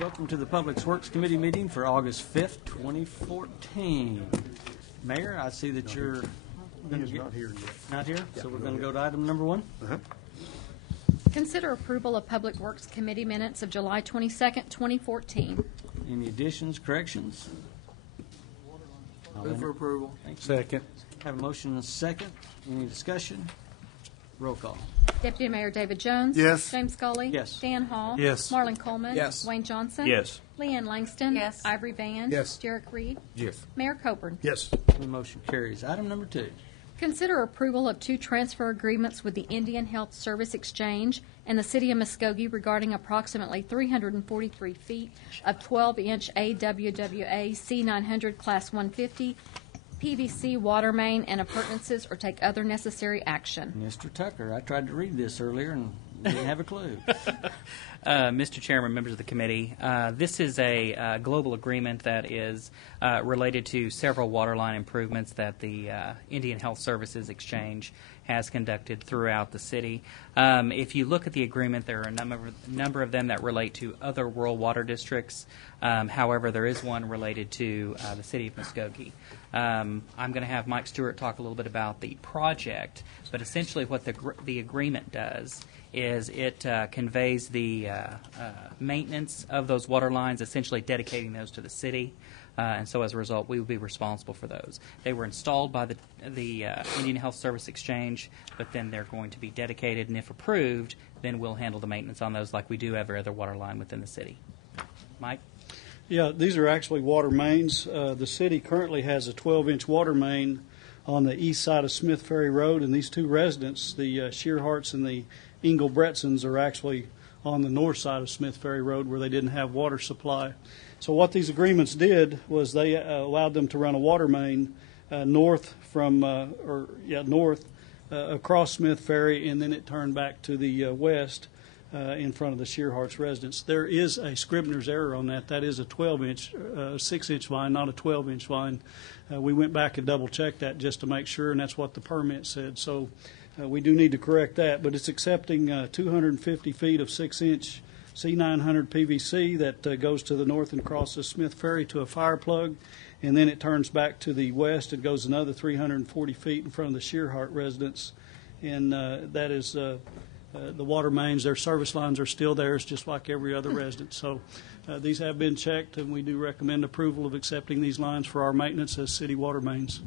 Welcome to the PublicWorks Committee meeting for August 5th, 2014. Mayor, I see that you're He's not here yet. not here, so we're going to go to item number 1. Consider approval of Public Works Committee minutes of July 22nd, 2014. Any additions, corrections? Move for approval. Thank you. Second. Have a motion and a second. Any discussion? Roll call. Deputy Mayor David Jones. Yes. James Scully. Yes. Dan Hall. Yes. Marlon Coleman. Yes. Wayne Johnson. Yes. Leanne Langston. Yes. Ivory Van. Yes. Derek Reed. Yes. Mayor Coburn. Yes. The motion carries. Item number 2. Consider approval of 2 transfer agreements with the Indian Health Service Exchange and the City of Muskogee regarding approximately 343 feet of 12-inch AWWA C900 Class 150 PVC water main and appurtenances or take other necessary action. Mr. Tucker, I tried to read this earlier and didn't have a clue. Mr. Chairman, members of the committee, this is a global agreement that is related to several waterline improvements that the Indian Health Services Exchange has conducted throughout the city. If you look at the agreement, there are a number of them that relate to other rural water districts. However, there is one related to the city of Muskogee. I'm going to have Mike Stewart talk a little bit about the project, but essentially what the agreement does is it conveys the maintenance of those water lines, essentially dedicating those to the city. And so as a result, we will be responsible for those. They were installed by the Indian Health Service Exchange, but then they're going to be dedicated, and if approved, then we'll handle the maintenance on those like we do every other water line within the city. Mike? Yeah, these are actually water mains. The city currently has a 12-inch water main on the east side of Smith Ferry Road, and these 2 residents, the Shearharts and the Engel Bretsons, are actually on the north side of Smith Ferry Road where they didn't have water supply. So what these agreements did was they allowed them to run a water main north across Smith Ferry, and then it turned back to the west in front of the Shearhart's residence. There is a Scribner's error on that. That is a 12-inch, 6-inch line, not a 12-inch line. We went back and double-checked that just to make sure, and that's what the permit said. So we do need to correct that, but it's accepting 250 feet of 6-inch C900 PVC that goes to the north and crosses Smith Ferry to a fire plug, and then it turns back to the west and goes another 340 feet in front of the Shearhart residence, and that is the water mains. Their service lines are still there. It's just like every other resident. So these have been checked, and we do recommend approval of accepting these lines for our maintenance as city water mains.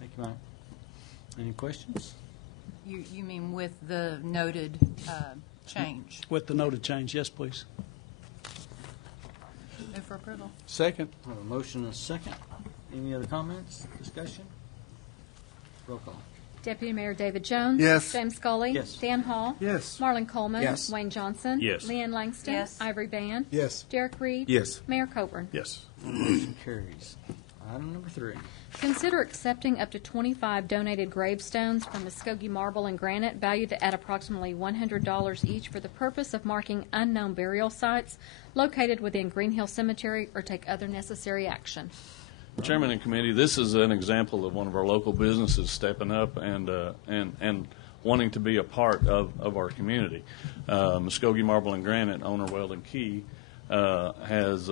Thank you, Mike. Any questions? You mean with the noted change? With the noted change, yes, please. Move for approval. Second. I have a motion and a second. Any other comments, discussion? Roll call. Deputy Mayor David Jones. Yes. James Scully. Yes. Dan Hall. Yes. Marlon Coleman. Yes. Wayne Johnson. Yes. Leanne Langston. Yes. Ivory Van. Yes. Derek Reed. Yes. Mayor Coburn. Yes. Motion carries. Item number 3. Consider accepting up to 25 donated gravestones from Muskogee Marble and Granite, valued at approximately $100 each, for the purpose of marking unknown burial sites located within Green Hill Cemetery, or take other necessary action. Chairman and committee, this is an example of one of our local businesses stepping up and wanting to be a part of our community. Muskogee Marble and Granite owner Weldon Key has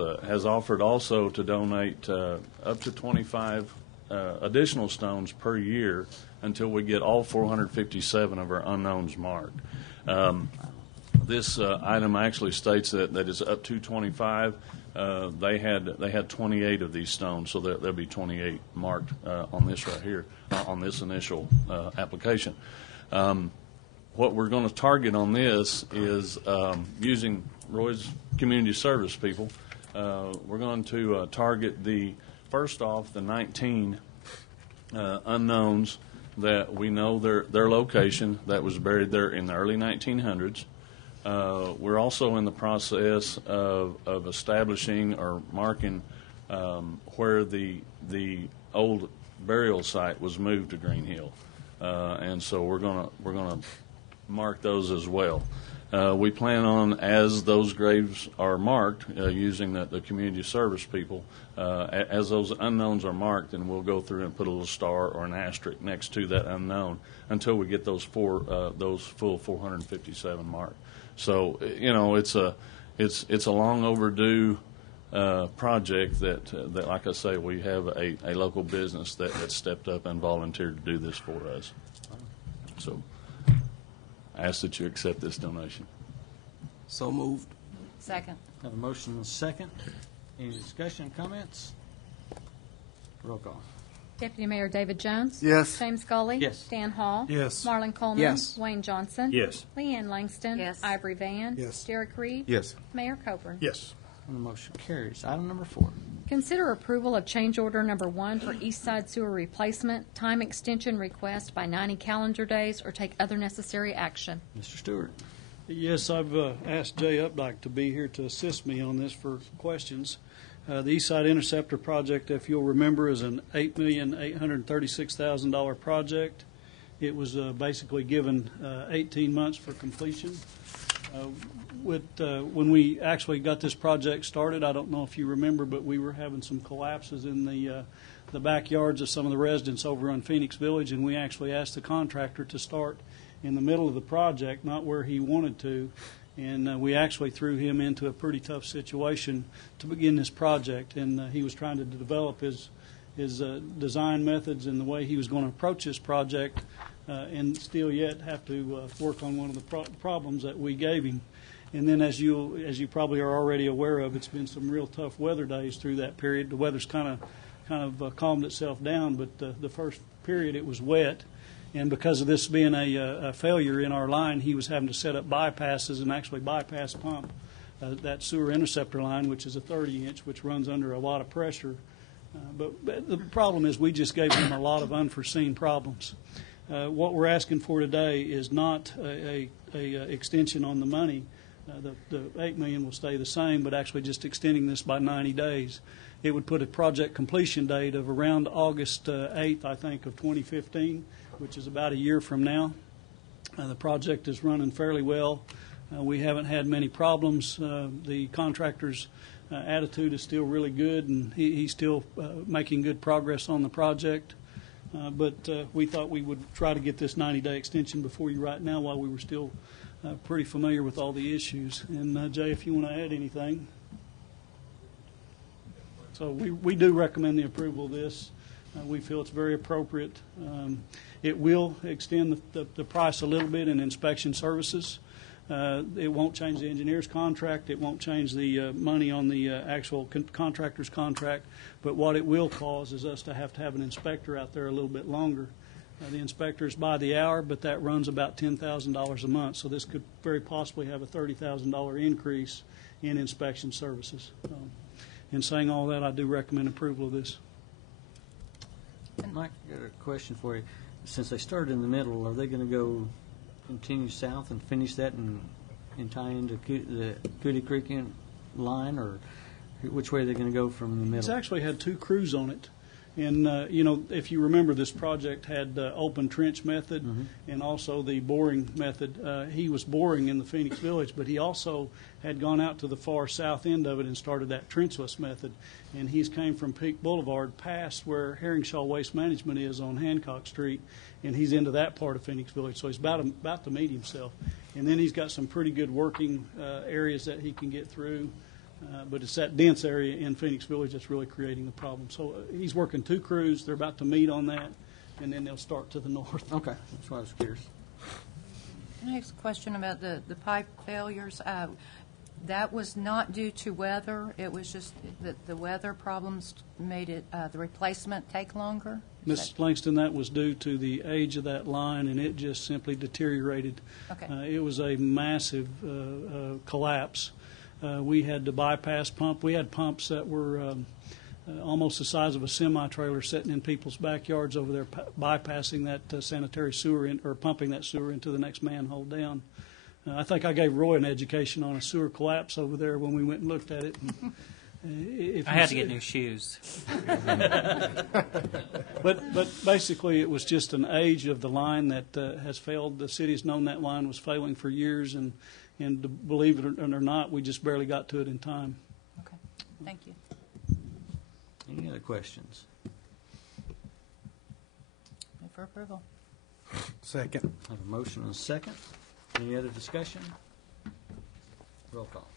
offered also to donate up to 25 additional stones per year until we get all 457 of our unknowns marked. This item actually states that it's up to 25. They had 28 of these stones, so there'll be 28 marked on this right here, on this initial application. What we're going to target on this is using Roy's community service people. We're going to target first off the 19 unknowns that we know their location that was buried there in the early 1900s. We're also in the process of establishing or marking where the old burial site was moved to Green Hill, and so we're gonna mark those as well. We plan on, as those graves are marked, using the community service people, as those unknowns are marked, and we'll go through and put a little star or an asterisk next to that unknown until we get those full 457 marked. So, it's it's a long overdue project that, like I say, we have a local business that stepped up and volunteered to do this for us. So I ask that you accept this donation. So moved. Second. Have a motion and a second. Any discussion, comments? Roll call. Deputy Mayor David Jones. Yes. James Scully. Yes. Dan Hall. Yes. Marlon Coleman. Yes. Wayne Johnson. Yes. Leanne Langston. Yes. Ivory Van. Yes. Derek Reed. Yes. Mayor Coburn. Yes. And the motion carries. Item number 4. Consider approval of change order number 1 for East Side Sewer Replacement, time extension request by 90 calendar days, or take other necessary action. Mr. Stewart. Yes, I've asked Jay Updike to be here to assist me on this for questions. The East Side Interceptor project, if you'll remember, is an $8,836,000 project. It was basically given 18 months for completion. When we actually got this project started, I don't know if you remember, but we were having some collapses in the backyards of some of the residents over on Phoenix Village, and we actually asked the contractor to start in the middle of the project, not where he wanted to, and we actually threw him into a pretty tough situation to begin this project, and he was trying to develop his design methods and the way he was going to approach this project, and still yet have to work on one of the problems that we gave him. And then, as you probably are already aware of, it's been some real tough weather days through that period. The weather's kind of calmed itself down, but the first period it was wet, and because of this being a failure in our line, he was having to set up bypasses and actually bypass pump that sewer interceptor line, which is a 30-inch, which runs under a lot of pressure. But the problem is we just gave him a lot of unforeseen problems. What we're asking for today is not a extension on the money. The $8 million will stay the same, but actually just extending this by 90 days. It would put a project completion date of around August 8th, I think, of 2015, which is about a year from now. The project is running fairly well. We haven't had many problems. The contractor's attitude is still really good, and he's still making good progress on the project. But we thought we would try to get this 90-day extension before you right now while we were still pretty familiar with all the issues. And Jay, if you want to add anything. So we do recommend the approval of this. We feel it's very appropriate. It will extend the price a little bit in inspection services. It won't change the engineer's contract. It won't change the money on the actual contractor's contract. But what it will cause is us to have an inspector out there a little bit longer. The inspector's by the hour, but that runs about $10,000 a month. So this could very possibly have a $30,000 increase in inspection services. In saying all that, I do recommend approval of this. Mike, I got a question for you. Since they started in the middle, are they going to continue south and finish that and tie into the Cootie Creek line, or which way are they going to go from the middle? It's actually had 2 crews on it. And, if you remember, this project had the open trench method and also the boring method. He was boring in the Phoenix Village, but he also had gone out to the far south end of it and started that trenchless method. And he's came from Peak Boulevard past where Herringshaw Waste Management is on Hancock Street, and he's into that part of Phoenix Village. So he's about to meet himself. And then he's got some pretty good working areas that he can get through. But it's that dense area in Phoenix Village that's really creating the problem. So he's working 2 crews. They're about to meet on that, and then they'll start to the north. Okay, that's why I was curious. Next question about the pipe failures. That was not due to weather. It was just that the weather problems made it the replacement take longer. Mrs. Langston, that was due to the age of that line, and it just simply deteriorated. Okay. It was a massive collapse. We had to bypass pump. We had pumps that were almost the size of a semi-trailer sitting in people's backyards over there, bypassing that sanitary sewer or pumping that sewer into the next manhole down. I think I gave Roy an education on a sewer collapse over there when we went and looked at it. I had to get new shoes. But basically, it was just an age of the line that has failed. The city's known that line was failing for years, and believe it or not, we just barely got to it in time. Okay. Thank you. Any other questions? Move for approval. Second. I have a motion and a second. Any other discussion? Roll call.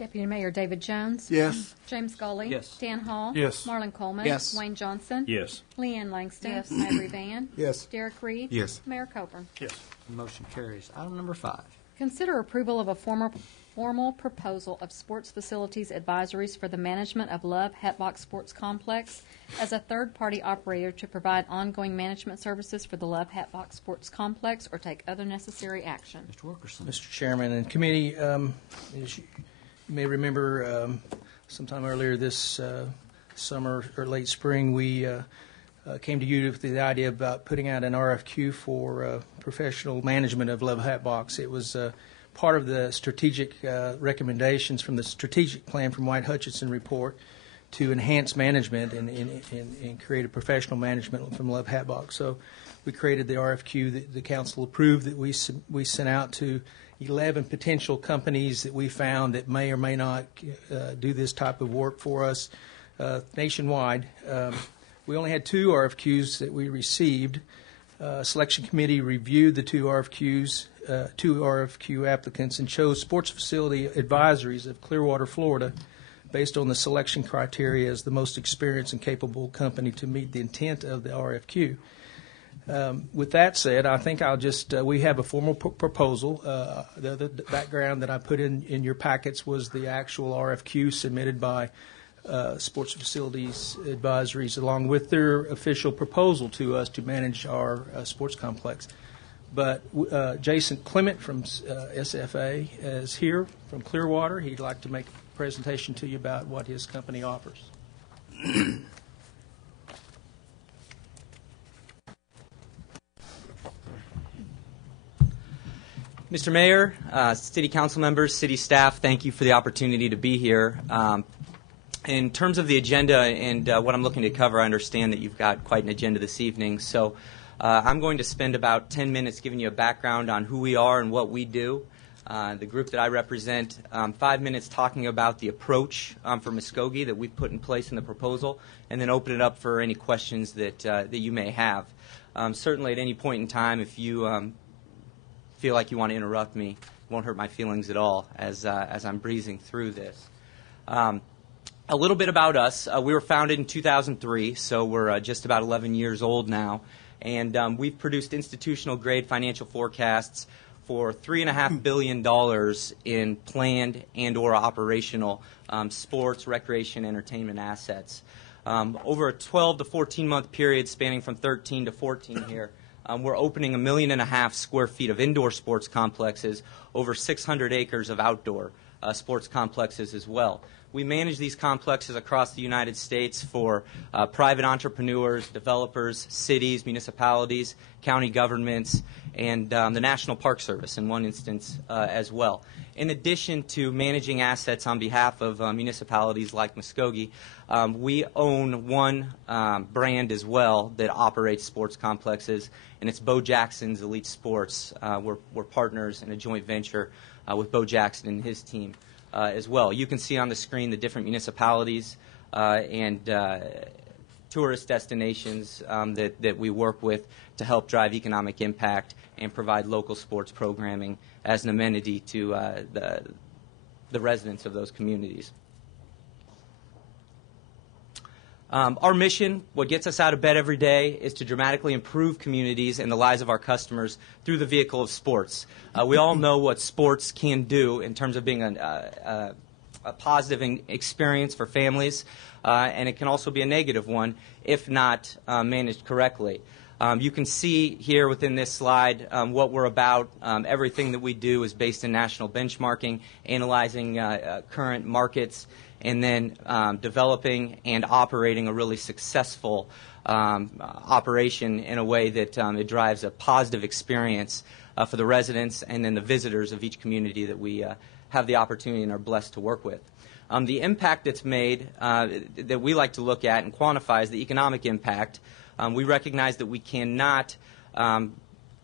Deputy Mayor David Jones. Yes. James Gully. Yes. Dan Hall. Yes. Marlon Coleman. Yes. Wayne Johnson. Yes. Leanne Langston. Yes. Ivory Van. Yes. Derek Reed. Yes. Mayor Coburn. Yes. Motion carries. Item number 5. Consider approval of a formal proposal of sports facilities advisories for the management of Love Hatbox Sports Complex as a third-party operator to provide ongoing management services for the Love Hatbox Sports Complex or take other necessary action. Mr. Wilkerson. Mr. Chairman and committee, as you may remember, sometime earlier this summer or late spring, we came to you with the idea about putting out an RFQ for professional management of Love Hatbox. It was part of the strategic recommendations from the strategic plan from White Hutchinson report to enhance management and create a professional management from Love Hatbox. So we created the RFQ that the council approved that we sent out to 11 potential companies that we found that may or may not do this type of work for us nationwide. We only had 2 RFQs that we received. Selection committee reviewed the 2 RFQs, 2 RFQ applicants, and chose Sports Facility Advisories of Clearwater, Florida, based on the selection criteria as the most experienced and capable company to meet the intent of the RFQ. With that said, I think I'll just, we have a formal proposal. The background that I put in your packets was the actual RFQ submitted by Sports Facilities Advisories along with their official proposal to us to manage our sports complex. But Jason Clement from SFA is here from Clearwater. He'd like to make a presentation to you about what his company offers. Mr. Mayor, City Council members, City staff, thank you for the opportunity to be here. In terms of the agenda and what I'm looking to cover, I understand that you've got quite an agenda this evening. So I'm going to spend about 10 minutes giving you a background on who we are and what we do, the group that I represent, 5 minutes talking about the approach for Muskogee that we've put in place in the proposal, and then open it up for any questions that you may have. Certainly at any point in time, if you feel like you want to interrupt me, it won't hurt my feelings at all as I'm breezing through this. A little bit about us. We were founded in 2003, so we're just about 11 years old now. And we've produced institutional-grade financial forecasts for $3.5 billion in planned and or operational sports, recreation, entertainment assets. Over a 12 to 14-month period spanning from 13 to 14 here, we're opening 1.5 million square feet of indoor sports complexes, over 600 acres of outdoor sports complexes as well. We manage these complexes across the United States for private entrepreneurs, developers, cities, municipalities, county governments, and the National Park Service in one instance as well. In addition to managing assets on behalf of municipalities like Muskogee, we own one brand as well that operates sports complexes, and it's Bo Jackson's Elite Sports. We're partners in a joint venture with Bo Jackson and his team. As well. You can see on the screen the different municipalities and tourist destinations that we work with to help drive economic impact and provide local sports programming as an amenity to the residents of those communities. Our mission, what gets us out of bed every day, is to dramatically improve communities and the lives of our customers through the vehicle of sports. We all know what sports can do in terms of being a positive experience for families, and it can also be a negative one if not managed correctly. You can see here within this slide what we're about. Everything that we do is based in national benchmarking, analyzing current markets, and then developing and operating a really successful operation in a way that it drives a positive experience for the residents and then the visitors of each community that we have the opportunity and are blessed to work with. The impact that's made that we like to look at and quantify is the economic impact. We recognize that we cannot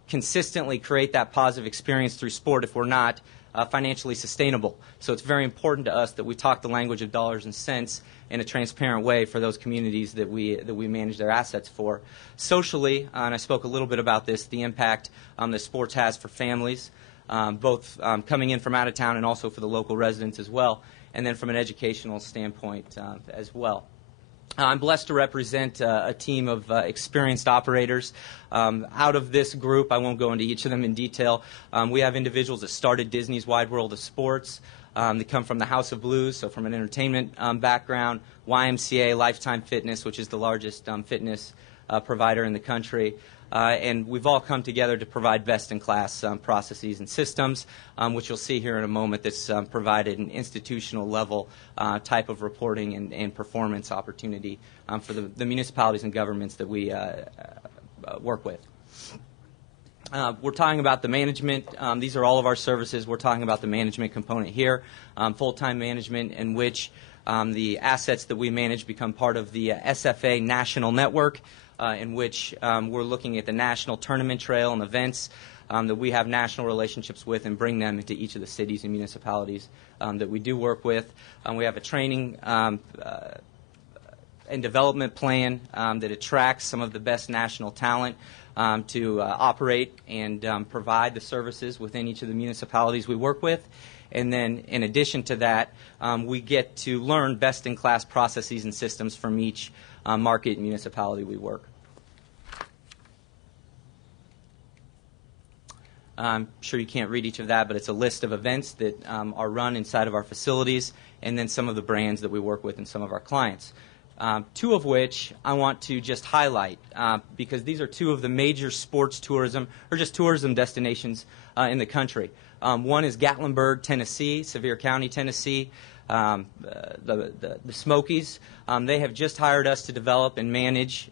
consistently create that positive experience through sport if we're not financially sustainable. So it's very important to us that we talk the language of dollars and cents in a transparent way for those communities that we manage their assets for. Socially, and I spoke a little bit about this, the impact that sports has for families, both coming in from out of town and also for the local residents as well. and then from an educational standpoint as well. I'm blessed to represent a team of experienced operators. Out of this group, I won't go into each of them in detail, we have individuals that started Disney's Wide World of Sports. They come from the House of Blues, so from an entertainment background, YMCA, Lifetime Fitness, which is the largest fitness provider in the country. And we've all come together to provide best-in-class processes and systems, which you'll see here in a moment that's provided an institutional level type of reporting and performance opportunity for the municipalities and governments that we work with. We're talking about the management. These are all of our services. We're talking about the management component here, full-time management in which the assets that we manage become part of the SFA national network, in which we're looking at the national tournament trail and events that we have national relationships with and bring them into each of the cities and municipalities that we do work with. We have a training and development plan that attracts some of the best national talent to operate and provide the services within each of the municipalities we work with. And then in addition to that, we get to learn best-in-class processes and systems from each market and municipality we work. I'm sure you can't read each of that, but it's a list of events that are run inside of our facilities, and then some of the brands that we work with and some of our clients. Two of which I want to just highlight because these are two of the major sports tourism or just tourism destinations in the country. One is Gatlinburg, Tennessee, Sevier County, Tennessee. The Smokies, they have just hired us to develop and manage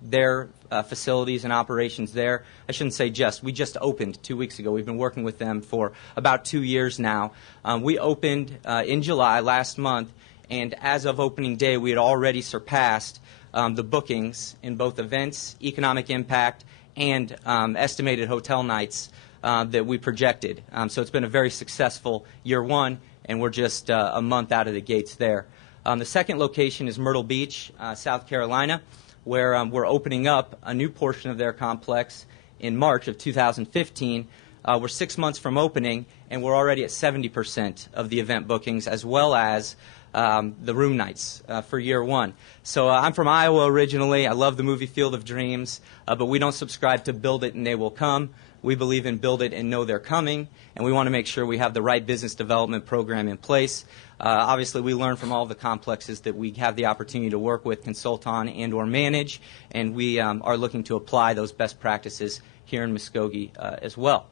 their facilities and operations there. I shouldn't say just. We just opened 2 weeks ago. We've been working with them for about 2 years now. We opened in July last month, and as of opening day, we had already surpassed the bookings in both events, economic impact, and estimated hotel nights that we projected. So it's been a very successful year one, and we're just a month out of the gates there. The second location is Myrtle Beach, South Carolina, where we're opening up a new portion of their complex in March of 2015. We're 6 months from opening, and we're already at 70% of the event bookings, as well as the room nights for year one. So I'm from Iowa originally. I love the movie Field of Dreams, but we don't subscribe to build it and they will come. We believe in build it and know they're coming, and we want to make sure we have the right business development program in place. Obviously, we learn from all the complexes that we have the opportunity to work with, consult on, and or manage, and we are looking to apply those best practices here in Muskogee as well.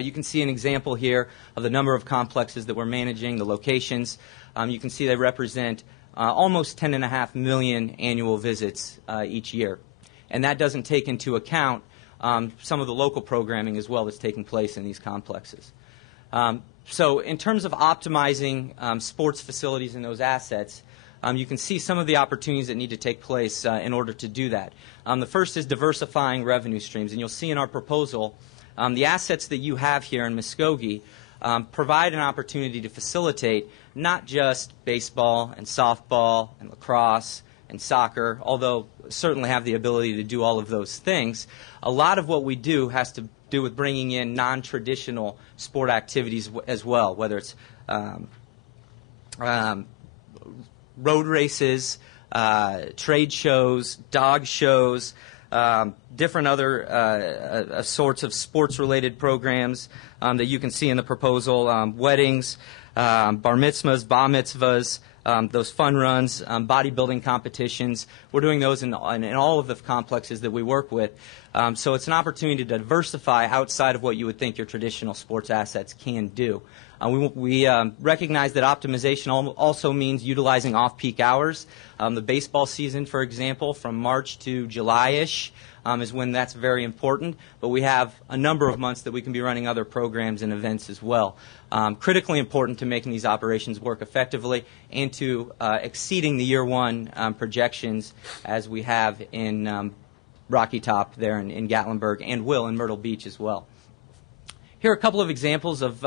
You can see an example here of the number of complexes that we're managing, the locations. You can see they represent almost 10.5 million annual visits each year. And that doesn't take into account some of the local programming as well that's taking place in these complexes. So in terms of optimizing sports facilities and those assets, you can see some of the opportunities that need to take place in order to do that. The first is diversifying revenue streams. And you'll see in our proposal, the assets that you have here in Muskogee provide an opportunity to facilitate not just baseball and softball and lacrosse and soccer, although certainly have the ability to do all of those things. A lot of what we do has to do with bringing in non-traditional sport activities as well, whether it's road races, trade shows, dog shows, different other sorts of sports-related programs that you can see in the proposal, weddings, bar mitzvahs, bar mitzvahs, those fun runs, bodybuilding competitions. We're doing those in all of the complexes that we work with. So it's an opportunity to diversify outside of what you would think your traditional sports assets can do. We recognize that optimization also means utilizing off-peak hours. The baseball season, for example, from March to July-ish is when that's very important. But we have a number of months that we can be running other programs and events as well. Critically important to making these operations work effectively and to exceeding the year one projections as we have in Rocky Top there in Gatlinburg and will in Myrtle Beach as well. Here are a couple of examples of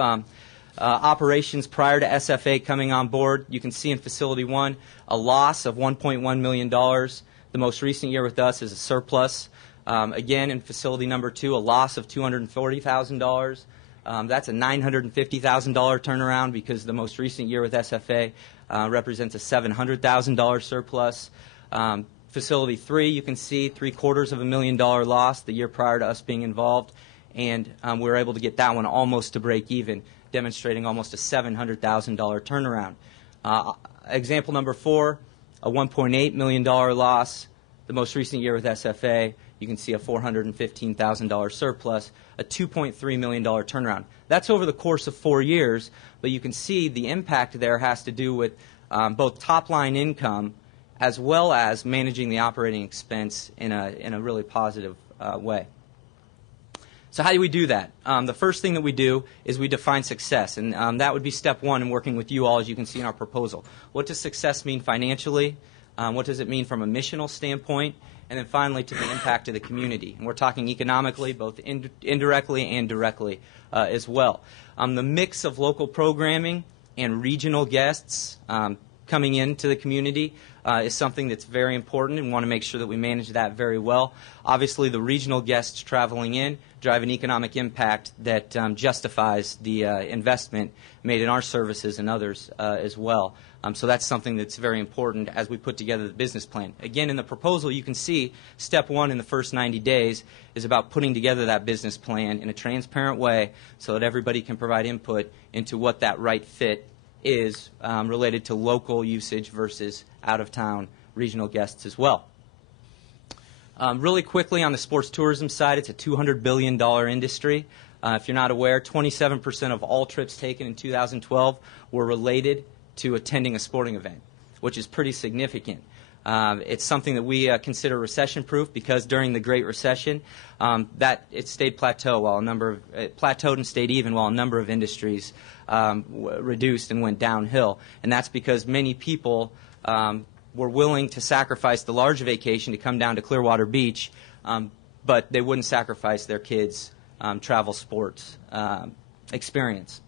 operations prior to SFA coming on board. You can see in Facility 1 a loss of $1.1 million. The most recent year with us is a surplus. Again, in Facility Number 2, a loss of $240,000. That's a $950,000 turnaround because the most recent year with SFA represents a $700,000 surplus. Facility 3, you can see $750,000 loss the year prior to us being involved, and we were able to get that one almost to break even, demonstrating almost a $700,000 turnaround. Example number 4, a $1.8 million loss. The most recent year with SFA, you can see a $415,000 surplus, a $2.3 million turnaround. That's over the course of 4 years, but you can see the impact there has to do with both top-line income as well as managing the operating expense in a really positive way. So how do we do that? The first thing that we do is we define success, and that would be step 1 in working with you all, as you can see in our proposal. What does success mean financially? What does it mean from a missional standpoint? And then finally to the impact of the community. And we're talking economically, both indirectly and directly as well. The mix of local programming and regional guests coming into the community is something that's very important, and we want to make sure that we manage that very well. Obviously, the regional guests traveling in drive an economic impact that justifies the investment made in our services and others as well. So that's something that's very important as we put together the business plan. Again, in the proposal, you can see step 1 in the first 90 days is about putting together that business plan in a transparent way so that everybody can provide input into what that right fit is related to local usage versus out-of-town regional guests as well. Really quickly on the sports tourism side, it's a $200 billion industry. If you're not aware, 27% of all trips taken in 2012 were related to attending a sporting event, which is pretty significant. It's something that we consider recession-proof because during the Great Recession, that it stayed plateaued and stayed even while a number of industries reduced and went downhill. And that's because many people were willing to sacrifice the large vacation to come down to Clearwater Beach, but they wouldn't sacrifice their kids' travel sports experience.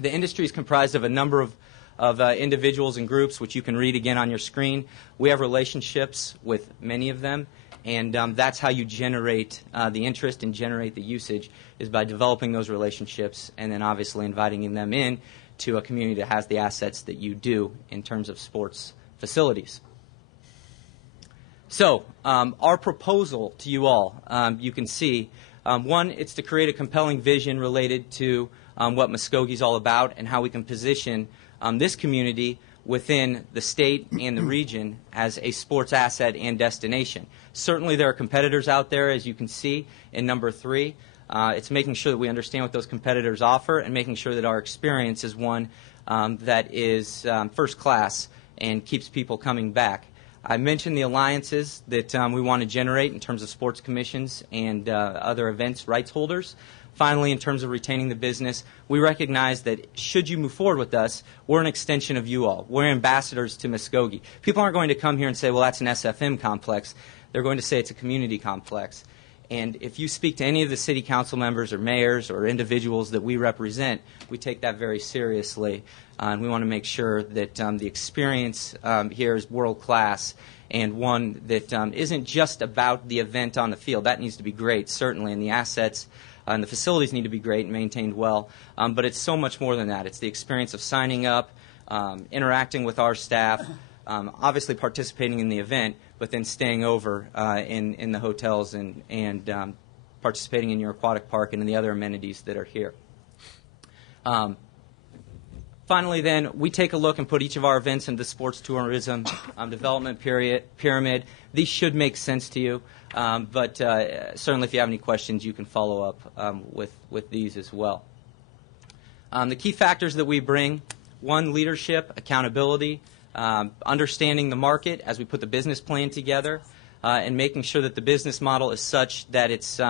The industry is comprised of a number of individuals and groups, which you can read again on your screen. We have relationships with many of them, and that's how you generate the interest and generate the usage, is by developing those relationships and then obviously inviting them in to a community that has the assets that you do in terms of sports facilities. So our proposal to you all, you can see, 1, it's to create a compelling vision related to what Muskogee is all about and how we can position this community within the state and the region as a sports asset and destination. Certainly there are competitors out there, as you can see in number 3. It's making sure that we understand what those competitors offer and making sure that our experience is one that is first class and keeps people coming back. I mentioned the alliances that we want to generate in terms of sports commissions and other events rights holders. Finally, in terms of retaining the business, we recognize that should you move forward with us, we're an extension of you all. We're ambassadors to Muskogee. People aren't going to come here and say, well, that's an SFM complex. They're going to say it's a community complex. And if you speak to any of the city council members or mayors or individuals that we represent, we take that very seriously. And we want to make sure that the experience here is world-class and one that isn't just about the event on the field. That needs to be great, certainly, and the assets and the facilities need to be great and maintained well. But it's so much more than that. It's the experience of signing up, interacting with our staff, obviously participating in the event, but then staying over in the hotels and participating in your aquatic park and in the other amenities that are here. Finally, then, we take a look and put each of our events into the sports tourism development pyramid. These should make sense to you, but certainly if you have any questions, you can follow up with these as well. The key factors that we bring, 1, leadership, accountability, understanding the market as we put the business plan together, and making sure that the business model is such that it's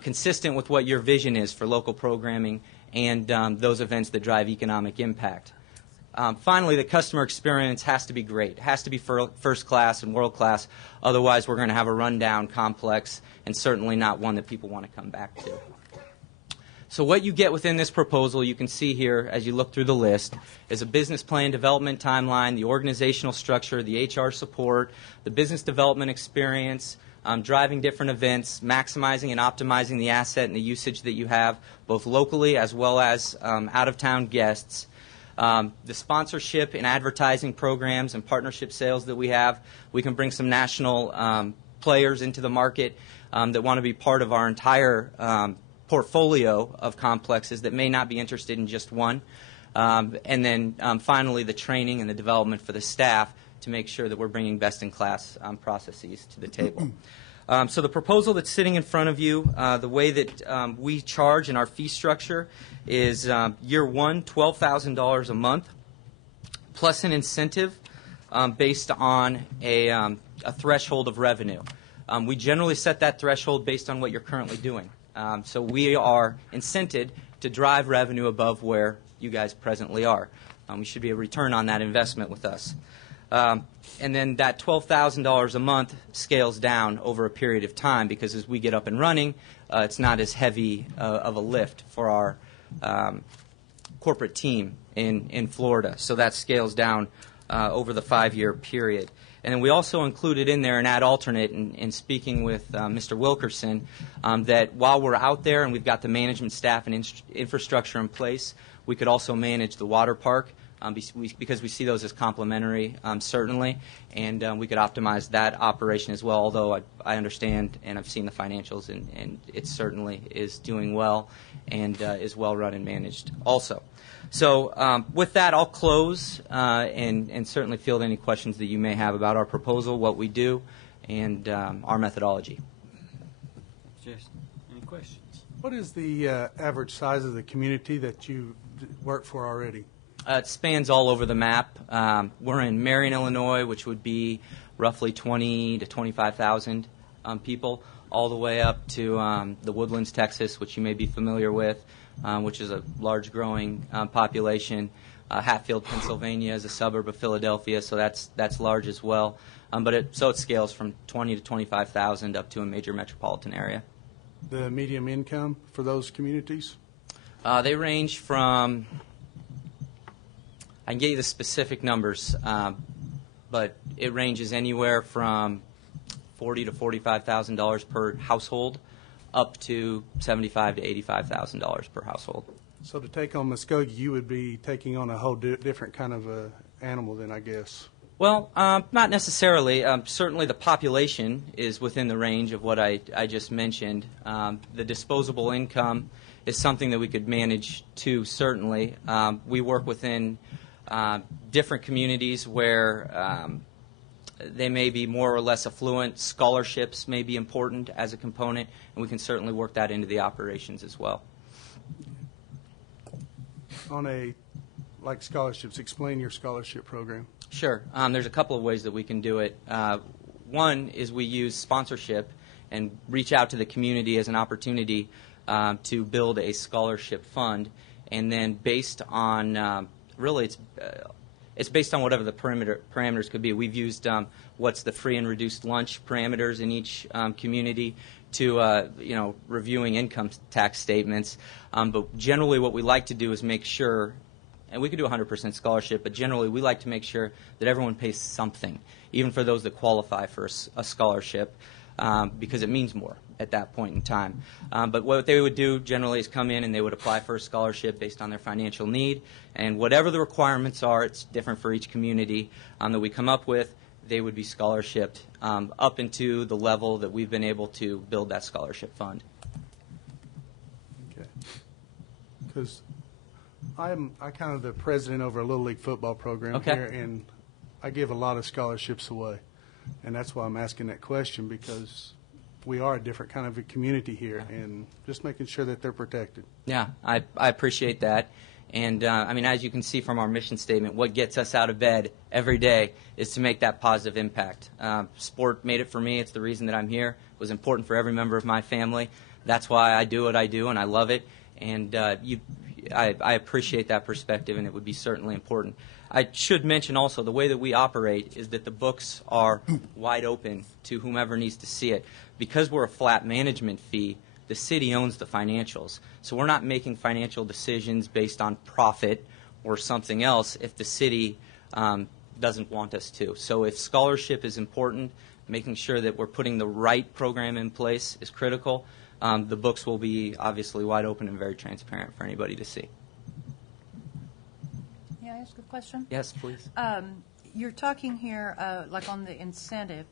consistent with what your vision is for local programming and those events that drive economic impact. Finally, the customer experience has to be great. It has to be first class and world class. Otherwise, we're going to have a rundown complex and certainly not one that people want to come back to. So what you get within this proposal, you can see here as you look through the list, is a business plan development timeline, the organizational structure, the HR support, the business development experience, driving different events, maximizing and optimizing the asset and the usage that you have, both locally as well as out-of-town guests. The sponsorship and advertising programs and partnership sales that we have, we can bring some national players into the market that want to be part of our entire portfolio of complexes that may not be interested in just one. And then finally, the training and the development for the staff to make sure that we're bringing best-in-class processes to the table. So the proposal that's sitting in front of you, the way that we charge in our fee structure is year one, $12,000 a month, plus an incentive based on a threshold of revenue. We generally set that threshold based on what you're currently doing. So we are incented to drive revenue above where you guys presently are. We should be a return on that investment with us. And then that $12,000 a month scales down over a period of time because as we get up and running, it's not as heavy of a lift for our corporate team in Florida. So that scales down over the 5-year period. And then we also included in there an ad alternate in speaking with Mr. Wilkerson that while we're out there and we've got the management staff and infrastructure in place, we could also manage the water park because we see those as complementary, certainly, and we could optimize that operation as well, although I understand and I've seen the financials, and it certainly is doing well and is well run and managed also. So with that, I'll close and certainly field any questions that you may have about our proposal, what we do, and our methodology. Just any questions? What is the average size of the community that you work for already? It spans all over the map. We're in Marion, Illinois, which would be roughly 20 to 25,000 people, all the way up to the Woodlands, Texas, which you may be familiar with, which is a large growing population. Hatfield, Pennsylvania is a suburb of Philadelphia, so that's large as well. But it scales from 20 to 25,000 up to a major metropolitan area. The median income for those communities? They range from, I can get you the specific numbers, but it ranges anywhere from $40,000 to $45,000 per household, up to $75,000 to $85,000 per household. So to take on Muskogee, you would be taking on a whole different kind of animal then, I guess. Well, not necessarily. Certainly the population is within the range of what I just mentioned. The disposable income is something that we could manage too, certainly. We work within different communities where they may be more or less affluent. Scholarships may be important as a component, and we can certainly work that into the operations as well. On like scholarships, explain your scholarship program. Sure. There's a couple of ways that we can do it. One is we use sponsorship and reach out to the community as an opportunity to build a scholarship fund, and then based on really it's based on whatever the parameters could be. We've used what's the free and reduced lunch parameters in each community to reviewing income tax statements. But generally what we like to do is make sure, and we could do 100% scholarship, but generally we like to make sure that everyone pays something, even for those that qualify for a scholarship, because it means more at that point in time. But what they would do generally is come in and they would apply for a scholarship based on their financial need, and whatever the requirements are, it's different for each community that we come up with, they would be scholarshiped up into the level that we've been able to build that scholarship fund. Okay. Because I'm kind of the president over a Little League football program here, and I give a lot of scholarships away. And that's why I'm asking that question, because we are a different kind of a community here, and just making sure that they're protected. Yeah, I appreciate that. And, I mean, as you can see from our mission statement, what gets us out of bed every day is to make that positive impact. Sport made it for me. It's the reason that I'm here. It was important for every member of my family. That's why I do what I do, and I love it. And I appreciate that perspective, and it would be certainly important. I should mention also the way that we operate is that the books are wide open to whomever needs to see it. Because we're a flat management fee, the city owns the financials. So we're not making financial decisions based on profit or something else if the city doesn't want us to. So if scholarship is important, making sure that we're putting the right program in place is critical. The books will be obviously wide open and very transparent for anybody to see. May I ask a question? Yes, please. You're talking here, like on the incentive,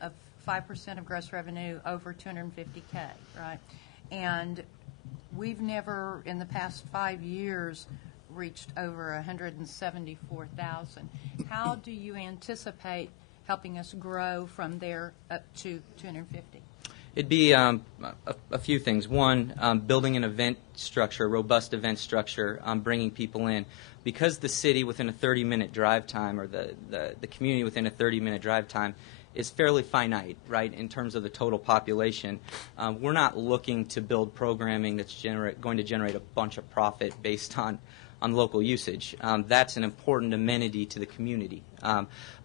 of 5% of gross revenue over 250K, right? And we've never, in the past 5 years, reached over 174,000. How do you anticipate helping us grow from there up to 250? It'd be a few things. One, building an event structure, a robust event structure, bringing people in. Because the city within a 30-minute drive time, or the community within a 30-minute drive time, is fairly finite, right, in terms of the total population. We're not looking to build programming that's going to generate a bunch of profit based on local usage. That's an important amenity to the community.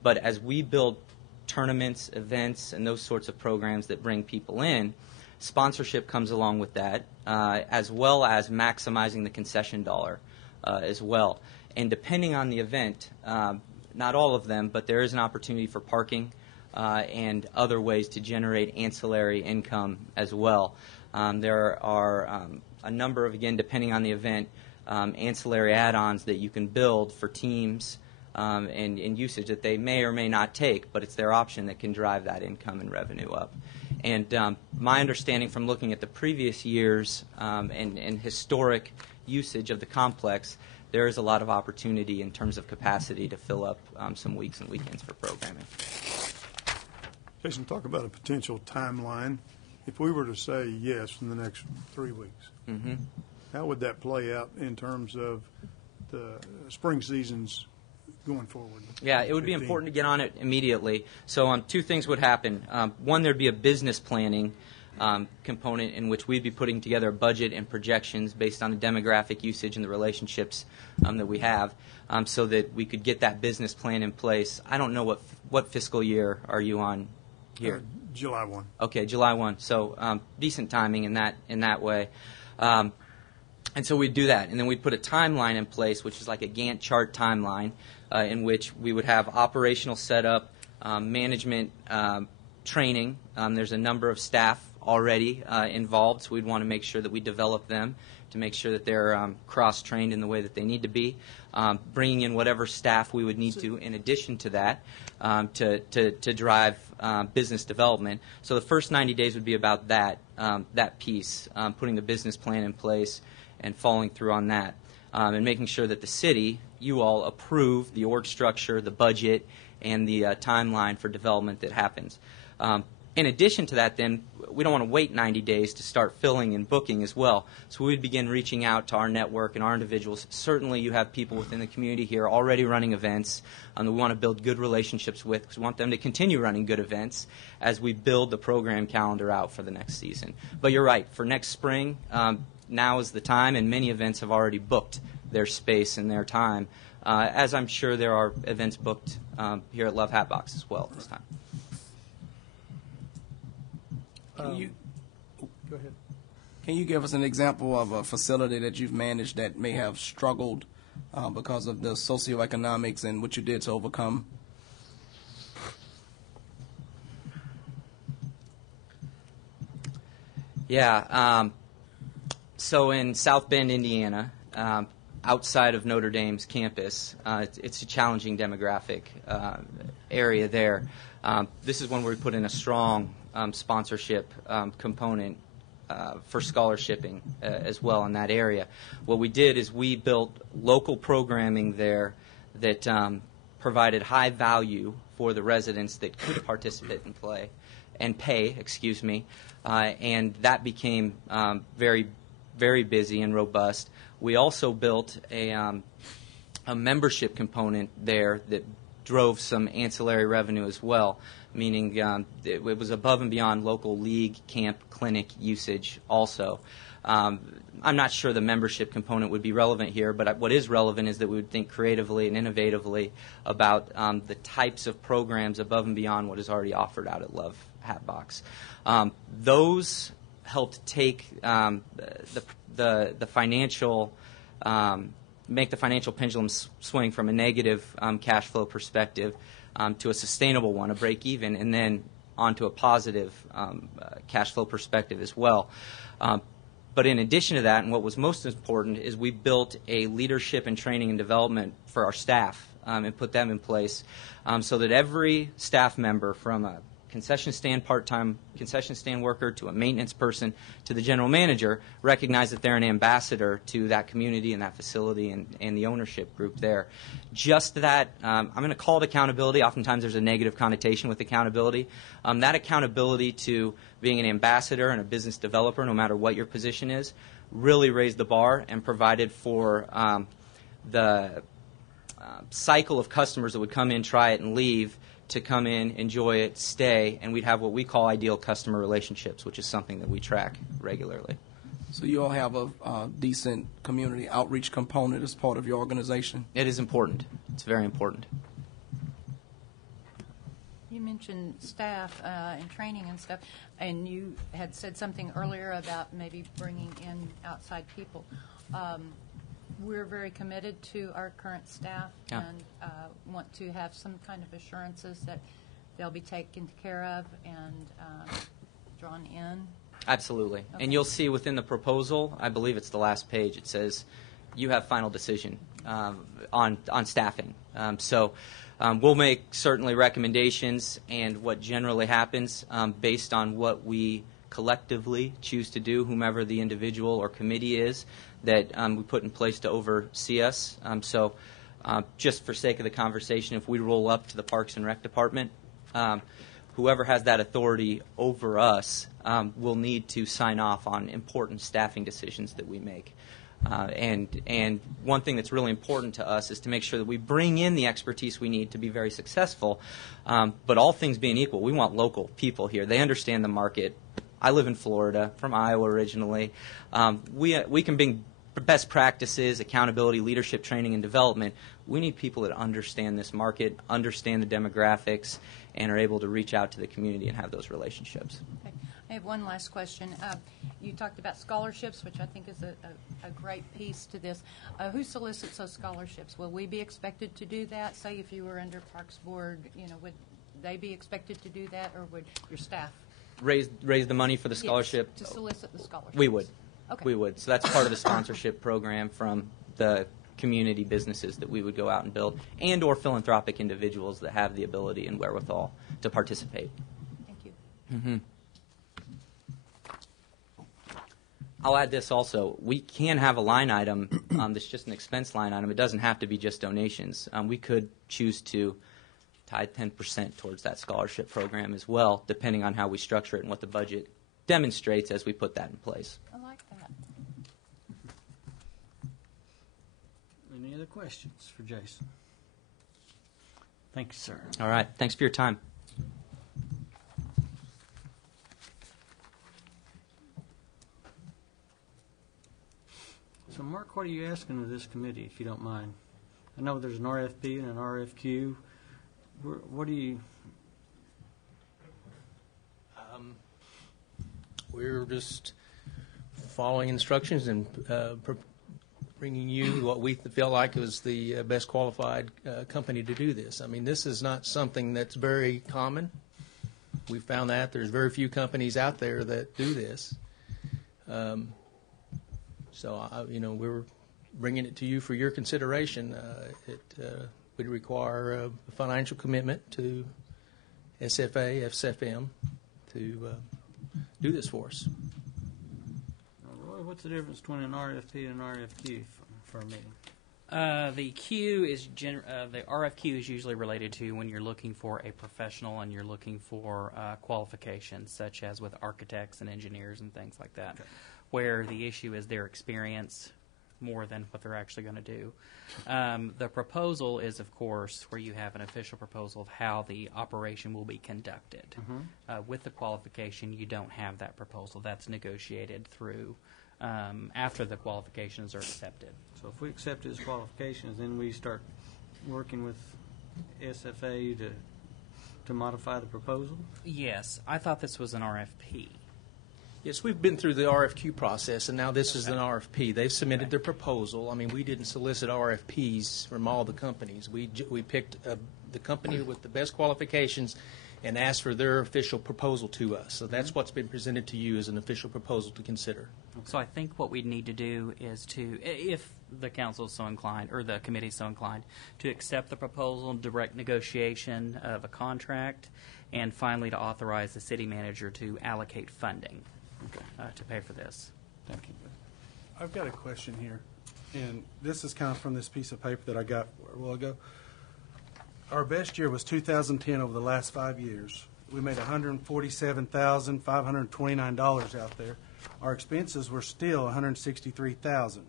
But as we build tournaments, events, and those sorts of programs that bring people in, sponsorship comes along with that, as well as maximizing the concession dollar as well. And depending on the event, not all of them, but there is an opportunity for parking and other ways to generate ancillary income as well. There are a number of, again, depending on the event, ancillary add-ons that you can build for teams and usage that they may or may not take, but it's their option that can drive that income and revenue up. And my understanding from looking at the previous years and historic usage of the complex, there is a lot of opportunity in terms of capacity to fill up some weeks and weekends for programming. Jason, talk about a potential timeline. If we were to say yes in the next 3 weeks, how would that play out in terms of the spring seasons going forward? Yeah, it would be important to get on it immediately. So two things would happen. One, there'd be a business planning component in which we'd be putting together a budget and projections based on the demographic usage and the relationships that we have, so that we could get that business plan in place. I don't know what fiscal year are you on here? July 1. Okay, July 1. So decent timing in that way. And so we'd do that, and then we'd put a timeline in place, which is like a Gantt chart timeline, in which we would have operational setup, management training. There's a number of staff already involved, so we'd want to make sure that we develop them to make sure that they're cross-trained in the way that they need to be, bringing in whatever staff we would need to in addition to that to drive business development. So the first 90 days would be about that piece, putting the business plan in place and following through on that, and making sure that the city, you all, approve the org structure, the budget, and the timeline for development that happens. In addition to that, then, we don't want to wait 90 days to start filling and booking as well. So we would begin reaching out to our network and our individuals. Certainly you have people within the community here already running events that we want to build good relationships with, because we want them to continue running good events as we build the program calendar out for the next season. But you're right, for next spring, now is the time, and many events have already booked their space and their time, as I'm sure there are events booked here at Love Hatbox as well at this time. Go ahead. Can you give us an example of a facility that you've managed that may have struggled because of the socioeconomics and what you did to overcome? Yeah. So in South Bend, Indiana, outside of Notre Dame's campus, it's a challenging demographic area there. This is one where we put in a strong sponsorship component for scholarshiping as well in that area. What we did is we built local programming there that provided high value for the residents that could participate and pay, and that became very, very busy and robust. We also built a membership component there that drove some ancillary revenue as well, meaning it was above and beyond local league, camp, clinic usage also. I'm not sure the membership component would be relevant here, but what is relevant is that we would think creatively and innovatively about the types of programs above and beyond what is already offered out at Love Hatbox. Those helped take the financial make the financial pendulum swing from a negative cash flow perspective to a sustainable one, a break even, and then onto a positive cash flow perspective as well. But in addition to that, and what was most important, is we built a leadership and training and development for our staff and put them in place so that every staff member, from a concession stand part-time concession stand worker to a maintenance person to the general manager, recognize that they're an ambassador to that community and that facility and the ownership group there. Just that, I'm going to call it accountability. Oftentimes there's a negative connotation with accountability. That accountability to being an ambassador and a business developer, no matter what your position is, really raised the bar and provided for the cycle of customers that would come in, try it, and leave, to come in, enjoy it, stay, and we'd have what we call ideal customer relationships, which is something that we track regularly. So you all have a decent community outreach component as part of your organization? It is important. It's very important. You mentioned staff and training and stuff, and you had said something earlier about maybe bringing in outside people. We're very committed to our current staff and want to have some kind of assurances that they'll be taken care of and drawn in. Absolutely. Okay. And you'll see within the proposal, I believe it's the last page, it says you have final decision on staffing. So we'll make certainly recommendations, and what generally happens based on what we collectively choose to do, whomever the individual or committee is that we put in place to oversee us. So just for sake of the conversation, if we roll up to the Parks and Rec Department, whoever has that authority over us will need to sign off on important staffing decisions that we make. And one thing that's really important to us is to make sure that we bring in the expertise we need to be very successful. But all things being equal, we want local people here. They understand the market. I live in Florida, from Iowa originally. We can bring best practices, accountability, leadership training, and development. We need people that understand this market, understand the demographics, and are able to reach out to the community and have those relationships. Okay. I have one last question. You talked about scholarships, which I think is a great piece to this. Who solicits those scholarships? Will we be expected to do that? Say if you were under Parks Board, would they be expected to do that, or would your staff? Raise the money for the scholarship? Yes, to solicit the scholarship. We would. Okay. We would. So that's part of the sponsorship program from the community businesses that we would go out and build, and or philanthropic individuals that have the ability and wherewithal to participate. Thank you. Mm-hmm. I'll add this also. We can have a line item that's just an expense line item. It doesn't have to be just donations. We could choose to tie 10% towards that scholarship program as well, depending on how we structure it and what the budget demonstrates as we put that in place. I like that. Any other questions for Jason? Thank you, sir. All right. Thanks for your time. So, Mark, what are you asking of this committee, if you don't mind? I know there's an RFP and an RFQ. What do you... We're just following instructions and bringing you what we feel like is the best qualified company to do this. I mean, this is not something that's very common. We found that there's very few companies out there that do this. So, we're bringing it to you for your consideration. It would require a financial commitment to SFA, FSFM to do this for us. Roy, what's the difference between an RFP and an RFQ for a meeting? The queue is the RFQ is usually related to when you're looking for a professional and you're looking for qualifications, such as with architects and engineers and things like that, where the issue is their experience more than what they're actually going to do. The proposal is, of course, where you have an official proposal of how the operation will be conducted. Mm-hmm. With the qualification, you don't have that proposal. That's negotiated through after the qualifications are accepted. So if we accept his qualifications, then we start working with SFA to modify the proposal? Yes. I thought this was an RFP. Yes, we've been through the RFQ process, and now this is an RFP. They've submitted their proposal. I mean, we didn't solicit RFPs from all the companies. We picked the company with the best qualifications and ask for their official proposal to us. So that's what's been presented to you as an official proposal to consider. So I think what we need to do is to, if the council is so inclined, or the committee is so inclined, to accept the proposal, direct negotiation of a contract, and finally to authorize the city manager to allocate funding to pay for this. Thank you. I've got a question here, and this is kind of from this piece of paper that I got a while ago. Our best year was 2010 over the last 5 years. We made $147,529 out there. Our expenses were still $163,000.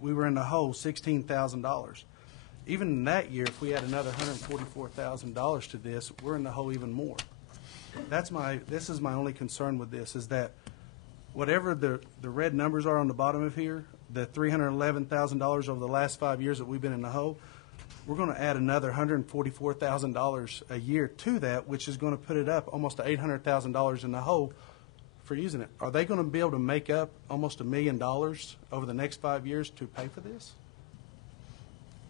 We were in the hole $16,000. Even in that year, if we add another $144,000 to this, we're in the hole even more. This is my only concern with this, is that whatever the red numbers are on the bottom of here, the $311,000 over the last 5 years that we've been in the hole, we're going to add another $144,000 a year to that, which is going to put it up almost to $800,000 in the hole for using it. Are they going to be able to make up almost $1 million over the next 5 years to pay for this?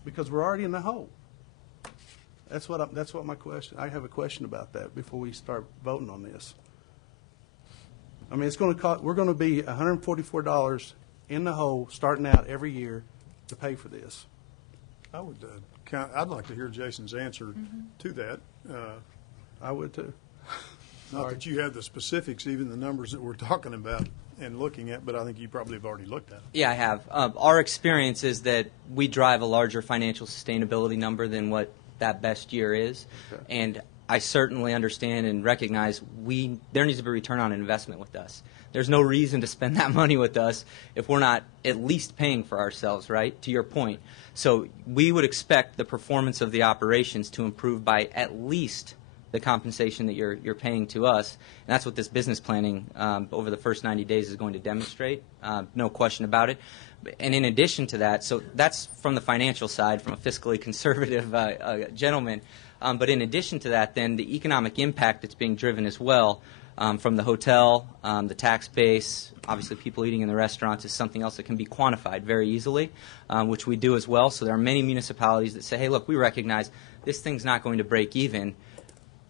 Because we're already in the hole. That's what my question. I have a question about that before we start voting on this. I mean, it's going to cost. We're going to be $144 in the hole starting out every year to pay for this. I'd like to hear Jason's answer to that. I would too. Not that you have the specifics, even the numbers that we're talking about and looking at, but I think you probably have already looked at it. Yeah, I have. Our experience is that we drive a larger financial sustainability number than what that best year is. Okay. And I certainly understand and recognize there needs to be a return on investment with us. There's no reason to spend that money with us if we're not at least paying for ourselves, right, to your point. So we would expect the performance of the operations to improve by at least the compensation that you're paying to us. And that's what this business planning over the first 90 days is going to demonstrate, no question about it. And in addition to that, so that's from the financial side, from a fiscally conservative gentleman. But in addition to that, then the economic impact that's being driven as well from the hotel, the tax base, obviously people eating in the restaurants is something else that can be quantified very easily, which we do as well. So there are many municipalities that say, hey, look, we recognize this thing's not going to break even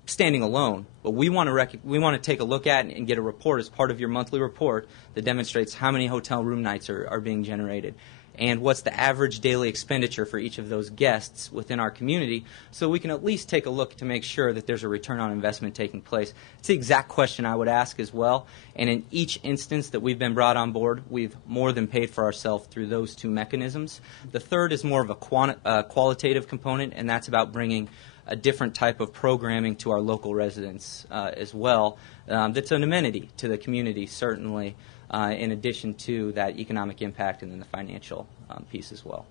standing alone, but we want to take a look at and get a report as part of your monthly report that demonstrates how many hotel room nights are being generated and what's the average daily expenditure for each of those guests within our community, so we can at least take a look to make sure that there's a return on investment taking place. It's the exact question I would ask as well, and in each instance that we've been brought on board, we've more than paid for ourselves through those two mechanisms. The third is more of a qualitative component, and that's about bringing a different type of programming to our local residents as well. That's an amenity to the community, certainly, in addition to that economic impact and then the financial piece as well.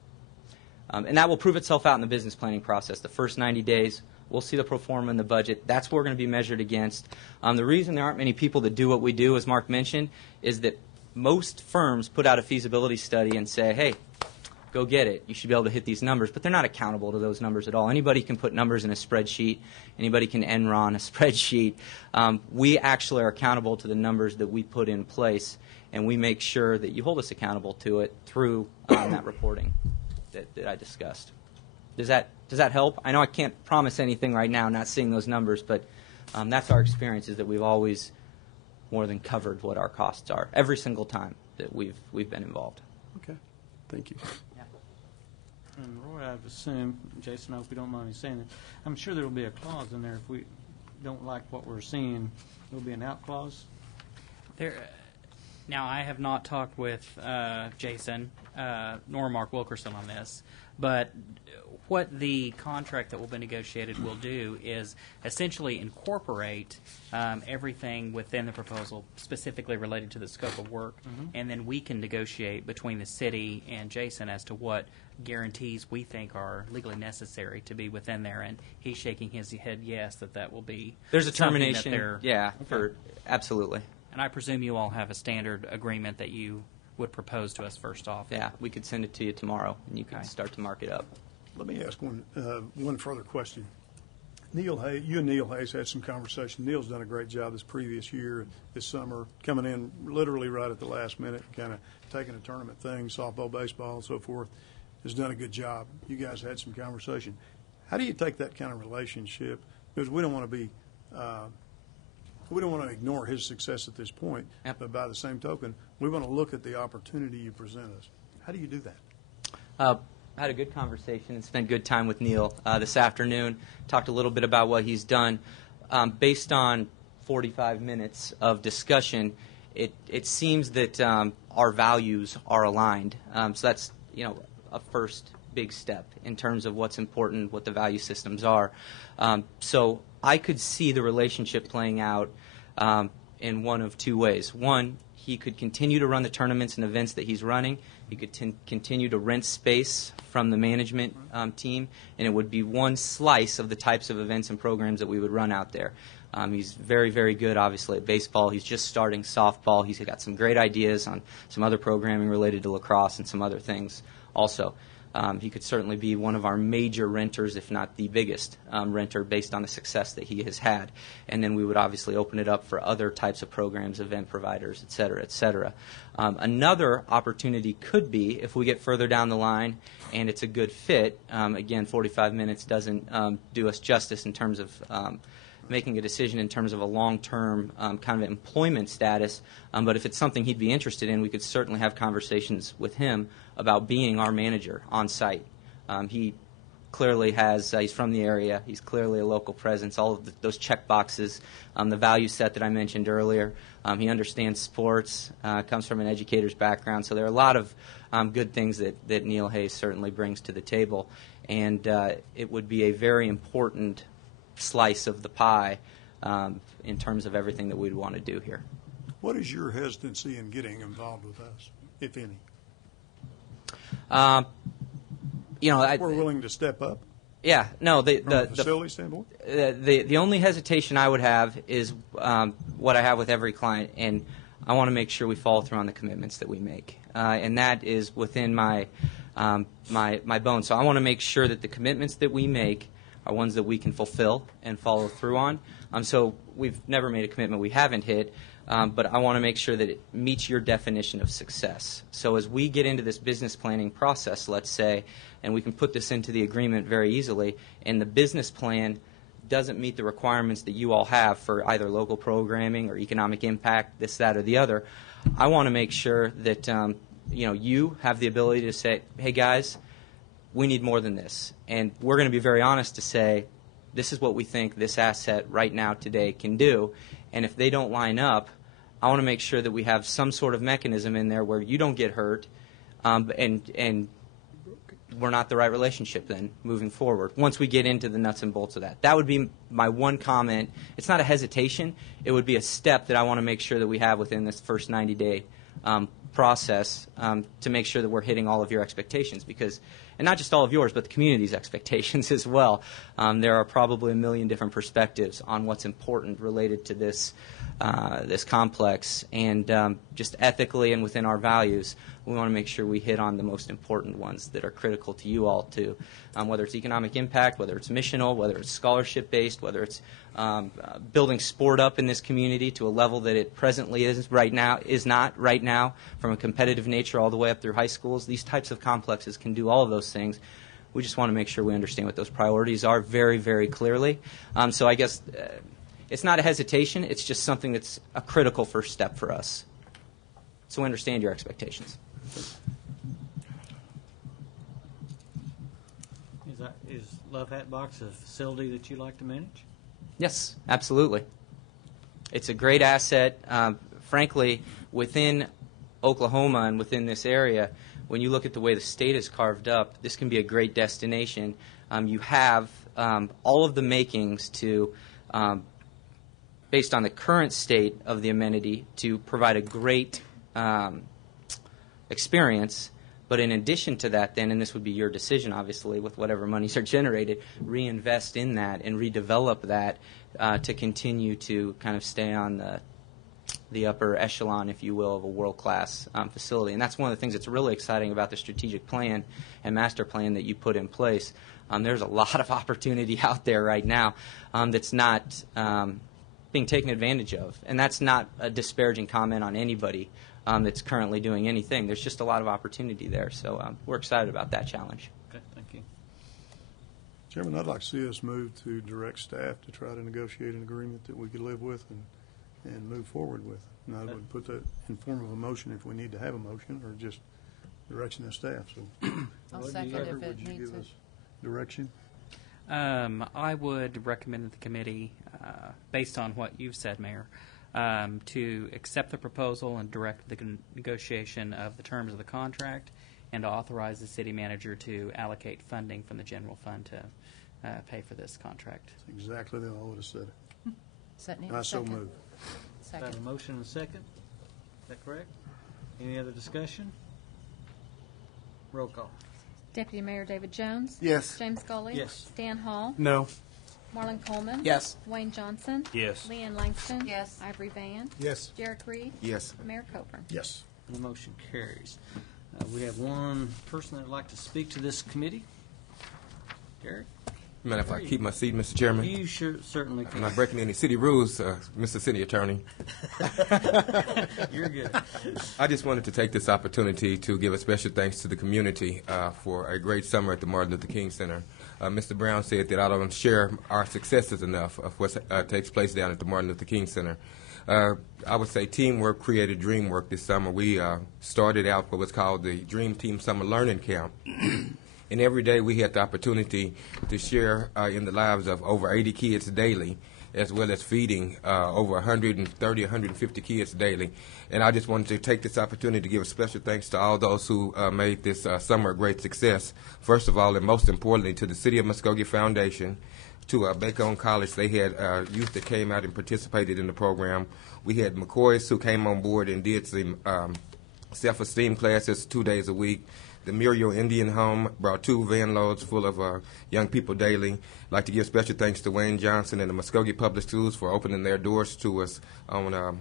And that will prove itself out in the business planning process. The first 90 days, we'll see the pro forma in the budget. That's what we're going to be measured against. The reason there aren't many people that do what we do, as Mark mentioned, is that most firms put out a feasibility study and say, hey, go get it. You should be able to hit these numbers, but they're not accountable to those numbers at all. Anybody can put numbers in a spreadsheet. Anybody can Enron a spreadsheet. We actually are accountable to the numbers that we put in place, and we make sure that you hold us accountable to it through that reporting that I discussed. Does that help? I know I can't promise anything right now, not seeing those numbers, but that's our experience, is that we've always more than covered what our costs are every single time that we've been involved. Okay. Thank you. And Roy, I've assumed, Jason, I hope you don't mind me saying it, I'm sure there will be a clause in there if we don't like what we're seeing. There'll be an out clause? Now, I have not talked with Jason nor Mark Wilkerson on this, but what the contract that will be negotiated will do is essentially incorporate everything within the proposal specifically related to the scope of work, and then we can negotiate between the city and Jason as to what guarantees we think are legally necessary to be within there, and he's shaking his head yes that will be. There's a termination, for absolutely. And I presume you all have a standard agreement that you would propose to us first off. Yeah, we could send it to you tomorrow, and you can start to mark it up. Let me ask one further question. You and Neil Hayes had some conversation. Neil's done a great job this previous year, this summer, coming in literally right at the last minute, kind of taking a tournament thing, softball, baseball, and so forth. Has done a good job. You guys had some conversation. How do you take that kind of relationship? Because we don't want to be, we don't want to ignore his success at this point, Yep. but by the same token, we want to look at the opportunity you present us. How do you do that? I had a good conversation and spent good time with Neil this afternoon. Talked a little bit about what he's done. Based on 45 minutes of discussion, it seems that our values are aligned. So that's a first big step in terms of what's important, what the value systems are. So I could see the relationship playing out in one of two ways. One, he could continue to run the tournaments and events that he's running. He could continue to rent space from the management team, and it would be one slice of the types of events and programs that we would run out there. He's very, very good, obviously, at baseball. He's just starting softball. He's got some great ideas on some other programming related to lacrosse and some other things also. He could certainly be one of our major renters, if not the biggest renter, based on the success that he has had. And then we would obviously open it up for other types of programs, event providers, et cetera, et cetera. Another opportunity could be, if we get further down the line and it's a good fit, again, 45 minutes doesn't do us justice in terms of making a decision in terms of a long-term kind of employment status. But if it's something he'd be interested in, we could certainly have conversations with him about being our manager on site. He clearly has, he's from the area, he's clearly a local presence, all of those check boxes, the value set that I mentioned earlier. He understands sports, comes from an educator's background, so there are a lot of good things that Neil Hayes certainly brings to the table. And it would be a very important slice of the pie in terms of everything that we'd want to do here. What is your hesitancy in getting involved with us, if any? We're willing to step up. Yeah, no. From a facility standpoint? The only hesitation I would have is what I have with every client, and I want to make sure we follow through on the commitments that we make, and that is within my bones. So I want to make sure that the commitments that we make are ones that we can fulfill and follow through on. So we've never made a commitment we haven't hit, but I want to make sure that it meets your definition of success. So as we get into this business planning process, let's say, and we can put this into the agreement very easily, and the business plan doesn't meet the requirements that you all have for either local programming or economic impact, this, that, or the other, I want to make sure that you have the ability to say, hey guys, we need more than this. And we're going to be very honest to say, this is what we think this asset right now today can do. And if they don't line up, I want to make sure that we have some sort of mechanism in there where you don't get hurt and we're not the right relationship then moving forward once we get into the nuts and bolts of that. That would be my one comment. It's not a hesitation. It would be a step that I want to make sure that we have within this first 90-day process to make sure that we're hitting all of your expectations, because, and not just all of yours, but the community's expectations as well. There are probably a million different perspectives on what's important related to this this complex, and just ethically and within our values, we want to make sure we hit on the most important ones that are critical to you all too, whether it's economic impact, whether it's missional, whether it's scholarship-based, whether it's building sport up in this community to a level that it presently is not right now, from a competitive nature all the way up through high schools. These types of complexes can do all of those things. We just want to make sure we understand what those priorities are very, very clearly. So I guess it's not a hesitation. It's just something that's a critical first step for us. So we understand your expectations. Is Love Hat Box a facility that you like to manage? Yes, absolutely. It's a great asset. Frankly, within Oklahoma and within this area, when you look at the way the state is carved up, this can be a great destination. You have all of the makings to, based on the current state of the amenity, to provide a great experience. But in addition to that, then, and this would be your decision, obviously, with whatever monies are generated, reinvest in that and redevelop that to continue to kind of stay on the upper echelon, if you will, of a world-class facility. And that's one of the things that's really exciting about the strategic plan and master plan that you put in place. There's a lot of opportunity out there right now that's not being taken advantage of. And that's not a disparaging comment on anybody that's currently doing anything. There's just a lot of opportunity there. So we're excited about that challenge. Okay, thank you. Chairman, I'd like to see us move to direct staff to try to negotiate an agreement that we could live with and move forward with. And I would put that in form of a motion if we need to have a motion, or just direction of staff. So, I'll Would second you- if it would you needs give it. us direction? I would recommend that the committee, based on what you've said, Mayor, to accept the proposal and direct the negotiation of the terms of the contract, and to authorize the city manager to allocate funding from the general fund to pay for this contract. That's exactly the way I would have said it. Does that need I a so second? move. Got a Second. motion and a second. Is that correct? Any other discussion? Roll call. Deputy Mayor David Jones? Yes. James Scully? Yes. Dan Hall? No. Marlon Coleman? Yes. Wayne Johnson? Yes. Leanne Langston? Yes. Ivory Van? Yes. Derek Reed? Yes. Mayor Coburn? Yes. And the motion carries. We have one person that would like to speak to this committee. Derek? Mind if I keep my seat, Mr. Chairman? You sure certainly I'm can. not breaking any city rules, Mr. City Attorney. You're good. I just wanted to take this opportunity to give a special thanks to the community for a great summer at the Martin Luther King Center. Mr. Brown said that I don't share our successes enough of what takes place down at the Martin Luther King Center. I would say teamwork created dreamwork this summer. We started out what was called the Dream Team Summer Learning Camp. And every day we had the opportunity to share in the lives of over 80 kids daily, as well as feeding over 130, 150 kids daily. And I just wanted to take this opportunity to give a special thanks to all those who made this summer a great success. First of all, and most importantly, to the City of Muskogee Foundation, to Bacon College. They had youth that came out and participated in the program. We had McCoys who came on board and did some self-esteem classes 2 days a week. The Muriel Indian Home brought 2 van loads full of young people daily. I'd like to give special thanks to Wayne Johnson and the Muskogee Public Schools for opening their doors to us on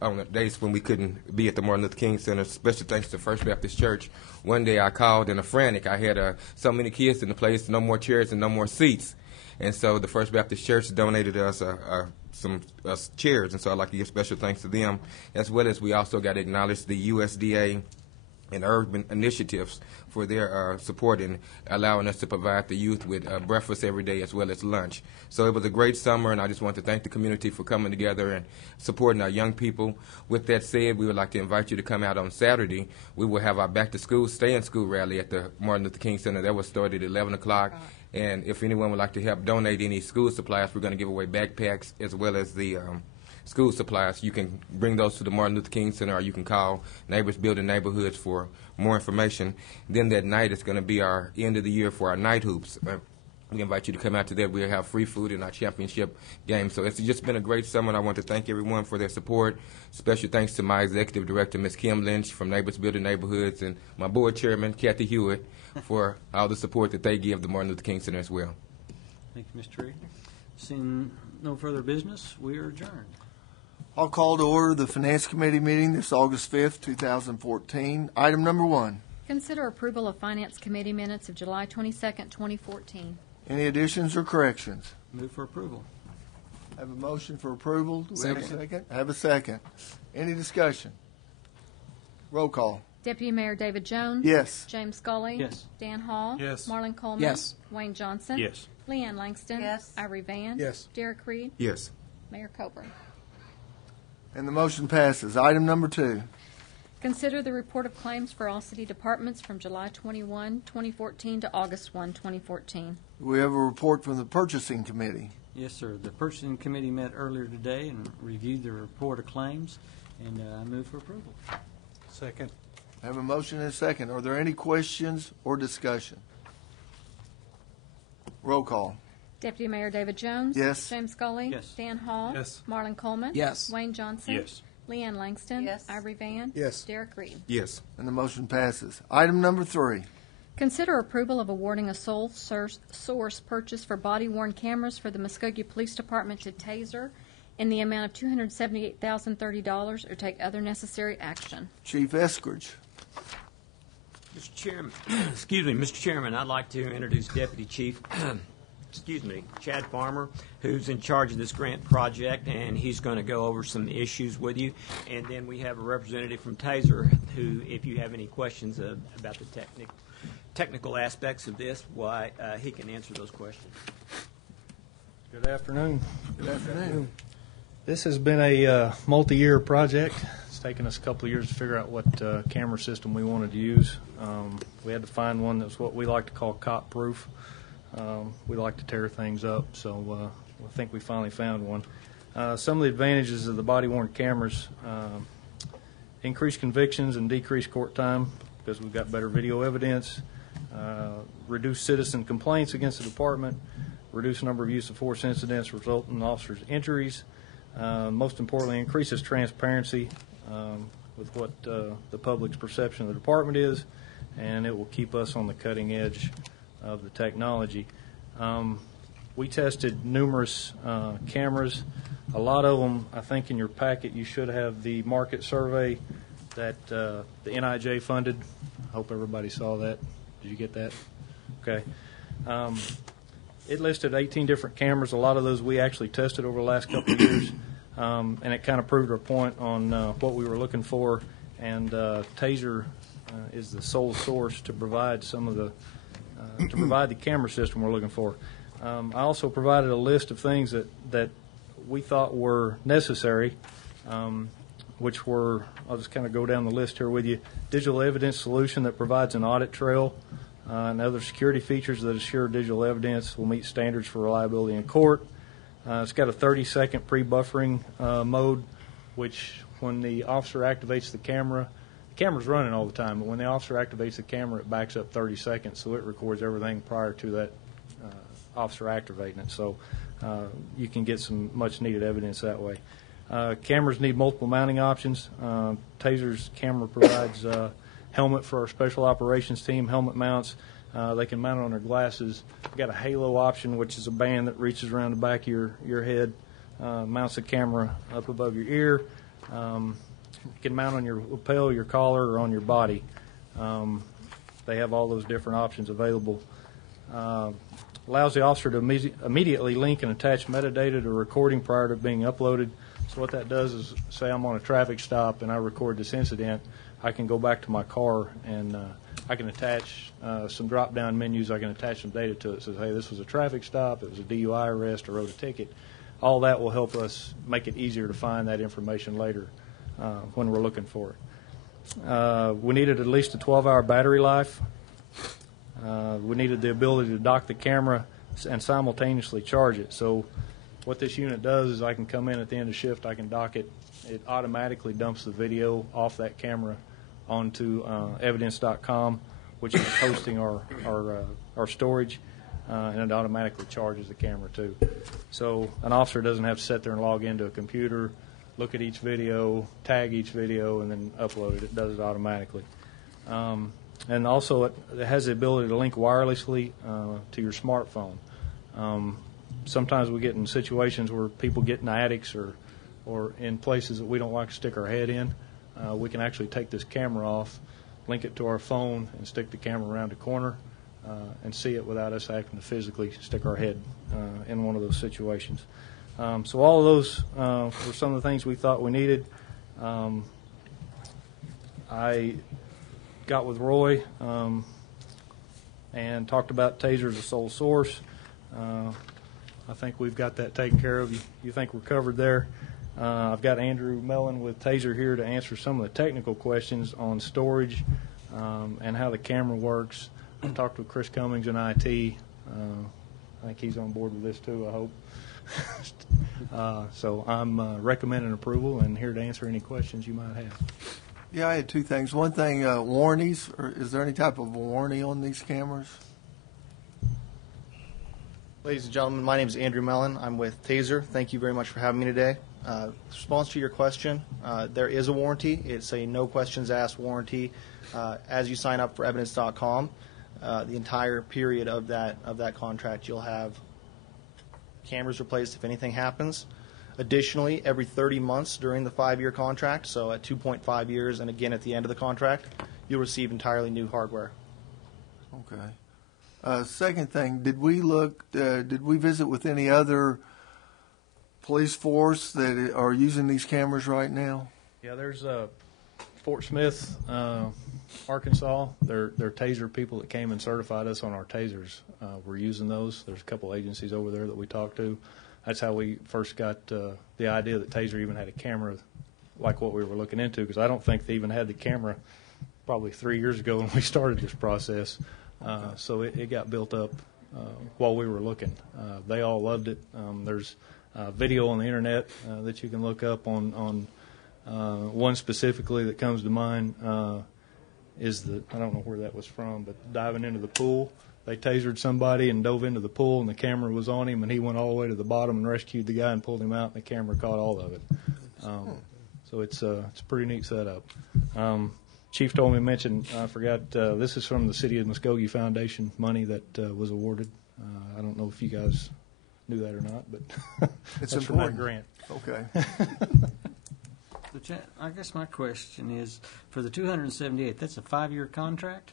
the days when we couldn't be at the Martin Luther King Center. Special thanks to First Baptist Church. One day I called in a frantic. I had so many kids in the place, no more chairs and no more seats. And so the First Baptist Church donated us some chairs, and so I'd like to give special thanks to them, as well as we also got to acknowledge the USDA and urban initiatives for their support in allowing us to provide the youth with breakfast every day as well as lunch. So it was a great summer, and I just want to thank the community for coming together and supporting our young people. With that said, we would like to invite you to come out on Saturday. We will have our back-to-school, stay-in-school rally at the Martin Luther King Center. That will start at 11 o'clock. And if anyone would like to help donate any school supplies, we're going to give away backpacks as well as the school supplies. You can bring those to the Martin Luther King Center, or you can call Neighbors Building Neighborhoods for more information. Then that night is going to be our end of the year for our night hoops. We invite you to come out to that. We'll have free food in our championship game. So it's just been a great summer, and I want to thank everyone for their support. Special thanks to my executive director, Ms. Kim Lynch from Neighbors Building Neighborhoods, and my board chairman, Kathy Hewitt, for all the support that they give the Martin Luther King Center as well. Thank you, Mr. Reed. Seeing no further business, we are adjourned. I'll call to order the Finance Committee meeting this August 5th, 2014. Item number 1. Consider approval of Finance Committee minutes of July 22nd, 2014. Any additions or corrections? Move for approval. Have a motion for approval. Do we have a Second. second? Have a second. Any discussion? Roll call. Deputy Mayor David Jones? Yes. James Scully? Yes. Dan Hall? Yes. Marlon Coleman? Yes. Wayne Johnson? Yes. Leanne Langston? Yes. Ivory Van? Yes. Derek Reed? Yes. Mayor Coburn? And the motion passes. Item number 2. Consider the report of claims for all city departments from July 21, 2014 to August 1, 2014. We have a report from the Purchasing Committee. Yes, sir. The purchasing committee met earlier today and reviewed the report of claims, and I move for approval. Second. I have a motion and a second. Are there any questions or discussion? Roll call. Deputy Mayor David Jones? Yes. James Scully? Yes. Dan Hall? Yes. Marlon Coleman? Yes. Wayne Johnson? Yes. Leanne Langston? Yes. Ivory Van? Yes. Derek Reed? Yes. And the motion passes. Item number 3. Consider approval of awarding a sole source purchase for body-worn cameras for the Muskogee Police Department to Taser in the amount of $278,030, or take other necessary action. Chief Eskridge. Mr. Chairman, excuse me, Mr. Chairman, I'd like to introduce Deputy Chief Chad Farmer, who's in charge of this grant project, and he's going to go over some issues with you. And then we have a representative from Taser, who, if you have any questions about the technical aspects of this, he can answer those questions. Good afternoon. Good afternoon. This has been a multi-year project. It's taken us a couple of years to figure out what camera system we wanted to use. We had to find one that's what we like to call cop-proof. We like to tear things up, so I think we finally found one. Some of the advantages of the body-worn cameras: increased convictions and decreased court time because we've got better video evidence, reduced citizen complaints against the department, reduced number of use of force incidents resulting in officers' injuries. Most importantly, increases transparency with what the public's perception of the department is, and it will keep us on the cutting edge of the technology. We tested numerous cameras. A lot of them, I think in your packet, you should have the market survey that the NIJ funded. I hope everybody saw that. Did you get that? Okay. It listed 18 different cameras. A lot of those we actually tested over the last couple of years, and it kind of proved our point on what we were looking for. And Taser is the sole source to provide some of the the camera system we're looking for. I also provided a list of things that we thought were necessary, which were, I'll just kind of go down the list here with you: digital evidence solution that provides an audit trail and other security features that assure digital evidence will meet standards for reliability in court. It's got a 30-second pre-buffering mode, which when the officer activates the camera's running all the time, but when the officer activates the camera, it backs up 30 seconds, so it records everything prior to that officer activating it. So you can get some much-needed evidence that way. Cameras need multiple mounting options. Taser's camera provides helmet for our special operations team, helmet mounts. They can mount it on their glasses. We've got a halo option, which is a band that reaches around the back of your head, mounts the camera up above your ear. You can mount on your lapel, your collar, or on your body. They have all those different options available. Allows the officer to immediately link and attach metadata to a recording prior to being uploaded. So what that does is, say I'm on a traffic stop and I record this incident, I can go back to my car and I can attach some drop-down menus. I can attach some data to it. It says, hey, this was a traffic stop, it was a DUI arrest, I wrote a ticket. All that will help us make it easier to find that information later when we're looking for it. We needed at least a 12-hour battery life. We needed the ability to dock the camera and simultaneously charge it. So what this unit does is I can come in at the end of shift, I can dock it. It automatically dumps the video off that camera onto evidence.com, which is hosting our storage, and it automatically charges the camera too. So an officer doesn't have to sit there and log into a computer, look at each video, tag each video, and then upload it. It does it automatically. And also it has the ability to link wirelessly to your smartphone. Sometimes we get in situations where people get in attics or in places that we don't like to stick our head in. We can actually take this camera off, link it to our phone, and stick the camera around the corner and see it without us having to physically stick our head in one of those situations. So all of those were some of the things we thought we needed. I got with Roy and talked about Taser as a sole source. I think we've got that taken care of. You think we're covered there? I've got Andrew Mellon with Taser here to answer some of the technical questions on storage and how the camera works. I talked with Chris Cummings in IT. I think he's on board with this too, I hope. So I'm recommending approval and here to answer any questions you might have. Yeah, I had two things. One thing, warranties. Is there any type of warranty on these cameras? Ladies and gentlemen, my name is Andrew Mellon. I'm with Taser. Thank you very much for having me today. In response to your question, there is a warranty. It's a no questions asked warranty. As you sign up for evidence.com, the entire period of that contract, you'll have cameras replaced if anything happens. Additionally, every 30 months during the 5-year contract, so at 2.5 years and again at the end of the contract, you'll receive entirely new hardware. Okay. Second thing, did we visit with any other police force that are using these cameras right now? Yeah, there's Fort Smith, Arkansas. They're taser people that came and certified us on our tasers. We're using those. There's a couple agencies over there that we talked to. That's how we first got the idea that taser even had a camera like what we were looking into, because I don't think they even had the camera probably 3 years ago when we started this process. So it got built up while we were looking. They all loved it. There's video on the internet that you can look up on one specifically that comes to mind is I don't know where that was from, but diving into the pool. They tasered somebody and dove into the pool, and the camera was on him, and he went all the way to the bottom and rescued the guy and pulled him out, and the camera caught all of it. So it's a pretty neat setup. Chief told me to mention, I forgot, this is from the City of Muskogee Foundation money that was awarded. I don't know if you guys knew that or not, but it's that's important. from that grant. Okay. I guess my question is, for the 278, that's a 5-year contract?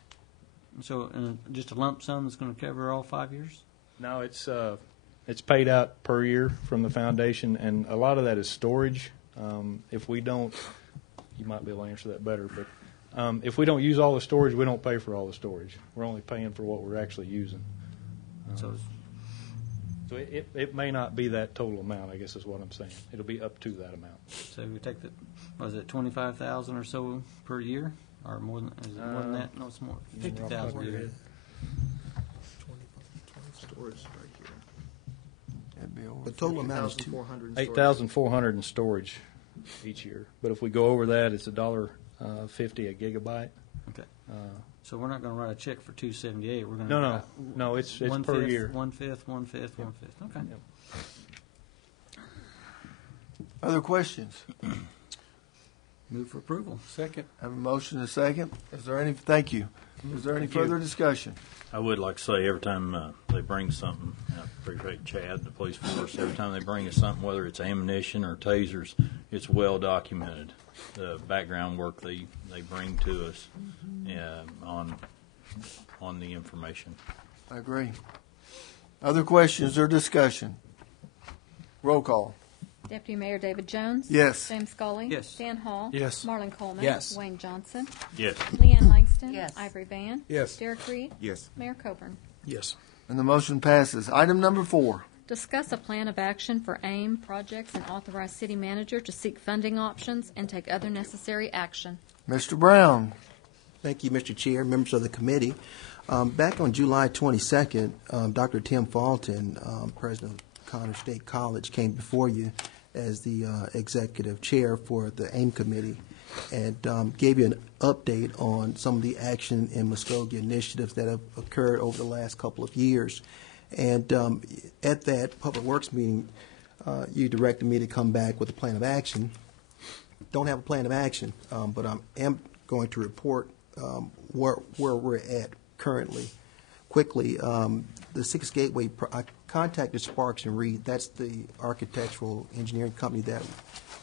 So just a lump sum that's going to cover all 5 years? No, it's paid out per year from the foundation, and a lot of that is storage. If we don't, you might be able to answer that better, but if we don't use all the storage, we don't pay for all the storage. We're only paying for what we're actually using. So it may not be that total amount, I guess is what I'm saying. It'll be up to that amount. So we take was it 25,000 or so per year, or more than? Is it more than that? No, it's more. 50,000 a year. Storage right here. That'd be over The total amount is 8,400 in storage each year. But if we go over that, it's $1.50 a gigabyte. Okay. So we're not going to write a check for 278. We're going to no. It's per year. 1/5, 1/5, 1/5. Okay. Yep. Other questions? Move for approval. Second. Have a motion and a second. Thank you. Is there any further discussion? I would like to say every time they bring something, and I appreciate Chad, the police force, every time they bring us something, whether it's ammunition or tasers, it's well documented. The background work they bring to us on the information. I agree. Other questions or discussion? Roll call. Deputy Mayor David Jones. Yes. James Scully. Yes. Dan Hall. Yes. Marlon Coleman. Yes. Wayne Johnson. Yes. Leanne Langston. Yes. Ivory Van. Yes. Derek Reed. Yes. Mayor Coburn. Yes. And the motion passes. Item number 4. Discuss a plan of action for AIM projects and authorize city manager to seek funding options and take other necessary action. Mr. Brown. Thank you, Mr. Chair, members of the committee. Back on July 22nd, Dr. Tim Fulton, president of Connor State College, came before you as the executive chair for the AIM committee and gave you an update on some of the action in Muskogee initiatives that have occurred over the last couple of years. And at that Public Works meeting, you directed me to come back with a plan of action. Don't have a plan of action, but I am going to report where we're at currently. Quickly, the Six Gateway, I contacted Sparks and Reed. That's the architectural engineering company that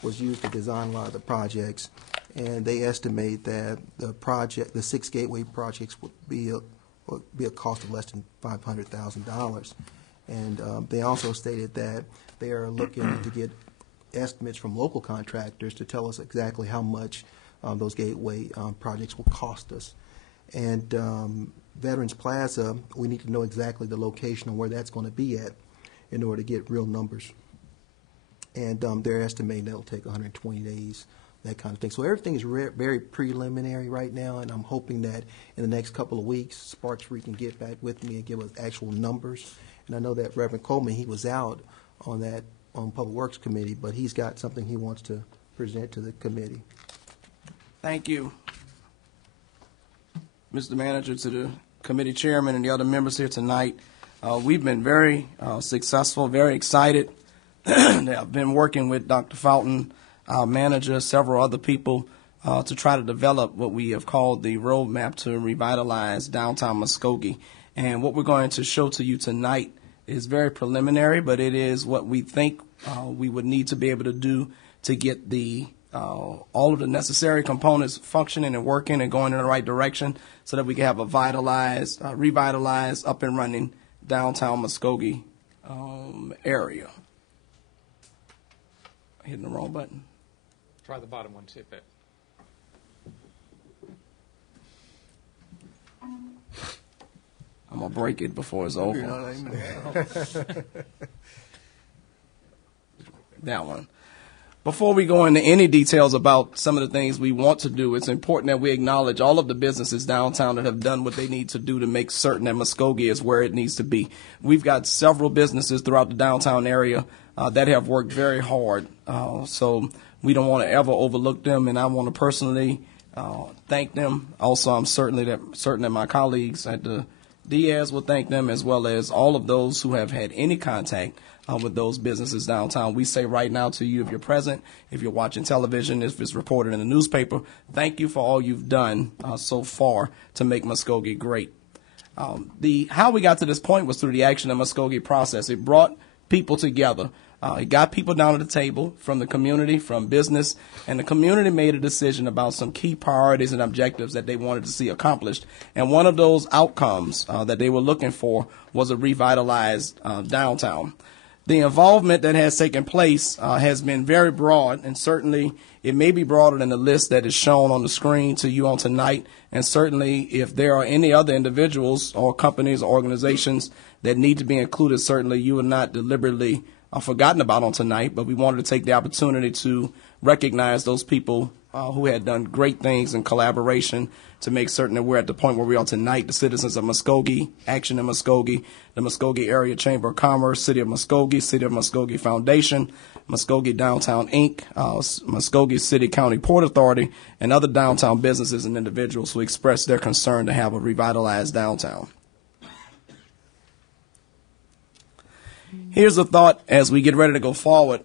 was used to design a lot of the projects. And they estimate that the Six Gateway projects would be a cost of less than $500,000. And they also stated that they are looking to get estimates from local contractors to tell us exactly how much those gateway projects will cost us. And Veterans Plaza, we need to know exactly the location and where that's going to be at in order to get real numbers. And they're estimating that'll take 120 days, that kind of thing. So everything is very preliminary right now, and I'm hoping that in the next couple of weeks, Sparks Reed can get back with me and give us actual numbers. And I know that Reverend Coleman, he was out on Public Works Committee, but he's got something he wants to present to the committee. Thank you, Mr. Manager, to the committee chairman and the other members here tonight. We've been very successful, very excited. I've been working with Dr. Fountain, our manager, several other people, to try to develop what we have called the roadmap to revitalize downtown Muskogee. And what we're going to show to you tonight is very preliminary, but it is what we think we would need to be able to do to get the all of the necessary components functioning and working and going in the right direction so that we can have a revitalized, up and running downtown Muskogee area. Hitting the wrong button. Try the bottom one, see if it. I'm going to break it before it's over. That one. Before we go into any details about some of the things we want to do, it's important that we acknowledge all of the businesses downtown that have done what they need to do to make certain that Muskogee is where it needs to be. We've got several businesses throughout the downtown area that have worked very hard, so we don't want to ever overlook them, and I want to personally thank them. Also, I'm certain that my colleagues at the Diaz will thank them, as well as all of those who have had any contact with those businesses downtown. We say right now to you, if you're present, if you're watching television, if it's reported in the newspaper, thank you for all you've done so far to make Muskogee great. How we got to this point was through the Action in Muskogee process. It brought people together. It got people down at the table from the community, from business, and the community made a decision about some key priorities and objectives that they wanted to see accomplished. And one of those outcomes that they were looking for was a revitalized downtown. The involvement that has taken place has been very broad, and certainly it may be broader than the list that is shown on the screen to you on tonight. And certainly if there are any other individuals or companies or organizations that need to be included, certainly you are not deliberately forgotten about on tonight, but we wanted to take the opportunity to recognize those people who had done great things in collaboration to make certain that we're at the point where we are tonight. The citizens of Muskogee, Action in Muskogee, the Muskogee Area Chamber of Commerce, City of Muskogee Foundation, Muskogee Downtown Inc., Muskogee City County Port Authority, and other downtown businesses and individuals who expressed their concern to have a revitalized downtown. Here's a thought as we get ready to go forward,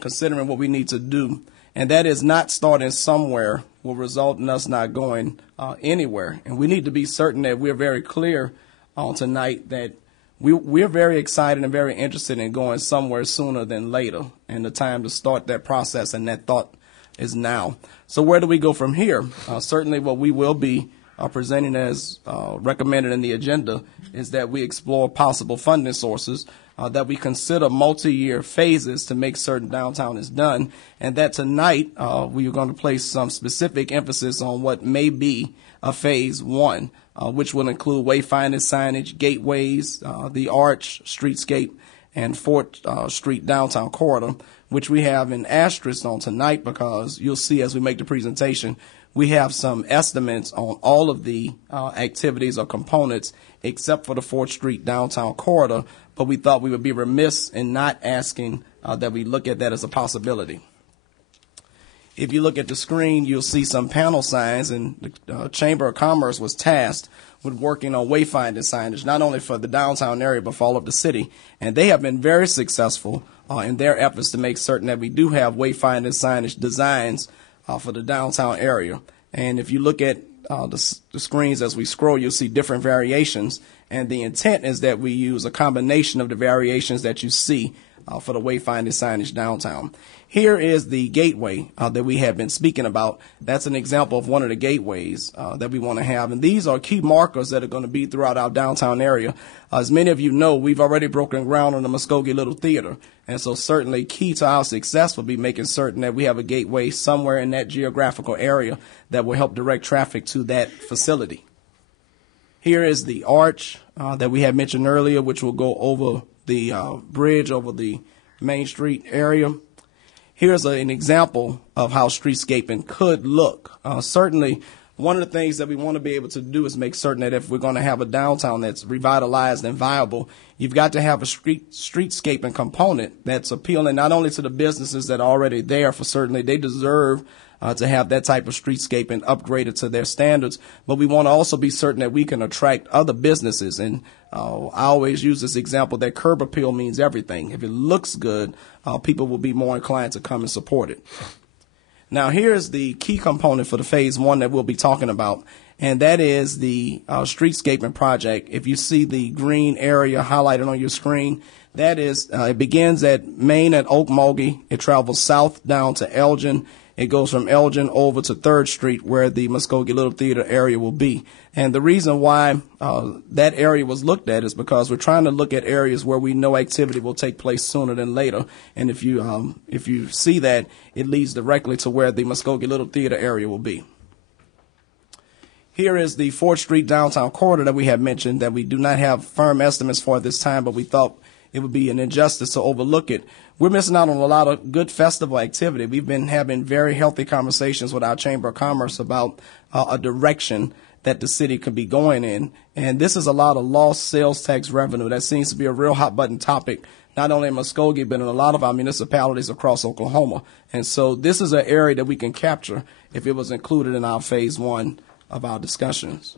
considering what we need to do, and that is not starting somewhere will result in us not going anywhere. And we need to be certain that we're very clear on tonight that we're very excited and very interested in going somewhere sooner than later, and the time to start that process and that thought is now. So where do we go from here? Certainly what we will be presenting as recommended in the agenda is that we explore possible funding sources, that we consider multi-year phases to make certain downtown is done, and that tonight we are going to place some specific emphasis on what may be a phase one, which will include wayfinding signage, gateways, the arch, streetscape, and 4th Street downtown corridor, which we have an asterisk on tonight because you'll see as we make the presentation, we have some estimates on all of the activities or components except for the 4th Street downtown corridor, but we thought we would be remiss in not asking that we look at that as a possibility. If you look at the screen, you'll see some panel signs, and the Chamber of Commerce was tasked with working on wayfinding signage, not only for the downtown area, but for all of the city. And they have been very successful in their efforts to make certain that we do have wayfinding signage designs for the downtown area. And if you look at the screens as we scroll, you'll see different variations. And the intent is that we use a combination of the variations that you see for the wayfinding signage downtown. Here is the gateway that we have been speaking about. That's an example of one of the gateways that we want to have. And these are key markers that are going to be throughout our downtown area. As many of you know, we've already broken ground on the Muskogee Little Theater. And so certainly key to our success will be making certain that we have a gateway somewhere in that geographical area that will help direct traffic to that facility. Here is the arch that we had mentioned earlier, which will go over the bridge over the Main Street area. Here's an example of how streetscaping could look. Certainly, one of the things that we want to be able to do is make certain that if we're going to have a downtown that's revitalized and viable, you've got to have a streetscaping component that's appealing not only to the businesses that are already there, for certainly they deserve to have that type of streetscaping upgraded to their standards, but we want to also be certain that we can attract other businesses. And I always use this example that curb appeal means everything. If it looks good, people will be more inclined to come and support it. Now, here's the key component for the phase one that we'll be talking about, and that is the streetscaping project. If you see the green area highlighted on your screen, that is, it begins at Main at Okmulgee. It travels south down to Elgin. It goes from Elgin over to 3rd Street, where the Muskogee Little Theater area will be. And the reason why that area was looked at is because we're trying to look at areas where we know activity will take place sooner than later. And if you see that, it leads directly to where the Muskogee Little Theater area will be. Here is the 4th Street downtown corridor that we have mentioned that we do not have firm estimates for at this time, but we thought it would be an injustice to overlook it. We're missing out on a lot of good festival activity. We've been having very healthy conversations with our Chamber of Commerce about a direction that the city could be going in. And this is a lot of lost sales tax revenue. That seems to be a real hot button topic, not only in Muskogee, but in a lot of our municipalities across Oklahoma. And so this is an area that we can capture if it was included in our phase 1 of our discussions.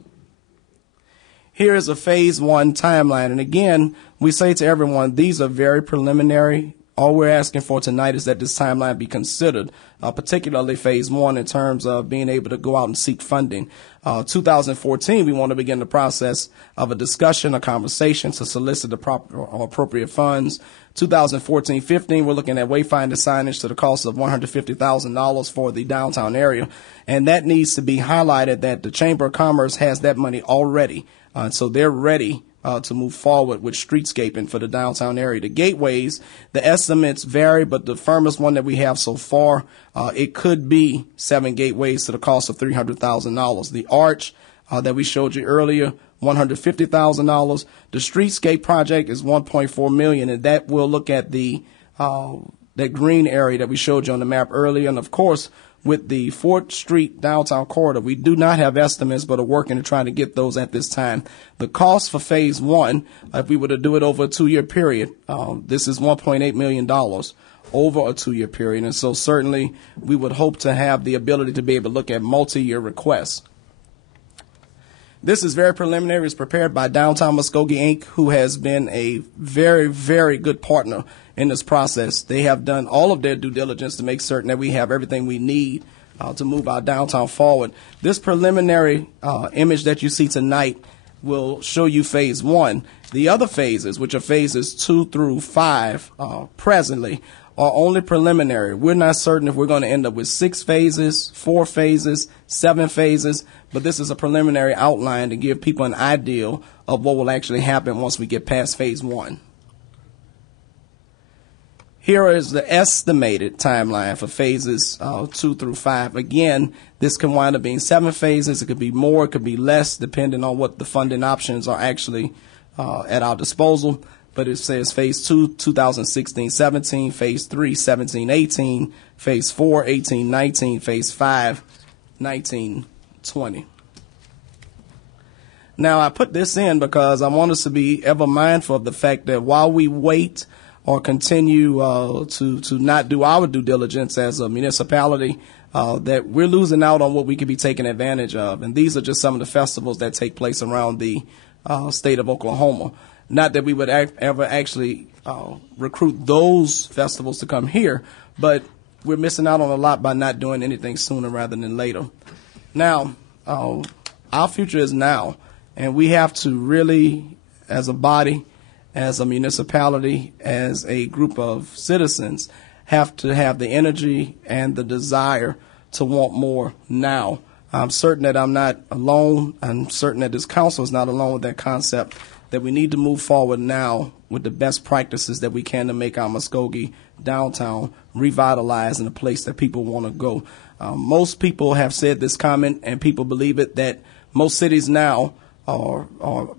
Here is a phase 1 timeline. And again, we say to everyone, these are very preliminary. All we're asking for tonight is that this timeline be considered, particularly phase 1 in terms of being able to go out and seek funding. 2014, we want to begin the process of a discussion, a conversation to solicit the proper or appropriate funds. 2014-15, we're looking at wayfinding signage to the cost of $150,000 for the downtown area. And that needs to be highlighted that the Chamber of Commerce has that money already. So they're ready to move forward with streetscaping for the downtown area. The gateways, the estimates vary, but the firmest one that we have so far, it could be 7 gateways to the cost of $300,000. The arch that we showed you earlier, $150,000. The streetscape project is $1.4 million, and that will look at the that green area that we showed you on the map earlier. And of course, with the 4th Street downtown corridor, we do not have estimates, but are working to try to get those at this time. The cost for phase 1, if we were to do it over a 2-year period, this is $1.8 million over a 2-year period. And so certainly we would hope to have the ability to be able to look at multi-year requests. This is very preliminary. It's prepared by Downtown Muskogee, Inc., who has been a very, very good partner in this process. They have done all of their due diligence to make certain that we have everything we need to move our downtown forward. This preliminary image that you see tonight will show you phase 1. The other phases, which are phases 2 through 5 presently, are only preliminary. We're not certain if we're going to end up with 6 phases, 4 phases, 7 phases, but this is a preliminary outline to give people an idea of what will actually happen once we get past phase 1. Here is the estimated timeline for phases 2 through 5. Again, this can wind up being 7 phases. It could be more, it could be less, depending on what the funding options are actually at our disposal. But it says phase 2, 2016-17, phase 3, 17-18, phase 4, 18-19, phase 5, 19-20. Now, I put this in because I want us to be ever mindful of the fact that while we wait or continue to not do our due diligence as a municipality, that we're losing out on what we could be taking advantage of. And these are just some of the festivals that take place around the state of Oklahoma. Not that we would ever actually recruit those festivals to come here, but we're missing out on a lot by not doing anything sooner rather than later. Now, our future is now, and we have to really, as a body, as a municipality, as a group of citizens, have to have the energy and the desire to want more now. I'm certain that I'm not alone. I'm certain that this council is not alone with that concept, that we need to move forward now with the best practices that we can to make our Muskogee downtown revitalized in a place that people want to go. Most people have said this comment, and people believe it, that most cities now are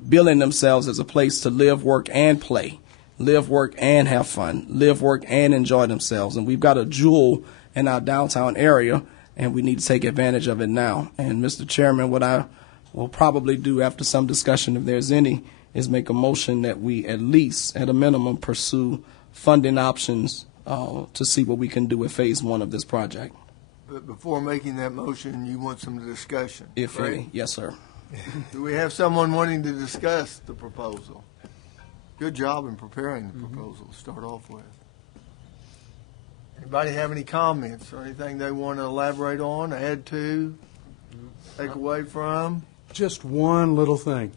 billing themselves as a place to live, work, and play, live, work, and have fun, live, work, and enjoy themselves. And we've got a jewel in our downtown area, and we need to take advantage of it now. And, Mr. Chairman, what I will probably do after some discussion, if there's any, is make a motion that we at least, at a minimum, pursue funding options to see what we can do with phase 1 of this project. But before making that motion, you want some discussion? If right? any. Yes, sir. Do we have someone wanting to discuss the proposal? Good job in preparing the proposal to start off with. Anybody have any comments or anything they want to elaborate on, add to, take away from? Just one little thing.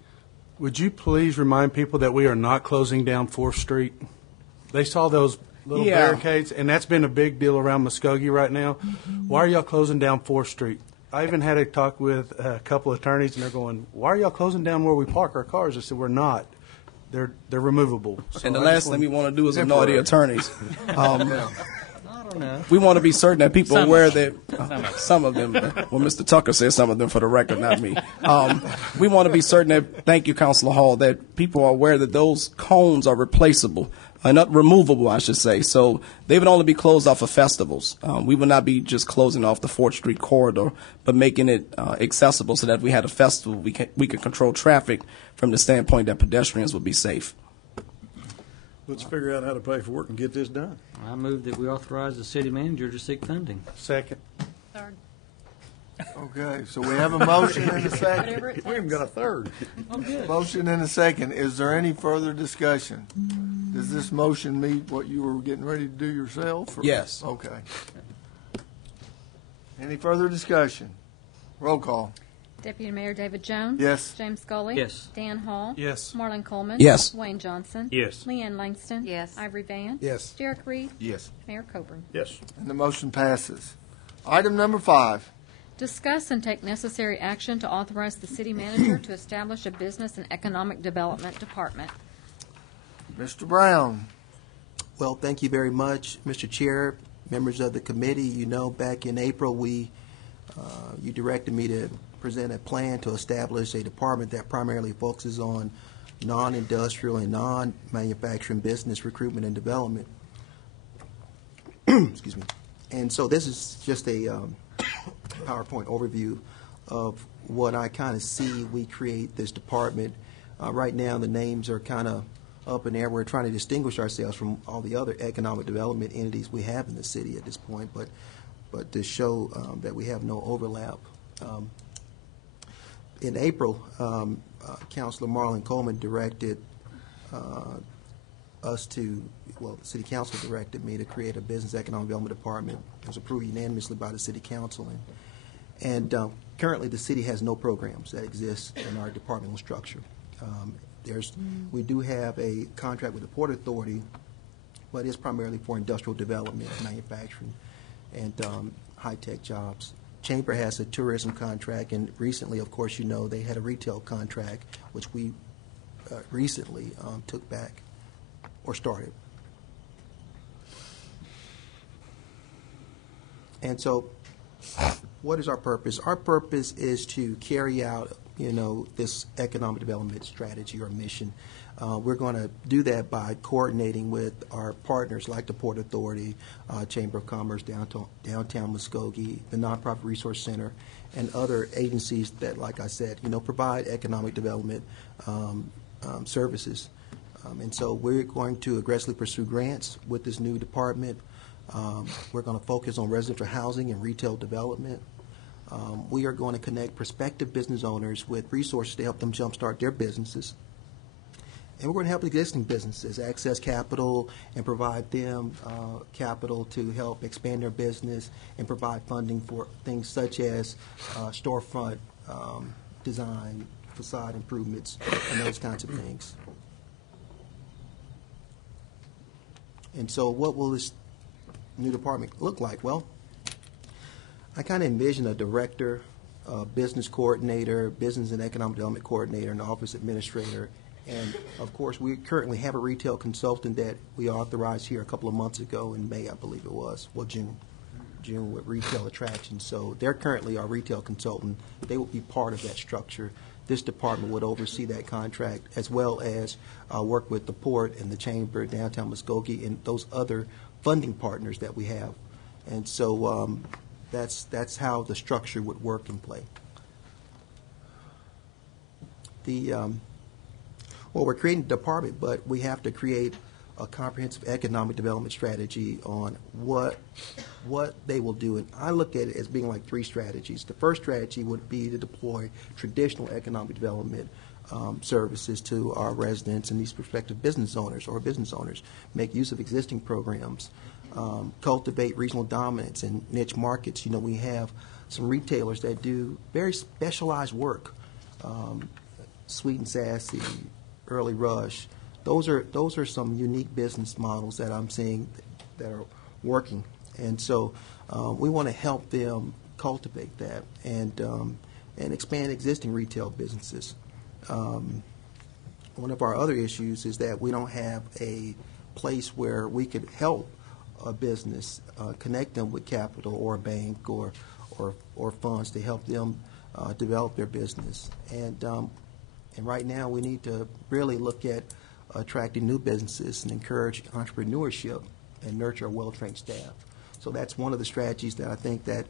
Would you please remind people that we are not closing down 4th Street? They saw those little Yeah. barricades, and that's been a big deal around Muskogee right now. Why are y'all closing down 4th Street? I even had a talk with a couple of attorneys, and they're going, why are y'all closing down where we park our cars? I said, we're not. They're removable. So And the I last just thing we want to do is Temporary. annoy the attorneys. I don't know. We want to be certain that people Some are aware of that some of them. Well, Mr. Tucker said some of them for the record, not me. We want to be certain that, thank you, Councilor Hall, that people are aware that those cones are replaceable, not removable, I should say. So they would only be closed off of festivals. We would not be just closing off the 4th Street corridor, but making it accessible so that if we had a festival, we could control traffic from the standpoint that pedestrians would be safe. Let's figure out how to pay for it and get this done. I move that we authorize the city manager to seek funding. Second. Third. Okay, so we have a motion and a second. Whatever it We haven't got a third. Motion and a second. Is there any further discussion? Does this motion meet what you were getting ready to do yourself? or- Yes. Okay. Any further discussion? Roll call. Deputy Mayor David Jones. Yes. James Scully. Yes. Dan Hall. Yes. Marlon Coleman. Yes. Wayne Johnson. Yes. Leanne Langston. Yes. Ivory Van. Yes. Derek Reed. Yes. Mayor Coburn. Yes. And the motion passes. Item number 5. Discuss and take necessary action to authorize the city manager to establish a business and economic development department. Mr. Brown. Well, thank you very much, Mr. Chair, members of the committee. You know, back in April, you directed me to present a plan to establish a department that primarily focuses on non-industrial and non-manufacturing business recruitment and development. Excuse me. And so this is just a PowerPoint overview of what I kind of see we create this department. Right now, the names are kind of up in the air. We're trying to distinguish ourselves from all the other economic development entities we have in the city at this point, but to show that we have no overlap. In April, Councilor Marlon Coleman directed us to, well, the City Council directed me to create a Business Economic Development Department. It was approved unanimously by the City Council. And currently, the city has no programs that exist in our departmental structure. We do have a contract with the Port Authority, but it's primarily for industrial development, manufacturing, and high-tech jobs. Chamber has a tourism contract, and recently, of course, you know, they had a retail contract, which we recently took back or started. And so what is our purpose? Our purpose is to carry out, you know, this economic development strategy or mission. We're going to do that by coordinating with our partners like the Port Authority, Chamber of Commerce, downtown Muskogee, the Nonprofit Resource Center, and other agencies that, like I said, you know, provide economic development services. And so we're going to aggressively pursue grants with this new department. We're going to focus on residential housing and retail development. We are going to connect prospective business owners with resources to help them jumpstart their businesses. And we're going to help existing businesses access capital and provide them capital to help expand their business and provide funding for things such as storefront design, facade improvements, and those kinds of things. And so what will this new department look like? Well, I kind of envision a director, a business coordinator, business and economic development coordinator, and office administrator. And, of course, we currently have a retail consultant that we authorized here a couple of months ago in May, I believe it was, well, June with Retail Attraction. So they're currently our retail consultant. They will be part of that structure. This department would oversee that contract as well as work with the Port and the Chamber, downtown Muskogee, and those other funding partners that we have. And so that's how the structure would work and play. Well, we're creating a department, but we have to create a comprehensive economic development strategy on what they will do. And I look at it as being like 3 strategies. The first strategy would be to deploy traditional economic development services to our residents and these prospective business owners, make use of existing programs, cultivate regional dominance in niche markets. You know, we have some retailers that do very specialized work, Sweet and Sassy, Early Rush. Those are some unique business models that I'm seeing working. And so we want to help them cultivate that and expand existing retail businesses. One of our other issues is that we don't have a place where we could help a business connect them with capital or a bank or funds to help them develop their business. And right now we need to really look at attracting new businesses and encourage entrepreneurship and nurture a well-trained staff. So that's one of the strategies that I think that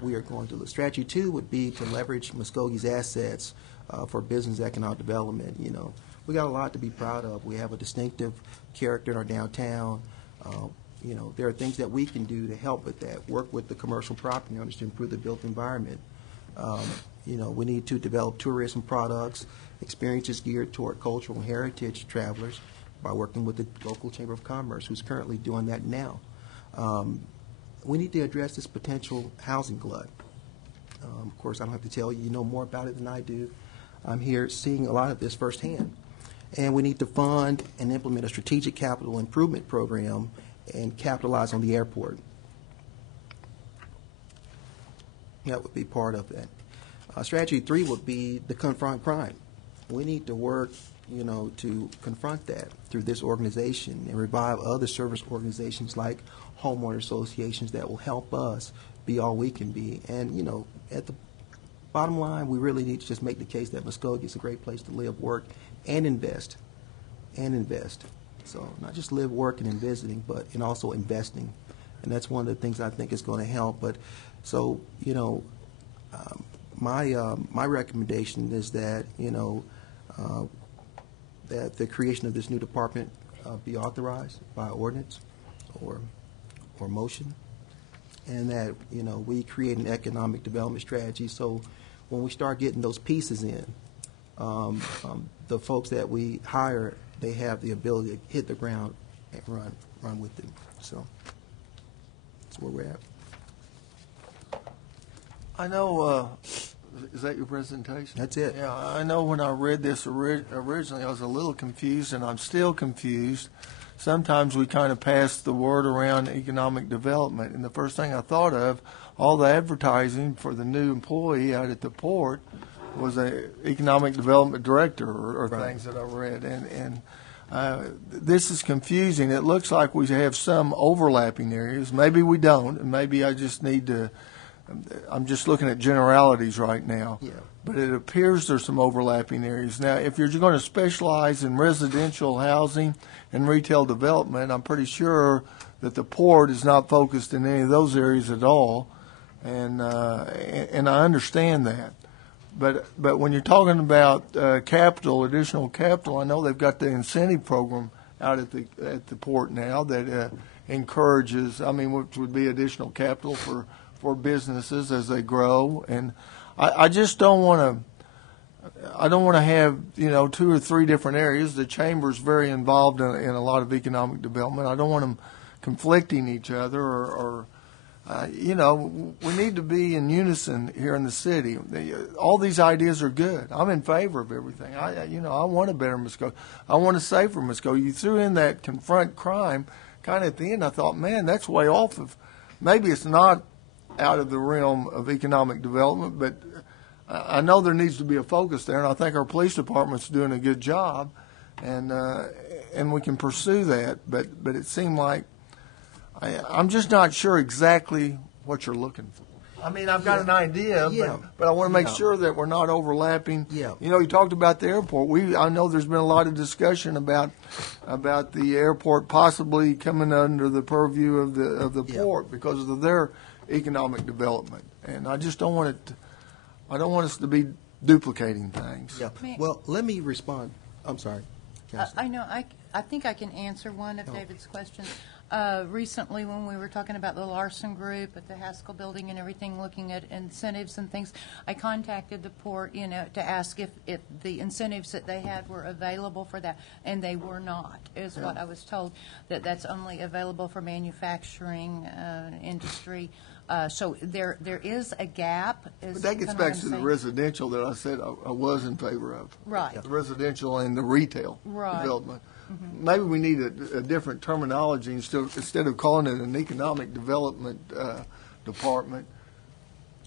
we are going to look. Strategy 2 would be to leverage Muskogee's assets for business economic development. You know, we got a lot to be proud of. We have a distinctive character in our downtown. You know, there are things that we can do to help with that. Work with the commercial property owners to improve the built environment. You know, we need to develop tourism products, experiences geared toward cultural and heritage travelers by working with the local Chamber of Commerce, who's currently doing that now. We need to address this potential housing glut. Of course, I don't have to tell you, you know more about it than I do. I'm here seeing a lot of this firsthand. And we need to fund and implement a strategic capital improvement program and capitalize on the airport. That would be part of that. Strategy 3 would be to confront crime. We need to work, you know, to confront that through this organization and revive other service organizations like homeowner associations that will help us be all we can be. And, you know, at the bottom line, we really need to just make the case that Muskogee is a great place to live, work, and invest. So not just live, working, and visiting, but and also investing. And that's one of the things I think is going to help. But so, you know, my recommendation is that, you know, that the creation of this new department be authorized by ordinance or motion, and that, you know, we create an economic development strategy so when we start getting those pieces in, the folks that we hire, they have the ability to hit the ground and run with it. So that's where we're at. I know, is that your presentation? That's it. Yeah, I know when I read this originally, I was a little confused, and I'm still confused. Sometimes we kind of pass the word around economic development, and the first thing I thought of, all the advertising for the new employee out at the port was a economic development director or right. Things that I read, and this is confusing. It looks like we have some overlapping areas. Maybe we don't, and maybe I just need to. I'm just looking at generalities right now. Yeah. But it appears there's some overlapping areas. Now, if you're going to specialize in residential housing and retail development, I'm pretty sure that the port is not focused in any of those areas at all, and I understand that. But when you're talking about capital, additional capital, I know they've got the incentive program out at the port now that encourages, which would be additional capital for businesses as they grow, and I just don't want to have 2 or 3 different areas. The chamber's very involved in a lot of economic development. I don't want them conflicting each other or we need to be in unison here in the city. All these ideas are good. I'm in favor of everything. I want a better Muskogee. I want a safer Muskogee. You threw in that confront crime kind of at the end. I thought, man, that's way off of. Maybe it's not out of the realm of economic development, but I know there needs to be a focus there, and I think our police department's doing a good job, and we can pursue that. But it seemed like I'm just not sure exactly what you're looking for. I've got an idea, but I want to make sure that we're not overlapping. Yeah. You talked about the airport. I know there's been a lot of discussion about the airport possibly coming under the purview of the port because of their economic development, and I just don't want it. I don't want us to be duplicating things. Yeah. Well, let me respond. I'm sorry. I know. I think I can answer one of David's questions. Recently, when we were talking about the Larson Group at the Haskell Building and everything, looking at incentives and things, I contacted the port, to ask if the incentives that they had were available for that, and they were not, is what I was told, that's only available for manufacturing industry. So there is a gap. But that gets back to the residential that I said I was in favor of. Right. The residential and the retail development. Mm-hmm. Maybe we need a different terminology instead of calling it an economic development department.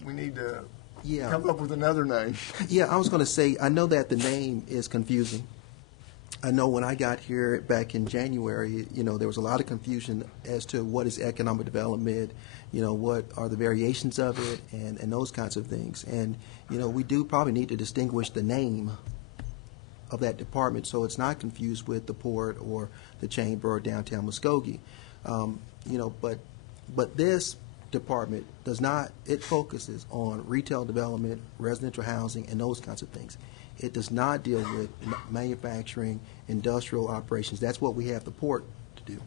We need to come up with another name. Yeah, I was going to say, I know that the name is confusing. I know when I got here back in January, there was a lot of confusion as to what is economic development, what are the variations of it, and those kinds of things. And, we do probably need to distinguish the name of that department so it's not confused with the port or the chamber or downtown Muskogee. But this department does not, it focuses on retail development, residential housing, and those kinds of things. It does not deal with manufacturing, industrial operations. That's what we have the port to do.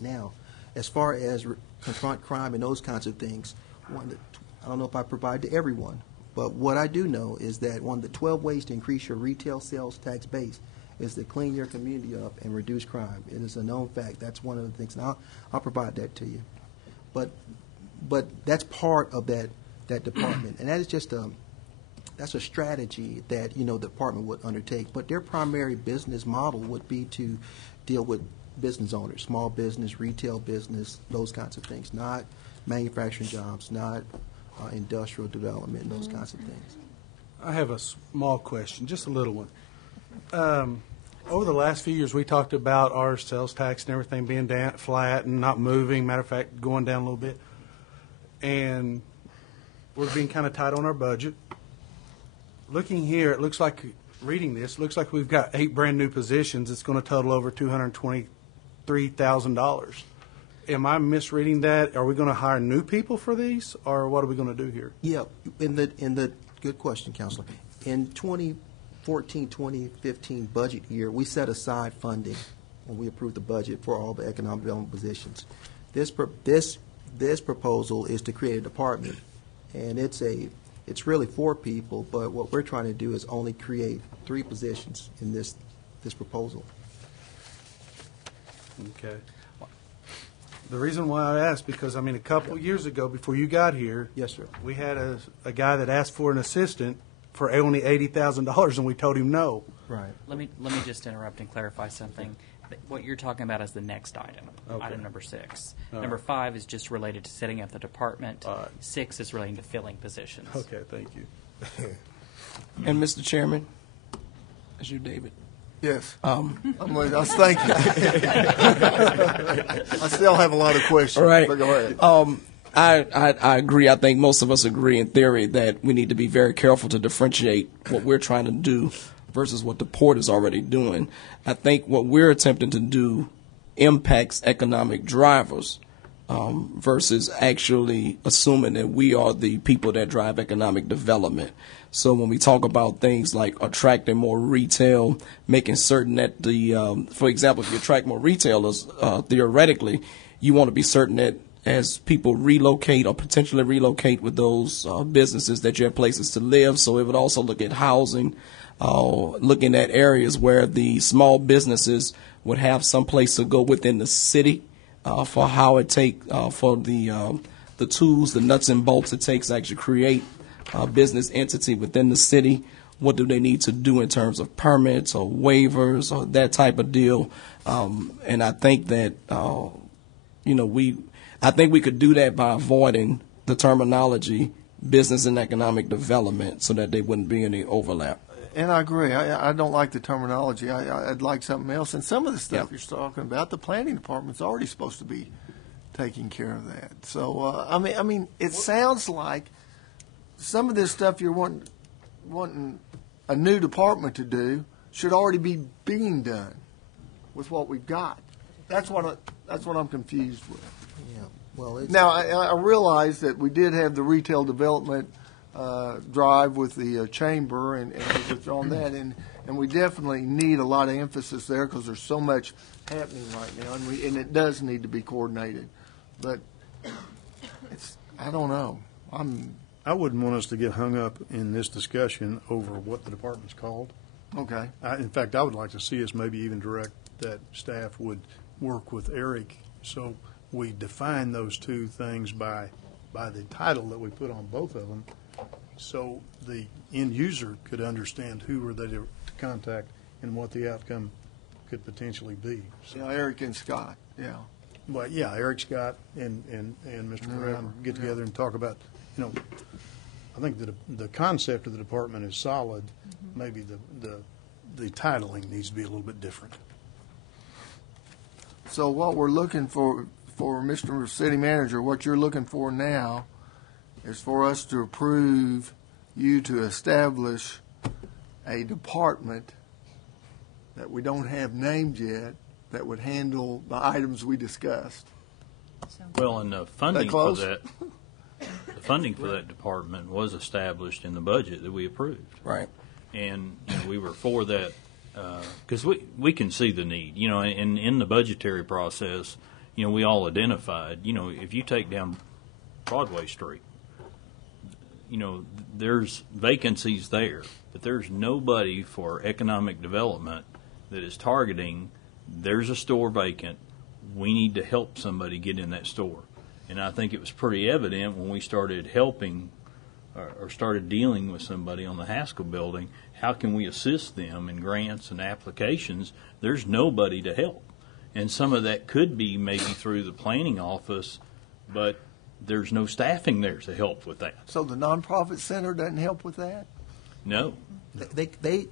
Now, as far as confront crime and those kinds of things, I don't know if I provide to everyone, but what I do know is that one of the 12 ways to increase your retail sales tax base is to clean your community up and reduce crime. It is a known fact. That's one of the things. And I'll provide that to you. But that's part of that department, and that is just that's a strategy that the department would undertake. But their primary business model would be to deal with business owners, small business, retail business, those kinds of things, not manufacturing jobs, not industrial development, and those kinds of things. I have a small question, just a little one. Over the last few years, we talked about our sales tax and everything being down, flat and not moving. Matter of fact, going down a little bit. And we're being kind of tight on our budget. Looking here, it looks like, reading this, looks like we've got 8 brand-new positions. It's going to total over $223,000. Am I misreading that? Are we going to hire new people for these, or what are we going to do here? Yeah, in the good question, Counselor. In 2014-2015 budget year, we set aside funding when we approved the budget for all the economic development positions. This proposal is to create a department, and it's really 4 people, but what we're trying to do is only create 3 positions in this proposal. Okay. The reason why I asked, because, a couple of years ago, before you got here, yes, sir, we had a guy that asked for an assistant for only $80,000, and we told him no. Right. Let me just interrupt and clarify something. What you're talking about is the next item, item number 6. Number 5 is just related to setting up the department. 6 is relating to filling positions. Okay, thank you. And Mr. Chairman, that's you, David. Yes. I was thinking. I still have a lot of questions. All right. But go ahead. I agree. I think most of us agree in theory that we need to be very careful to differentiate what we're trying to do versus what the port is already doing. I think what we're attempting to do impacts economic drivers versus actually assuming that we are the people that drive economic development. So when we talk about things like attracting more retail, making certain that for example, if you attract more retailers, theoretically, you want to be certain that as people relocate or potentially relocate with those businesses, that you have places to live. So it would also look at housing, looking at areas where the small businesses would have some place to go within the city for how it take for the tools, the nuts and bolts it takes to actually create a business entity within the city. What do they need to do in terms of permits or waivers or that type of deal? And I think that I think we could do that by avoiding the terminology business and economic development so that there wouldn't be any overlap. And I agree. I don't like the terminology. I'd like something else. And some of the stuff you're talking about, the planning department's already supposed to be taking care of that. So, I mean, it sounds like some of this stuff you're wanting a new department to do should already be being done with what we've got. That's what I'm confused with. Yeah. Well, now I realize that we did have the retail development drive with the chamber, and we've withdrawn that, and we definitely need a lot of emphasis there because there's so much happening right now, and it does need to be coordinated. But I don't know. I wouldn't want us to get hung up in this discussion over what the department's called. Okay. In fact, I would like to see us maybe even direct that staff would work with Eric so we define those 2 things by by the title that we put on both of them, so the end user could understand who were they to contact and what the outcome could potentially be. So, Yeah, Eric and Scott, yeah. but yeah, Eric Scott and Mr. Brown get together and talk about, I think that the concept of the department is solid. Maybe the titling needs to be a little bit different. So what we're looking for Mr. City Manager, what you're looking for now is for us to approve you to establish a department that we don't have named yet that would handle the items we discussed. Well, and the funding for close? that, the funding for that department was established in the budget that we approved. Right. And we were for that because we can see the need. And in the budgetary process, we all identified. If you take down Broadway Street, there's vacancies there, but there's nobody for economic development that is targeting. There's a store vacant. We need to help somebody get in that store. And I think it was pretty evident when we started helping or started dealing with somebody on the Haskell building, how can we assist them in grants and applications? There's nobody to help. And some of that could be maybe through the planning office, but there's no staffing there to help with that. So the nonprofit center doesn't help with that? No. They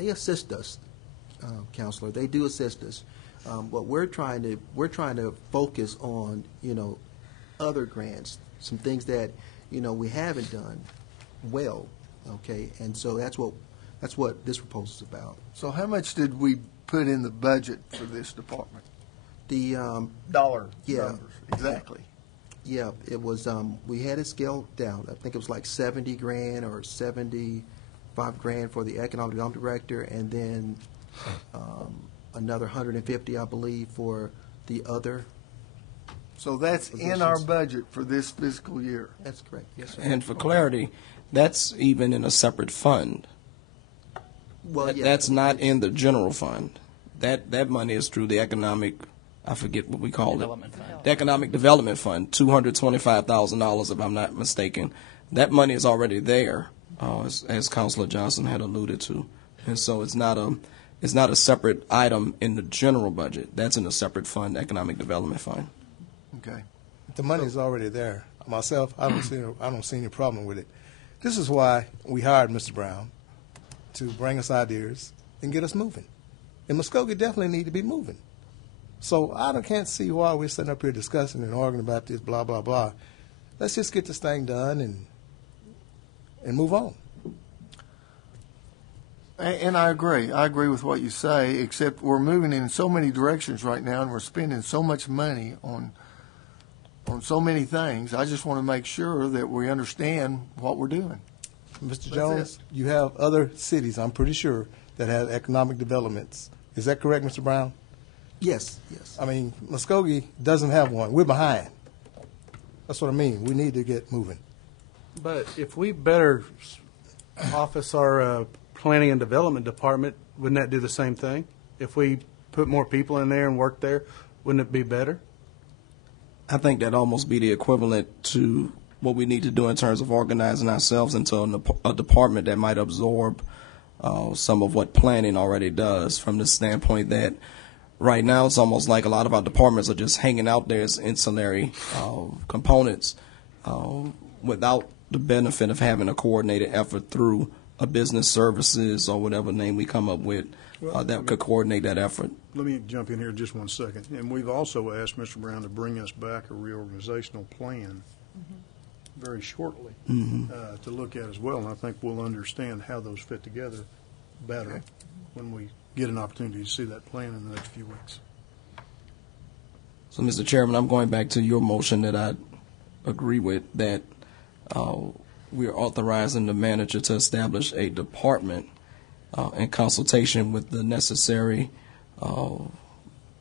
assist us, Counselor. They do assist us. But we're trying to focus on other grants, some things that we haven't done well. Okay, and so that's what this proposal is about. So how much did we put in the budget for this department? The dollar yeah, numbers, exactly. Yeah, it was. We had it scaled down. I think it was like $70,000 or $75,000 for the economic development director, and then another $150,000, I believe, for the other. So that's in our budget for this fiscal year. That's correct. Yes, sir. And for clarity, that's even in a separate fund. Well, yeah, that's not in the general fund. That money is through the economic, I forget what we call Development it. Fund. The Economic Development Fund, $225,000, if I'm not mistaken. That money is already there, as Councilor Johnson had alluded to, and so it's not a separate item in the general budget. That's in a separate fund, Economic Development Fund. Okay. The money's already there. Myself, I don't see any problem with it. This is why we hired Mr. Brown, to bring us ideas and get us moving. And Muskogee definitely need to be moving. So I can't see why we're sitting up here discussing and arguing about this, blah, blah, blah. Let's just get this thing done and move on. And I agree. I agree with what you say, except we're moving in so many directions right now, and we're spending so much money on so many things. I just want to make sure that we understand what we're doing. Mr. Jones, you have other cities, I'm pretty sure, that have economic developments. Is that correct, Mr. Brown? Yes. I mean, Muskogee doesn't have one. We're behind. That's what I mean. We need to get moving. But if we better office our planning and development department, wouldn't that do the same thing? If we put more people in there and work there, wouldn't it be better? I think that'd almost be the equivalent to what we need to do in terms of organizing ourselves into a department that might absorb some of what planning already does, from the standpoint that right now it's almost like a lot of our departments are just hanging out there as ancillary components without the benefit of having a coordinated effort through a business services or whatever name we come up with that could coordinate that effort. Let me jump in here just one second. And we've also asked Mr. Brown to bring us back a reorganizational plan very shortly to look at as well. And I think we'll understand how those fit together better when we get an opportunity to see that plan in the next few weeks. So, Mr. Chairman, I'm going back to your motion that I agree with, that we're authorizing the manager to establish a department in consultation with the necessary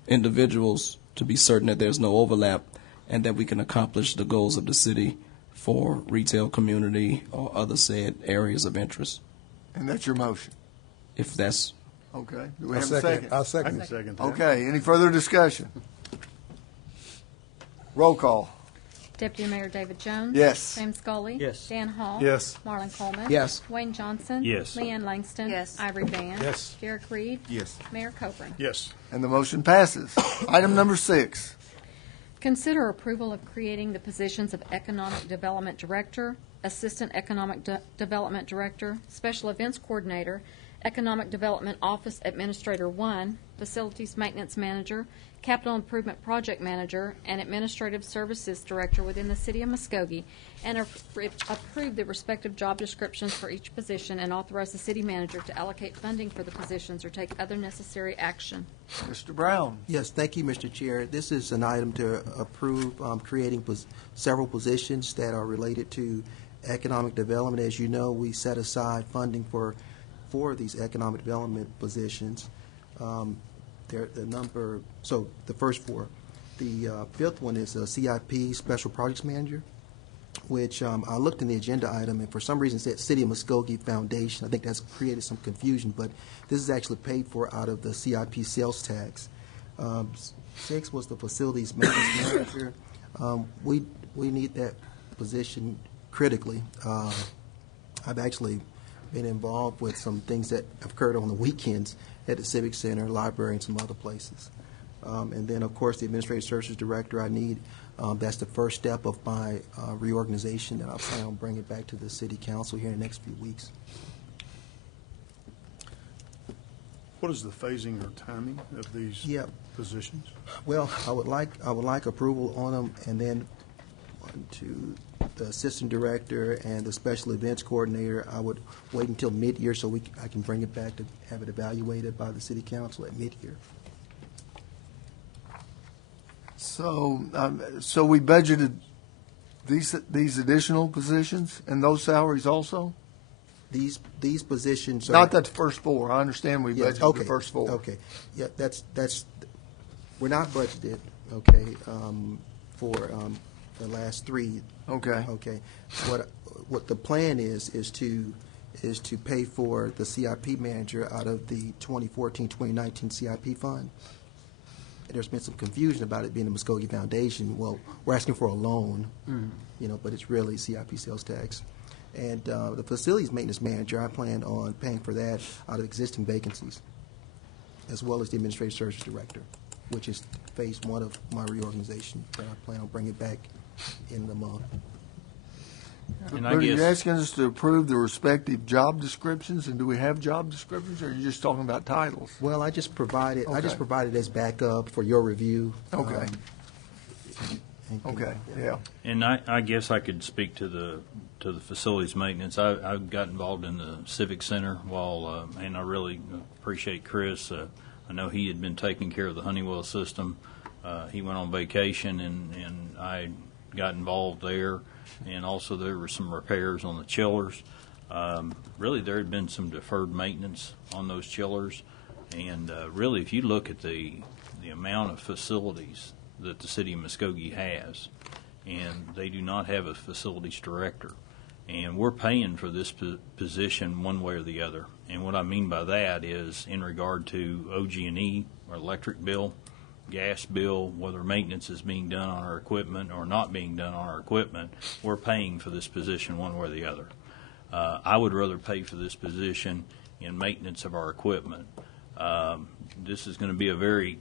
individuals to be certain that there's no overlap and that we can accomplish the goals of the city for retail, community, or other said areas of interest. And that's your motion? If that's... Okay. Do we have a second? I'll second that. Okay. Any further discussion? Roll call. Deputy Mayor David Jones. Yes. James Scully. Yes. Dan Hall. Yes. Marlon Coleman. Yes. Wayne Johnson. Yes. Leanne Langston. Yes. Ivory Van. Yes. Derek Reed. Yes. Mayor Copeland. Yes. And the motion passes. Item number 6. Consider approval of creating the positions of Economic Development Director, Assistant Economic Development Director, Special Events Coordinator, Economic Development Office Administrator 1, Facilities Maintenance Manager, Capital Improvement Project Manager, and Administrative Services Director within the City of Muskogee, and approve the respective job descriptions for each position and authorize the City Manager to allocate funding for the positions or take other necessary action. Mr. Brown. Yes, thank you, Mr. Chair. This is an item to approve creating several positions that are related to economic development. As you know, we set aside funding for these economic development positions. So the first 4. The fifth one is a CIP, Special Projects Manager, which I looked in the agenda item, and for some reason it said City of Muskogee Foundation. I think that's created some confusion, but this is actually paid for out of the CIP sales tax. 6 was the Facilities Maintenance Manager. We need that position critically. I've actually been involved with some things that have occurred on the weekends at the Civic Center, library, and some other places. And then, of course, the Administrative Services Director I need. That's the first step of my reorganization that I plan on bringing back to the City Council here in the next few weeks. What is the phasing or timing of these positions? Well, I would like approval on them, and then to the Assistant Director and the Special Events Coordinator, I would wait until mid-year so I can bring it back to have it evaluated by the City Council at mid-year. So we budgeted these additional positions and those salaries also? These positions are... Not that the first 4. I understand we budgeted the first 4. Okay. Yeah, that's we're not budgeted, okay, for the last 3. Okay. Okay. What the plan is to pay for the CIP manager out of the 2014-2019 CIP fund. There's been some confusion about it being the Muskogee Foundation. Well, we're asking for a loan, but it's really CIP sales tax. And the facilities maintenance manager, I plan on paying for that out of existing vacancies, as well as the administrative services director, which is phase 1 of my reorganization that I plan on bringing back in the month. But are you asking us to approve the respective job descriptions, and do we have job descriptions, or are you just talking about titles? Well, I just provided as backup for your review. Okay. Yeah. And I guess I could speak to the facilities maintenance. I got involved in the Civic Center while, and I really appreciate Chris. I know he had been taking care of the Honeywell system. He went on vacation, and I got involved there. And also there were some repairs on the chillers. Really, there had been some deferred maintenance on those chillers. And really, if you look at the amount of facilities that the City of Muskogee has, and they do not have a facilities director. And we're paying for this position one way or the other. And what I mean by that is in regard to OG&E, or electric bill, gas bill, whether maintenance is being done on our equipment or not being done on our equipment, we're paying for this position one way or the other. I would rather pay for this position in maintenance of our equipment. This is going to be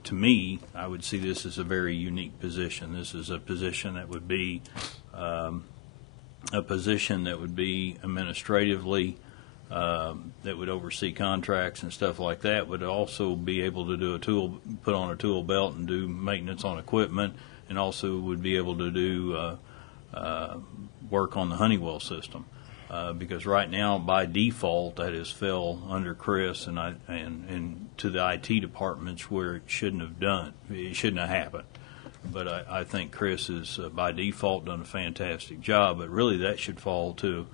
to me, I would see this as a very unique position. This is a position that would be administratively that would oversee contracts and stuff like that, would also be able to put on a tool belt and do maintenance on equipment, and also would be able to do work on the Honeywell system. Because right now, by default, that has fell under Chris and to the IT departments where it shouldn't have happened. But I think Chris has, by default, done a fantastic job. But really, that should fall to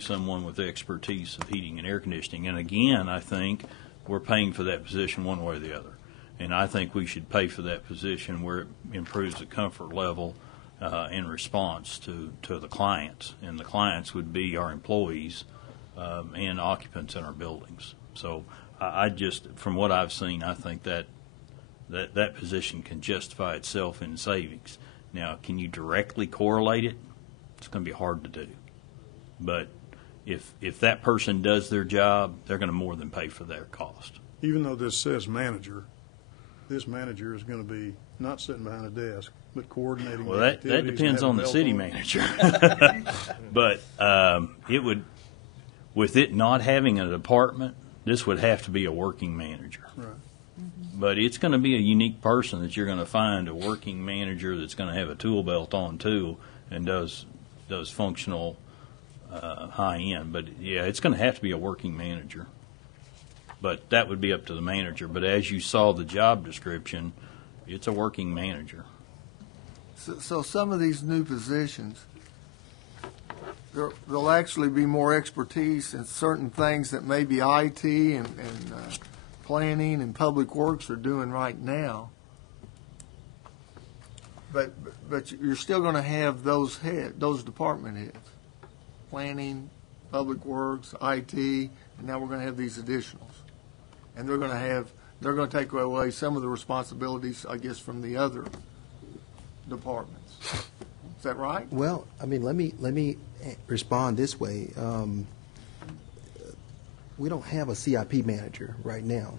someone with expertise of heating and air conditioning. And again, I think we're paying for that position one way or the other. And I think we should pay for that position where it improves the comfort level in response to the clients. And the clients would be our employees and occupants in our buildings. So I just, from what I've seen, I think that position can justify itself in savings. Now, can you directly correlate it? It's going to be hard to do. But if that person does their job, they're going to more than pay for their cost. Even though this says manager, this manager is going to be not sitting behind a desk, but coordinating. Well, the that activities depends and on the having city help manager. But it would, with it not having a department, this would have to be a working manager. Right. But it's going to be a unique person that you're going to find, a working manager that's going to have a tool belt on too and does functional high end. But yeah, it's going to have to be a working manager. But that would be up to the manager. But as you saw the job description, it's a working manager. So some of these new positions, there'll actually be more expertise in certain things that maybe IT and planning and public works are doing right now. But you're still going to have those department heads, planning, public works, IT, and now we're going to have these additionals, and they're going to take away some of the responsibilities, I guess, from the other departments. Is that right? Well, I mean, let me respond this way. We don't have a CIP manager right now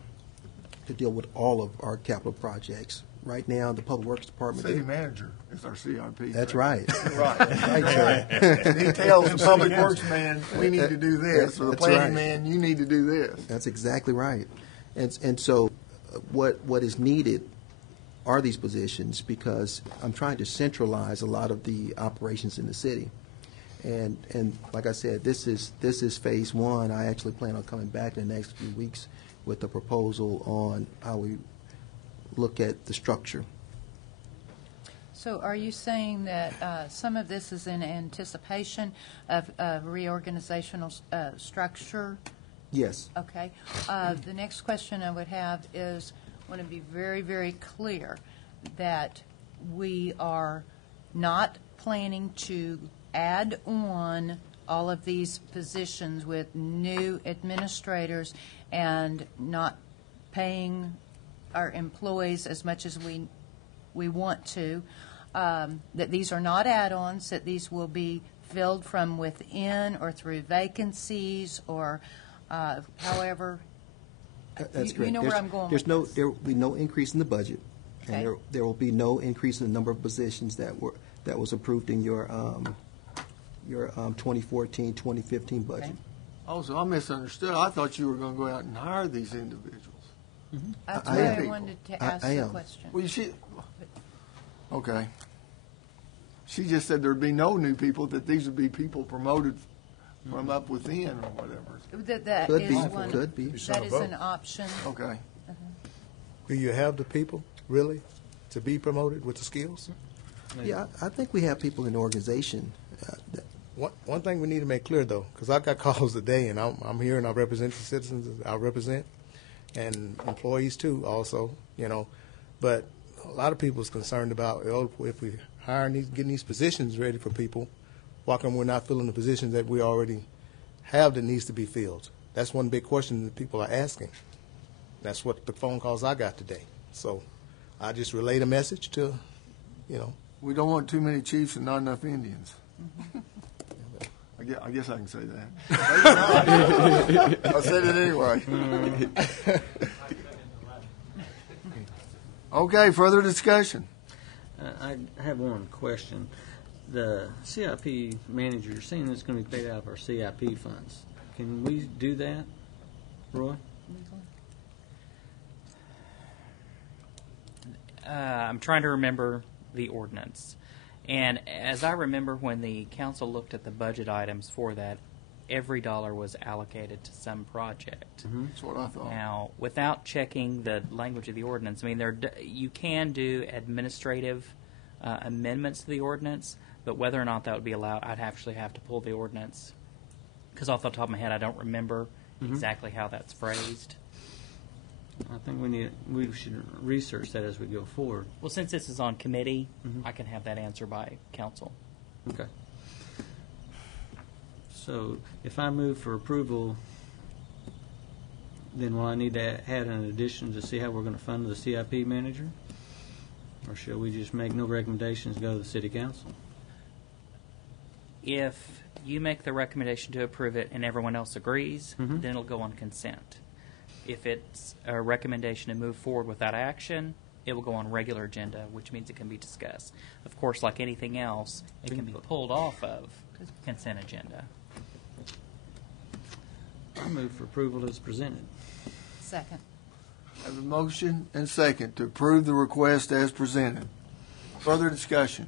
to deal with all of our capital projects. Right now, the Public Works Department. City manager is our CIP. That's right. Right. He tells the Public Works man, we need to do this, or the That's planning right. man, you need to do this. That's exactly right. And so what is needed are these positions, because I'm trying to centralize a lot of the operations in the city. And like I said, this is phase one. I actually plan on coming back in the next few weeks with a proposal on how we look at the structure. So are you saying that some of this is in anticipation of reorganizational structure? Yes. Okay. The next question I would have is, I want to be very, very clear that we are not planning to add on all of these positions with new administrators and not paying our employees as much as we want to, that these are not add-ons, that these will be filled from within or through vacancies or however. That's correct. You know where I'm going with this. There will be no increase in the budget, Okay. and there will be no increase in the number of positions that was approved in your 2014, 2015 budget. Okay. Oh, so I misunderstood. I thought you were going to go out and hire these individuals. That's I why am. I wanted to ask I the am. question. Well, okay. She just said there'd be no new people, that these would be people promoted from up within or whatever. That Could is be, one. could be. That is an option. Okay. Do you have the people, really, to be promoted with the skills? Yeah, I think we have people in the organization. One thing we need to make clear, though, because I got calls today, and I'm here and I represent the citizens I represent, and employees too, also, But a lot of people is concerned about, if we hiring getting these positions ready for people, why come we're not filling the positions that we already have that needs to be filled? That's one big question that people are asking. That's what the phone calls I got today. So I just relayed a message to, We don't want too many chiefs and not enough Indians. I guess I can say that. I said it anyway. Okay, further discussion. I have one question. The CIP manager, you're saying it's going to be paid out of our CIP funds. Can we do that, Roy? I'm trying to remember the ordinance. And as I remember, when the council looked at the budget items for that, every dollar was allocated to some project. That's what I thought. Now, without checking the language of the ordinance, I mean, you can do administrative amendments to the ordinance, but whether or not that would be allowed, I'd actually have to pull the ordinance. Because off the top of my head, I don't remember exactly how that's phrased. I think we should research that as we go forward. Well, since this is on committee, I can have that answer by council. Okay. So if I move for approval, then will I need to add an addition to see how we're going to fund the CIP manager? Or shall we just make no recommendations, go to the city council? If you make the recommendation to approve it and everyone else agrees, then it'll go on consent. If it's a recommendation to move forward without action, it will go on regular agenda, which means it can be discussed. Of course, like anything else, it can be pulled off of consent agenda. I move for approval as presented. Second. I have a motion and second to approve the request as presented. Further discussion?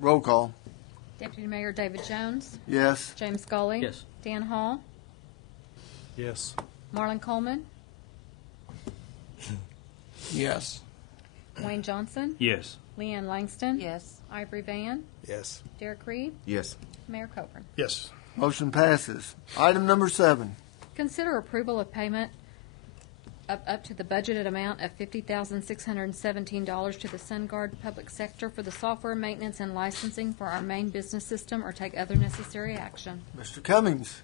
Roll call. Deputy Mayor David Jones. Yes. James Scully. Yes. Dan Hall. Yes. Marlon Coleman. Yes. Wayne Johnson. Yes. Leanne Langston. Yes. Ivory Van. Yes. Derek Reed. Yes. Mayor Coburn. Yes. Motion passes. Item number 7. Consider approval of payment up to the budgeted amount of $50,617 to the SunGuard Public Sector for the software maintenance and licensing for our main business system, or take other necessary action. Mr. Cummings.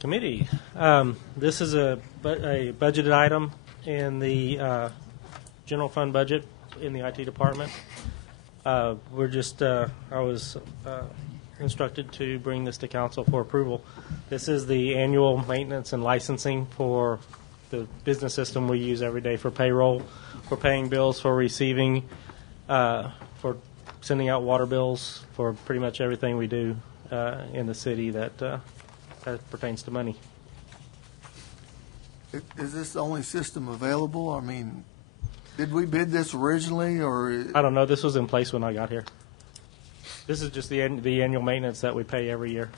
Committee, this is a budgeted item in the general fund budget in the IT department. I was instructed to bring this to council for approval. This is the annual maintenance and licensing for the business system we use every day for payroll, for paying bills, for receiving, for sending out water bills, for pretty much everything we do in the city that pertains to money. Is this the only system available? I mean, did we bid this originally, or? I don't know. This was in place when I got here. This is just the annual maintenance that we pay every year.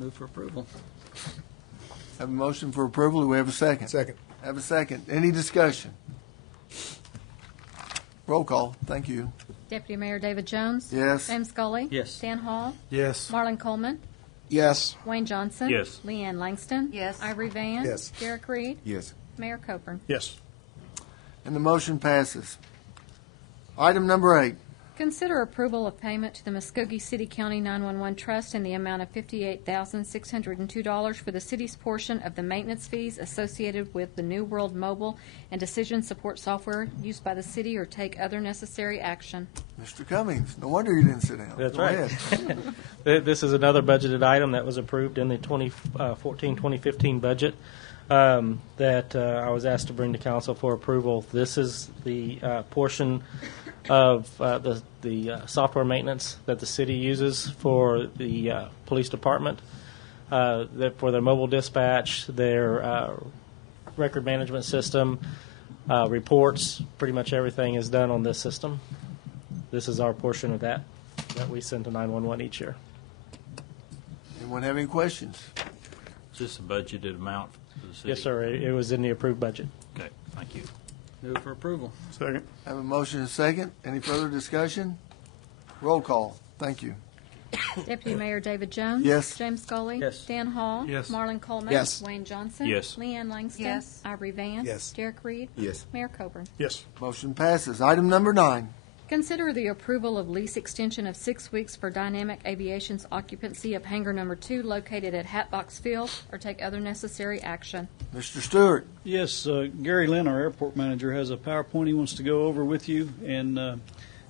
Move for approval. Have a motion for approval. Do we have a second? Second. Have a second. Any discussion? Roll call. Thank you. Deputy Mayor David Jones. Yes. James Scully. Yes. Dan Hall. Yes. Marlon Coleman. Yes. Wayne Johnson. Yes. Leanne Langston. Yes. Ivory Van. Yes. Derek Reed. Yes. Mayor Coburn. Yes. And the motion passes. Item number 8. Consider approval of payment to the Muskogee City County 911 Trust in the amount of $58,602 for the city's portion of the maintenance fees associated with the New World mobile and decision support software used by the city, or take other necessary action. Mr. Cummings, no wonder you didn't sit down. That's Go right. ahead. This is another budgeted item that was approved in the 2014-2015 budget that I was asked to bring to council for approval. This is the portion of the software maintenance that the city uses for the police department, for their mobile dispatch, their record management system, reports. Pretty much everything is done on this system. This is our portion of that we send to 911 each year. Anyone have any questions? Is this a budgeted amount for the city? Yes, sir. It was in the approved budget. Okay, thank you. Move for approval. Second. Have a motion and second. Any further discussion? Roll call. Thank you. Deputy Mayor David Jones. Yes. James Scully. Yes. Dan Hall. Yes. Marlon Coleman. Yes. Wayne Johnson. Yes. Leanne Langston. Yes. Ivory Van. Yes. Derek Reed. Yes. Mayor Coburn. Yes. Motion passes. Item number 9. Consider the approval of lease extension of 6 weeks for Dynamic Aviation's occupancy of hangar number 2 located at Hatbox Field, or take other necessary action. Mr. Stewart. Yes, Gary Lynn, our airport manager, has a PowerPoint he wants to go over with you. And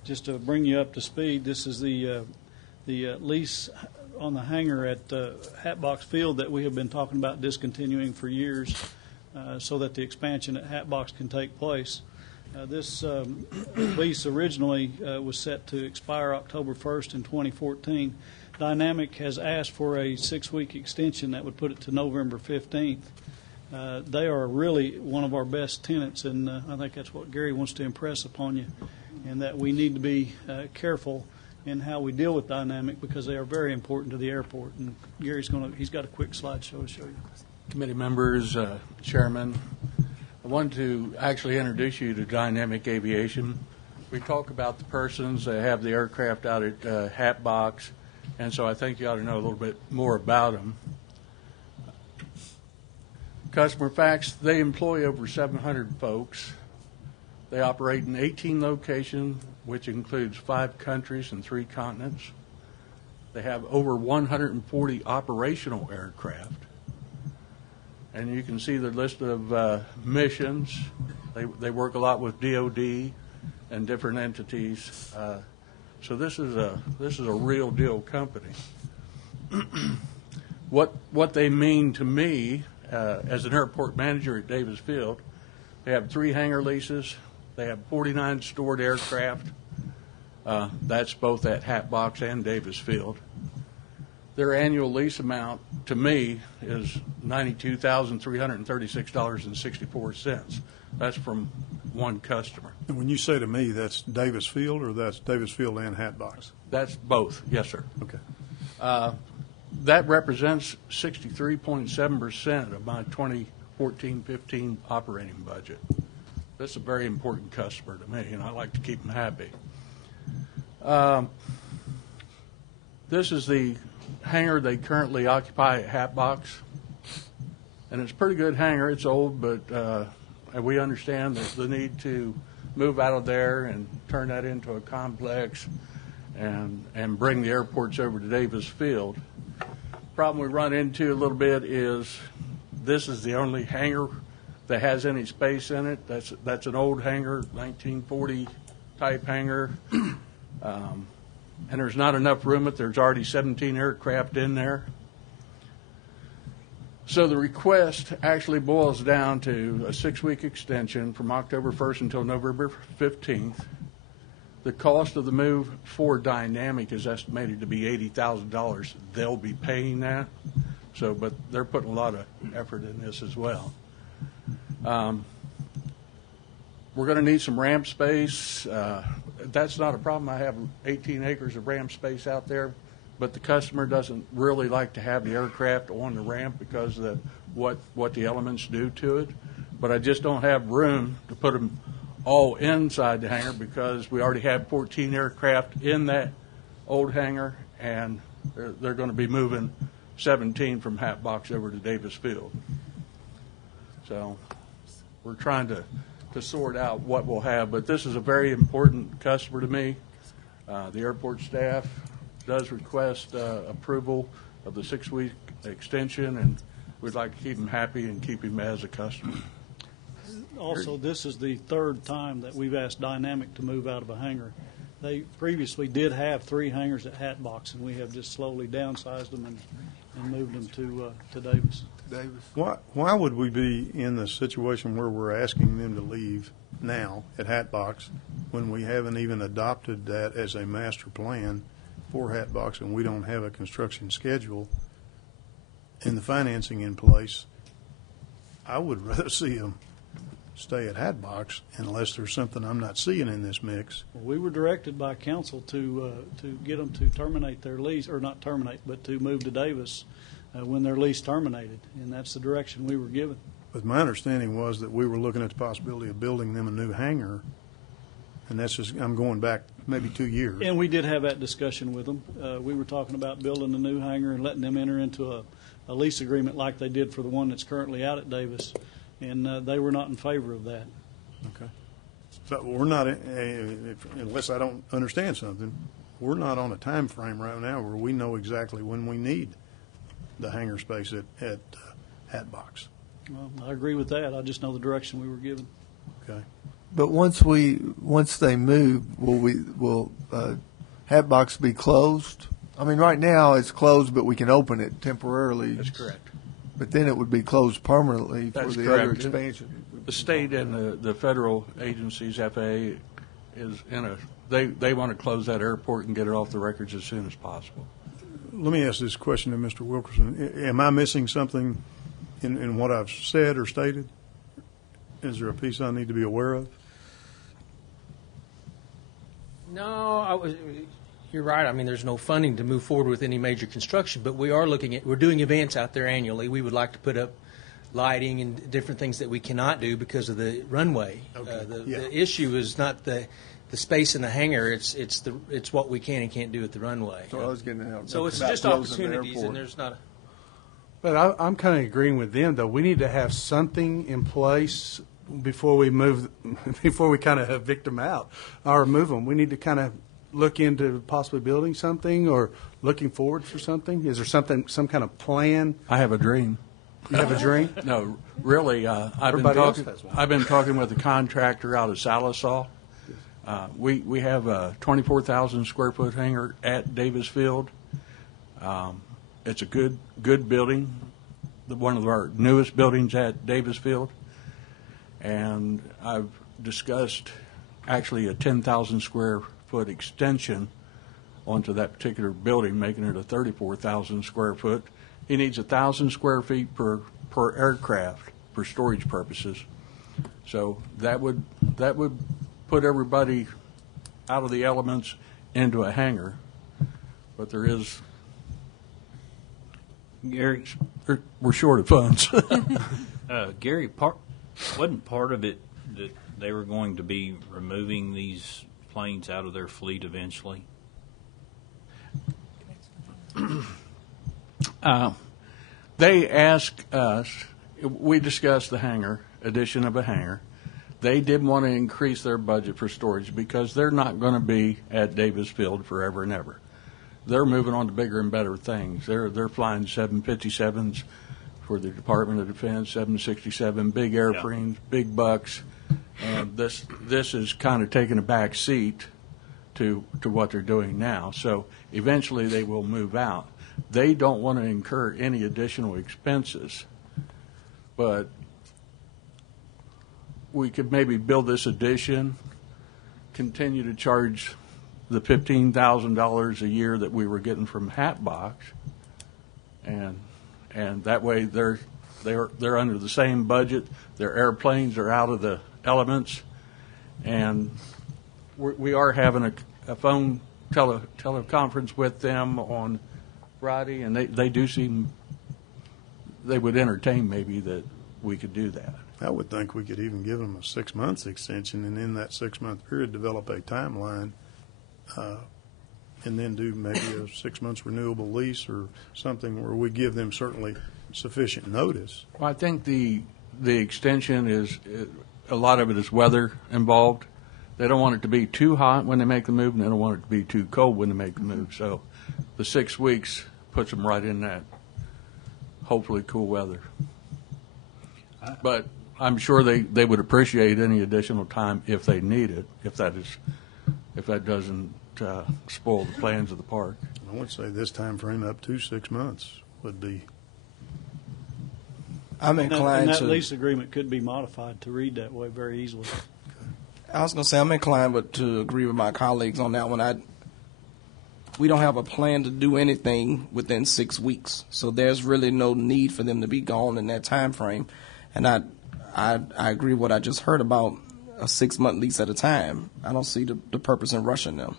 just to bring you up to speed, this is the lease on the hangar at Hatbox Field that we have been talking about discontinuing for years so that the expansion at Hatbox can take place. This lease originally was set to expire October 1st in 2014. Dynamic has asked for a 6-week extension that would put it to November 15th. They are really one of our best tenants, and I think that's what Gary wants to impress upon you, and that we need to be careful in how we deal with Dynamic, because they are very important to the airport. And Gary's he's got a quick slideshow to show you. Committee members, Chairman, I wanted to actually introduce you to Dynamic Aviation. We talk about the persons that have the aircraft out at Hatbox, and so I think you ought to know a little bit more about them. Customer facts: they employ over 700 folks. They operate in 18 locations, which includes 5 countries and 3 continents. They have over 140 operational aircraft. and you can see the list of missions. They work a lot with DOD and different entities. So this is a real deal company. What they mean to me as an airport manager at Davis Field, they have 3 hangar leases. They have 49 stored aircraft. That's both at Hatbox and Davis Field. Their annual lease amount to me is $92,336.64. That's from one customer. And when you say to me, that's Davis Field, or that's Davis Field and Hatbox? That's both, yes, sir. Okay. That represents 63.7% of my 2014-15 operating budget. That's a very important customer to me, and I like to keep them happy. This is the hangar they currently occupy at Hatbox, and it's a pretty good hangar. It's old, but we understand the need to move out of there and turn that into a complex and bring the airports over to Davis Field. Problem we run into a little bit is this is the only hangar that has any space in it. That's an old hangar, 1940 type hangar, and there's not enough room. There's already 17 aircraft in there. So the request actually boils down to a 6-week extension from October 1st until November 15th. The cost of the move for Dynamic is estimated to be $80,000. They'll be paying that. So, but they're putting a lot of effort in this as well. We're going to need some ramp space. That's not a problem. I have 18 acres of ramp space out there, but the customer doesn't really like to have the aircraft on the ramp because of what the elements do to it. But I just don't have room to put them all inside the hangar because we already have 14 aircraft in that old hangar, and they're going to be moving 17 from Hatbox over to Davis Field. So we're trying to sort out what we'll have, but this is a very important customer to me. The airport staff does request approval of the 6-week extension, and we'd like to keep him happy and keep him as a customer. Also, this is the 3rd time that we've asked Dynamic to move out of a hangar. They previously did have 3 hangars at Hatbox, and we have just slowly downsized them and moved them to Davis. Why would we be in the situation where we're asking them to leave now at Hatbox when we haven't even adopted that as a master plan for Hatbox, and we don't have a construction schedule and the financing in place? I would rather see them stay at Hatbox unless there's something I'm not seeing in this mix. Well, we were directed by council to get them to terminate their lease, or not terminate, but to move to Davis when their lease terminated, and that's the direction we were given. But my understanding was that we were looking at the possibility of building them a new hangar, and that's just, I'm going back maybe 2 years. And we did have that discussion with them. We were talking about building a new hangar and letting them enter into a lease agreement like they did for the one that's currently out at Davis, and they were not in favor of that. Okay. So we're not, unless I don't understand something, we're not on a time frame right now where we know exactly when we need the hangar space at Hatbox. Well, I agree with that. I just know the direction we were given. Okay. But once they move, will Hatbox be closed? I mean, right now it's closed, but we can open it temporarily. That's correct. But then it would be closed permanently for That's the correct. other expansion. The state and the federal agencies, FAA, is they want to close that airport and get it off the records as soon as possible. Let me ask this question to Mr. Wilkerson. Am I missing something in what I've said or stated? Is there a piece I need to be aware of? No, you're right. I mean, there's no funding to move forward with any major construction, but we're doing events out there annually. We would like to put up lighting and different things that we cannot do because of the runway. Okay. The issue is not the space in the hangar. It's what we can and can't do at the runway. So I was getting out. So it's just opportunities, and there's not. But I'm kind of agreeing with them, though. We need to have something in place before we move, before we kind of evict them out or move them. We need to kind of look into possibly building something or looking forward for something. Is there some kind of plan? I have a dream. You have a drink? No, really, Everybody else has one. I've been talking with a contractor out of Salisaw. We have a 24,000 square foot hangar at Davis Field. It's a good building, one of our newest buildings at Davis Field. And I've discussed actually a 10,000 square foot extension onto that particular building, making it a 34,000 square foot. He needs 1,000 square feet per aircraft for storage purposes. So that would put everybody out of the elements into a hangar. But there is, Gary, we're short of funds. Gary, wasn't part of it that they were going to be removing these planes out of their fleet eventually? They asked us, we discussed the hangar, addition of a hangar. They did want to increase their budget for storage because they're not going to be at Davis Field forever and ever. They're moving on to bigger and better things. They're flying 757s for the Department of Defense, 767, big airframes, big bucks. And this is kind of taking a back seat to what they're doing now. So eventually they will move out. They don't want to incur any additional expenses, but we could maybe build this addition, continue to charge the $15,000 a year that we were getting from Hatbox, and that way they're under the same budget. Their airplanes are out of the elements, and we are having a phone teleconference with them on Friday, and they do seem they would entertain maybe that we could do that. I would think we could even give them a 6 months extension, and in that 6 month period, develop a timeline, and then do maybe a 6 months renewable lease or something where we give them certainly sufficient notice. Well, I think the extension is a lot of it is weather involved. They don't want it to be too hot when they make the move, and they don't want it to be too cold when they make the move. So the 6 weeks puts them right in that hopefully cool weather. But I'm sure they would appreciate any additional time if they need it, if that doesn't spoil the plans of the park. I would say this time frame up to 6 months would be. I'm inclined and that to. lease agreement could be modified to read that way very easily. I was going to say I'm inclined to agree with my colleagues on that one. We don't have a plan to do anything within 6 weeks, so there's really no need for them to be gone in that time frame. And I agree with what I just heard about a 6 month lease at a time. I don't see the purpose in rushing them.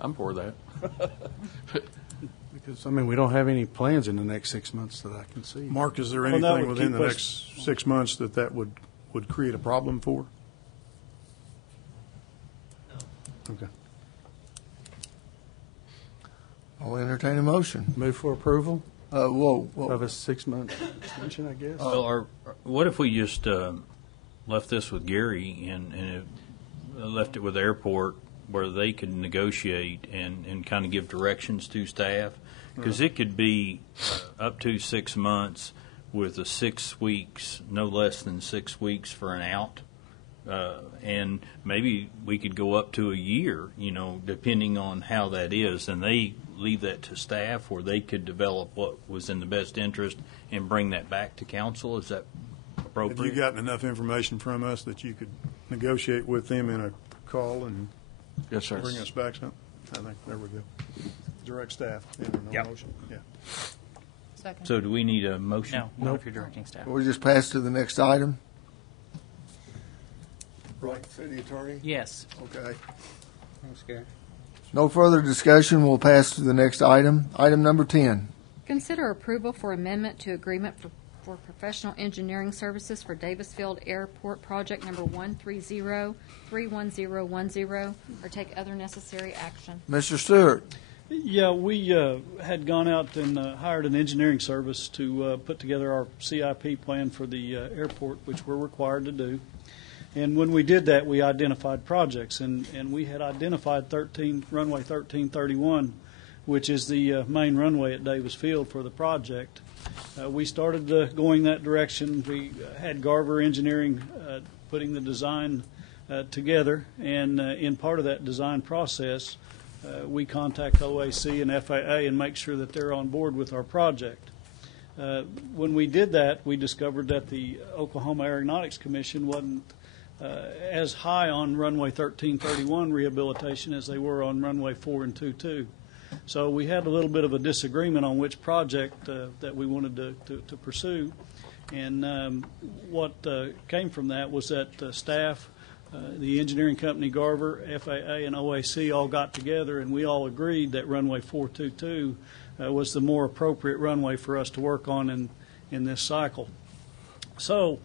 I'm for that. Because, I mean, we don't have any plans in the next 6 months that I can see. Mark, is there Well, that anything would within keep the us- next 6 months that would create a problem for? Okay. I'll entertain a motion. Move for approval Whoa. of a 6 month extension, I guess. Well, what if we just left this with Gary and left it with the airport where they could negotiate and kind of give directions to staff? Because it could be up to 6 months with a 6 weeks, no less than 6 weeks for an out. And maybe we could go up to a year, depending on how that is. And they leave that to staff where they could develop what was in the best interest and bring that back to council. Is that appropriate? Have you gotten enough information from us that you could negotiate with them in a call and Yes, sir. bring us back something? I think, there we go. Direct staff, no motion. Yeah. Second. So do we need a motion? No, not if you're directing staff. We'll just pass to the next item. Right, City Attorney? Yes. Okay. Thanks, Gary. No further discussion. We'll pass to the next item. Item number 10. Consider approval for amendment to agreement for professional engineering services for Davis Field Airport Project Number 130-31010, or take other necessary action. Mr. Stewart. Yeah, we had gone out and hired an engineering service to put together our CIP plan for the airport, which we're required to do. And when we did that, we identified projects, and we had identified runway 1331 which is the main runway at Davis Field for the project. We started going that direction. We had Garver Engineering putting the design together, and in part of that design process, we contact OAC and FAA and make sure that they're on board with our project. When we did that, we discovered that the Oklahoma Aeronautics Commission wasn't as high on runway 1331 rehabilitation as they were on runway 4 and 22. So we had a little bit of a disagreement on which project that we wanted to pursue. And what came from that was that staff, the engineering company Garver, FAA, and OAC all got together, and we all agreed that runway 422 was the more appropriate runway for us to work on in this cycle. So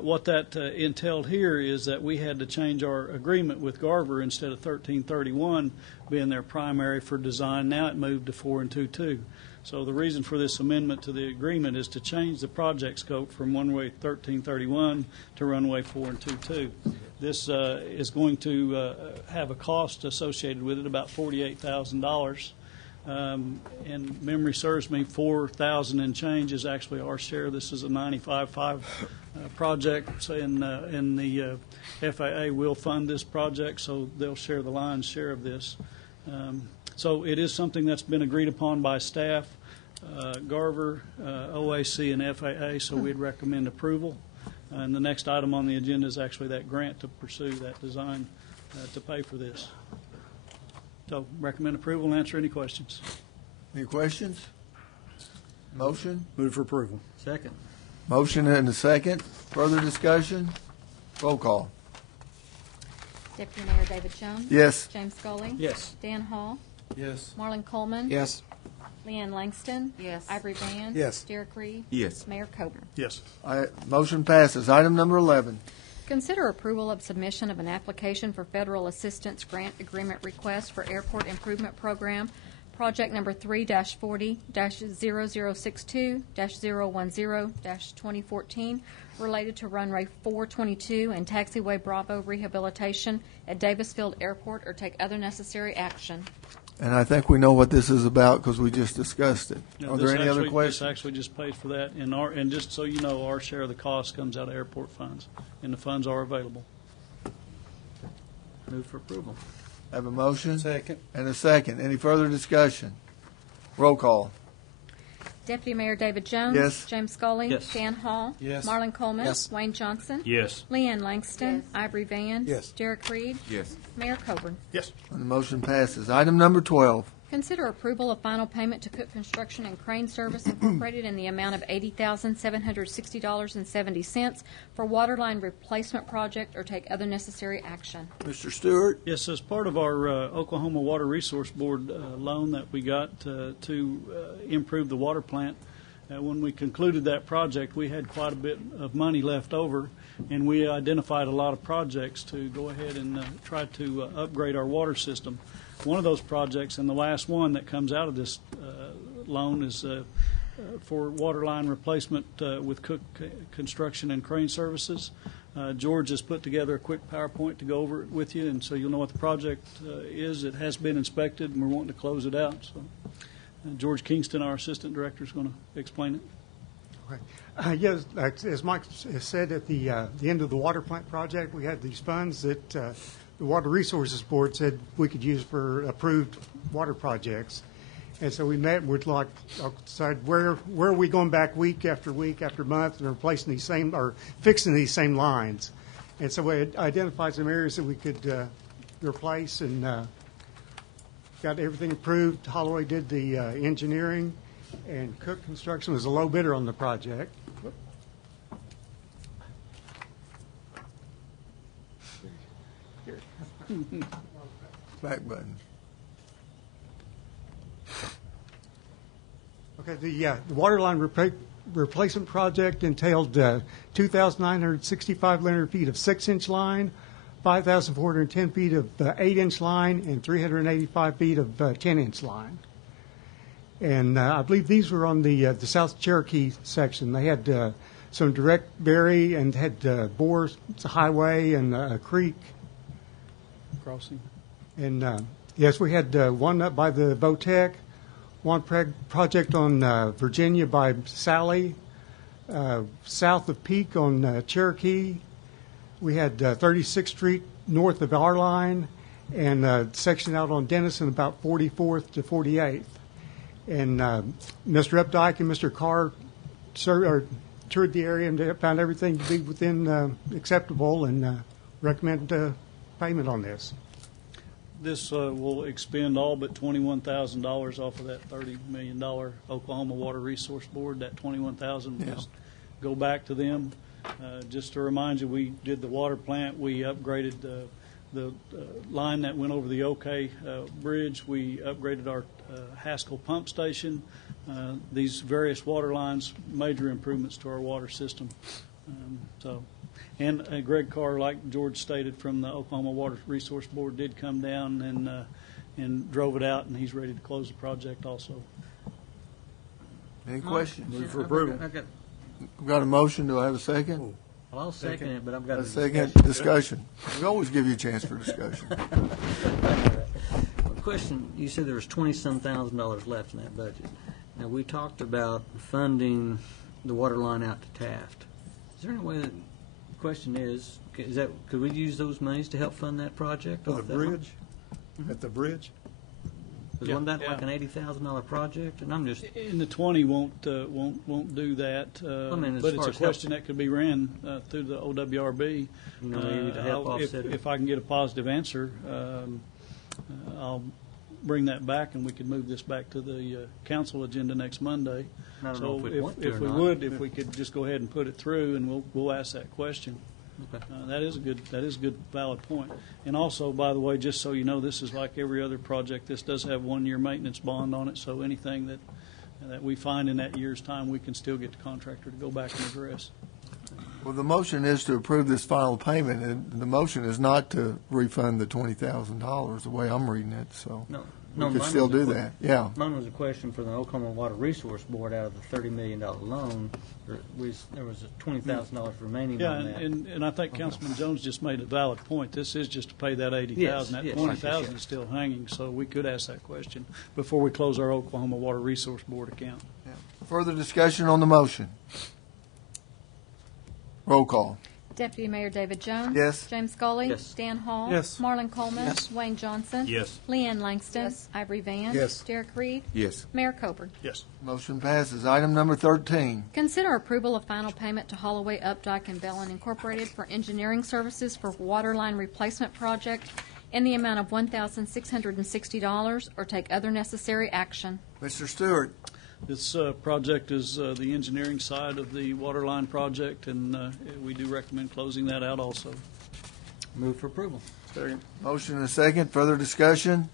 what that entailed here is that we had to change our agreement with Garver. Instead of 1331 being their primary for design, now it moved to 4 and 22. So the reason for this amendment to the agreement is to change the project scope from runway 1331 to runway 4 and 22. This is going to have a cost associated with it, about $48,000. And memory serves me, 4,000 and change is actually our share. This is a 95.5 project, and the FAA will fund this project, so they'll share the lion's share of this. So it is something that's been agreed upon by staff, Garver, OAC, and FAA, so we'd recommend approval. And the next item on the agenda is actually that grant to pursue that design to pay for this. So recommend approval and answer any questions. Any questions? Motion? Move for approval. Second. Motion and a second. Further discussion? Roll call. Deputy Mayor David Jones. Yes. James Scully. Yes. Dan Hall. Yes. Marlon Coleman. Yes. Leanne Langston. Yes. Ivory Van. Yes. Derek Reed. Yes. Mayor Coburn. Yes. Motion passes. Item number 11. Consider approval of submission of an application for federal assistance grant agreement request for Airport Improvement Program, project number 3-40-0062-010-2014, related to runway 422 and taxiway Bravo rehabilitation at Davis Field Airport, or take other necessary action. And I think we know what this is about because we just discussed it. Yeah, Are there any other This questions? actually just pays for that, and just so you know, our share of the cost comes out of airport funds, and the funds are available. Move for approval. Have a motion? Second. And a second. Any further discussion? Roll call. Deputy Mayor David Jones. Yes. James Scully. Yes. Dan Hall. Yes. Marlon Coleman. Yes. Wayne Johnson. Yes. Leanne Langston. Yes. Ivory Van. Yes. Derek Reed. Yes. Mayor Coburn. Yes. And the motion passes. Item number 12. Consider approval of final payment to Cook Construction and Crane Service Incorporated in the amount of $80,760.70 for waterline replacement project, or take other necessary action. Mr. Stewart? Yes, as part of our Oklahoma Water Resource Board loan that we got to improve the water plant, when we concluded that project, we had quite a bit of money left over, and we identified a lot of projects to go ahead and try to upgrade our water system. One of those projects, and the last one that comes out of this loan, is for waterline replacement with Cook Construction and Crane Services. George has put together a quick PowerPoint to go over it with you, and so you'll know what the project is. It has been inspected, and we're wanting to close it out. So, George Kingston, our Assistant Director, is going to explain it. Okay. Yes, as Mike has said, at the end of the water plant project, we had these funds that the Water Resources Board said we could use for approved water projects. And so we met and we'd like to decide where are we going back week after month and replacing these same, or fixing these same lines. And so we identified some areas that we could replace, and got everything approved. Holloway did the engineering, and Cook Construction was a low bidder on the project. Back button. Okay, the waterline replacement project entailed 2,965 linear feet of 6-inch line, 5,410 feet of 8-inch line, and 385 feet of 10-inch line. And I believe these were on the South Cherokee section. They had some direct bury and had bores, a highway, and a creek. Crossing. And yes, we had one up by the Votech, one project on Virginia by Sally, south of Peak on Cherokee. We had 36th Street north of our line, and a section out on Denison about 44th to 48th. And Mr. Updike and Mr. Carr toured the area and found everything to be within acceptable, and recommend payment on this. This will expend all but $21,000 off of that $30 million Oklahoma Water Resource Board. That $21,000 will just go back to them. Just to remind you, we did the water plant. We upgraded the line that went over the OK Bridge. We upgraded our Haskell pump station. These various water lines, major improvements to our water system. And Greg Carr, like George stated, from the Oklahoma Water Resource Board, did come down and drove it out, and he's ready to close the project also. Any questions? Move for approval. We've got a motion. Do I have a second? Well, I'll second it, but I've got A a second discussion. We always give you a chance for discussion. Question, you said there was $20-some thousand left in that budget. Now, we talked about funding the water line out to Taft. Is there any way that, the question is that, could we use those monies to help fund that project? For the bridge? At the bridge? Wasn't that like an $80,000 project? And I'm just... And the 20 won't do that, but it's a question that could be ran through the OWRB. Maybe to help offset it. If I can get a positive answer, I'll bring that back, and we could move this back to the council agenda next Monday. I don't know if we'd want to if or we not. would, if we could just go ahead and put it through, and we'll ask that question. Okay. That is a good valid point. And also, by the way, just so you know, this is like every other project. This does have 1-year maintenance bond on it, so anything that we find in that year's time, we can still get the contractor to go back and address. Well, the motion is to approve this final payment, and the motion is not to refund the $20,000, the way I'm reading it, so we could still do that. Yeah. Mine was a question for the Oklahoma Water Resource Board. Out of the $30 million loan, there was $20,000 remaining on that. And I think Councilman Jones just made a valid point. This is just to pay that $80,000. Yes, That yes. $20,000 is still hanging, so we could ask that question before we close our Oklahoma Water Resource Board account. Further discussion on the motion? Roll call. Deputy Mayor David Jones. Yes. James Scully. Yes. Dan Hall. Yes. Marlon Coleman. Yes. Wayne Johnson. Yes. Leanne Langston. Yes. Ivory Van. Yes. Derek Reed. Yes. Mayor Coburn. Yes. Motion passes. Item number 13. Consider approval of final payment to Holloway, Updike, and Bellin Incorporated for engineering services for water line replacement project in the amount of $1,660, or take other necessary action. Mr. Stewart. This project is the engineering side of the water line project, and we do recommend closing that out also. Move for approval. Second. Motion and a second. Further discussion?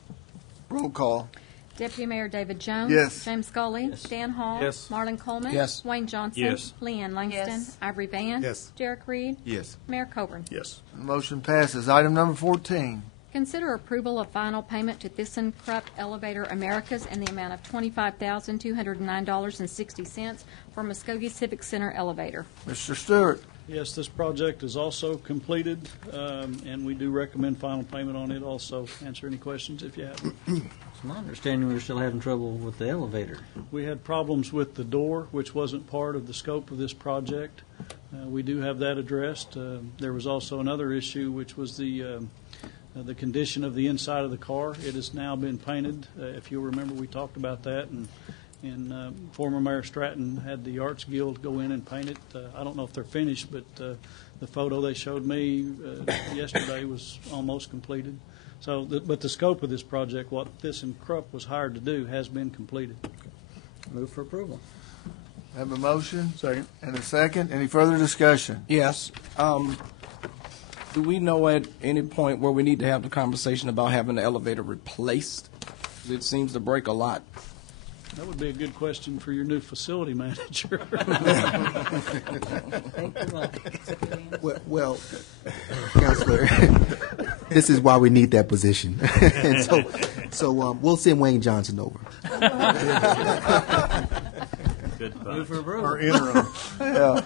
Roll call. Deputy Mayor David Jones. Yes. James Scully. Yes. Dan Hall. Yes. Marlon Coleman. Yes. Wayne Johnson. Yes. Leanne Langston. Yes. Ivory Van. Yes. Derek Reed. Yes. Mayor Coburn. Yes. Motion passes. Item number 14. Consider approval of final payment to ThyssenKrupp Elevator Americas in the amount of $25,209.60 for Muskogee Civic Center elevator. Mr. Stewart. Yes, this project is also completed, and we do recommend final payment on it also. Answer any questions if you have them. It's my understanding we were still having trouble with the elevator. We had problems with the door, which wasn't part of the scope of this project. We do have that addressed. There was also another issue, which was the condition of the inside of the car. It has now been painted. If you'll remember, we talked about that, and former Mayor Stratton had the Arts Guild go in and paint it. I don't know if they're finished, but the photo they showed me yesterday was almost completed. So, but the scope of this project, what ThyssenKrupp was hired to do, has been completed. Move for approval. Have a motion? Second. And a second. Any further discussion? Yes. Do we know at any point where we need to have the conversation about having the elevator replaced? It seems to break a lot. That would be a good question for your new facility manager. Well, Counselor, this is why we need that position. And so we'll send Wayne Johnson over. Good Move for approval. Or interim. Yeah.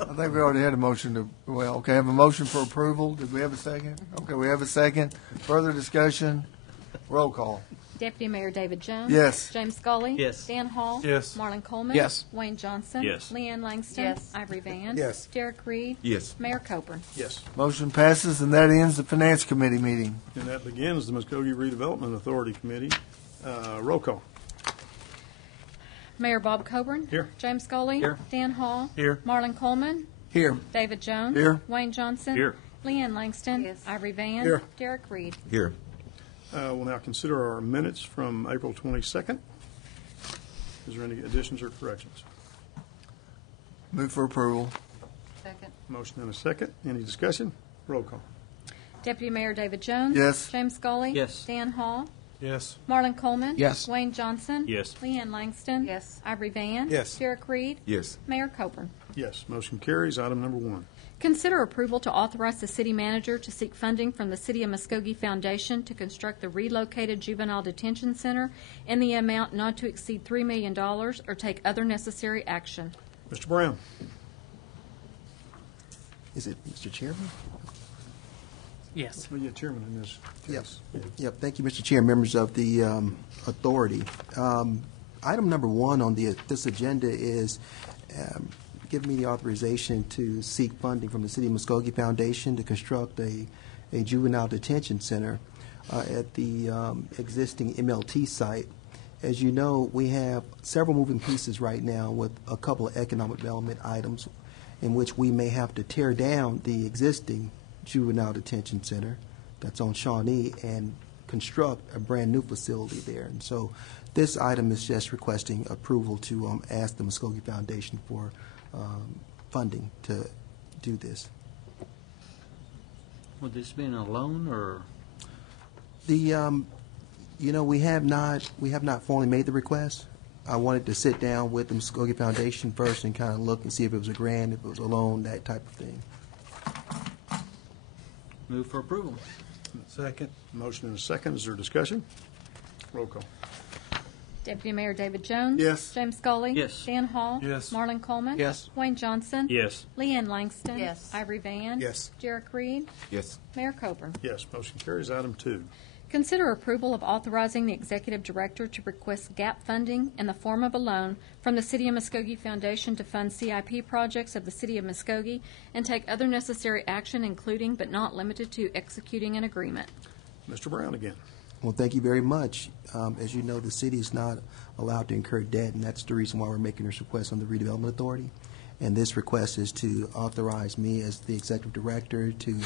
I think we already had a motion to, okay, have a motion for approval. Did we have a second? Okay, we have a second. Further discussion? Roll call. Deputy Mayor David Jones. Yes. James Scully. Yes. Dan Hall. Yes. Marlon Coleman. Yes. Wayne Johnson. Yes. Leanne Langston. Yes. Ivory Van. Yes. Derek Reed. Yes. Mayor Coburn. Yes. Motion passes, and that ends the Finance Committee meeting. And that begins the Muskogee Redevelopment Authority Committee. Roll call. Mayor Bob Coburn. Here. James Scully. Here. Dan Hall. Here. Marlon Coleman. Here. David Jones. Here. Wayne Johnson. Here. Leanne Langston. Yes. Ivory Van. Here. Derek Reed. Here. We'll now consider our minutes from April 22nd. Is there any additions or corrections? Move for approval. Second. Motion and a second. Any discussion? Roll call. Deputy Mayor David Jones. Yes. James Scully. Yes. Dan Hall. Yes. Marlon Coleman. Yes. Wayne Johnson. Yes. Leanne Langston. Yes. Ivory Van. Yes. Derek Reed. Yes. Mayor Coburn. Yes. Motion carries. Item number 1. Consider approval to authorize the city manager to seek funding from the City of Muskogee Foundation to construct the relocated juvenile detention center in the amount not to exceed $3 million or take other necessary action. Mr. Brown. Is it Mr. Chairman? Yes. Well, you're chairman in this case. Yep. Thank you, Mr. Chair, members of the authority. Item number 1 on this agenda is giving me the authorization to seek funding from the City of Muskogee Foundation to construct a juvenile detention center at the existing MLT site. As you know, we have several moving pieces right now with a couple of economic development items in which we may have to tear down the existing juvenile detention center that's on Shawnee and construct a brand new facility there. And so this item is just requesting approval to ask the Muskogee Foundation for funding to do this. Would this be a loan or? The we have not formally made the request. I wanted to sit down with the Muskogee Foundation first and kind of look and see if it was a grant, if it was a loan, that type of thing. Move for approval. Second. Motion and a second. Is there discussion? Roll call. Deputy Mayor David Jones. Yes. James Scully. Yes. Dan Hall. Yes. Marlon Coleman. Yes. Wayne Johnson. Yes. Leanne Langston. Yes. Ivory Van. Yes. Derek Reed. Yes. Mayor Coburn. Yes. Motion carries. Item 2. Consider approval of authorizing the executive director to request gap funding in the form of a loan from the City of Muskogee Foundation to fund CIP projects of the City of Muskogee and take other necessary action, including but not limited to executing an agreement. Mr. Brown again. Well, thank you very much. As you know, the city is not allowed to incur debt, and that's the reason why we're making this request on the Redevelopment Authority. And this request is to authorize me as the executive director to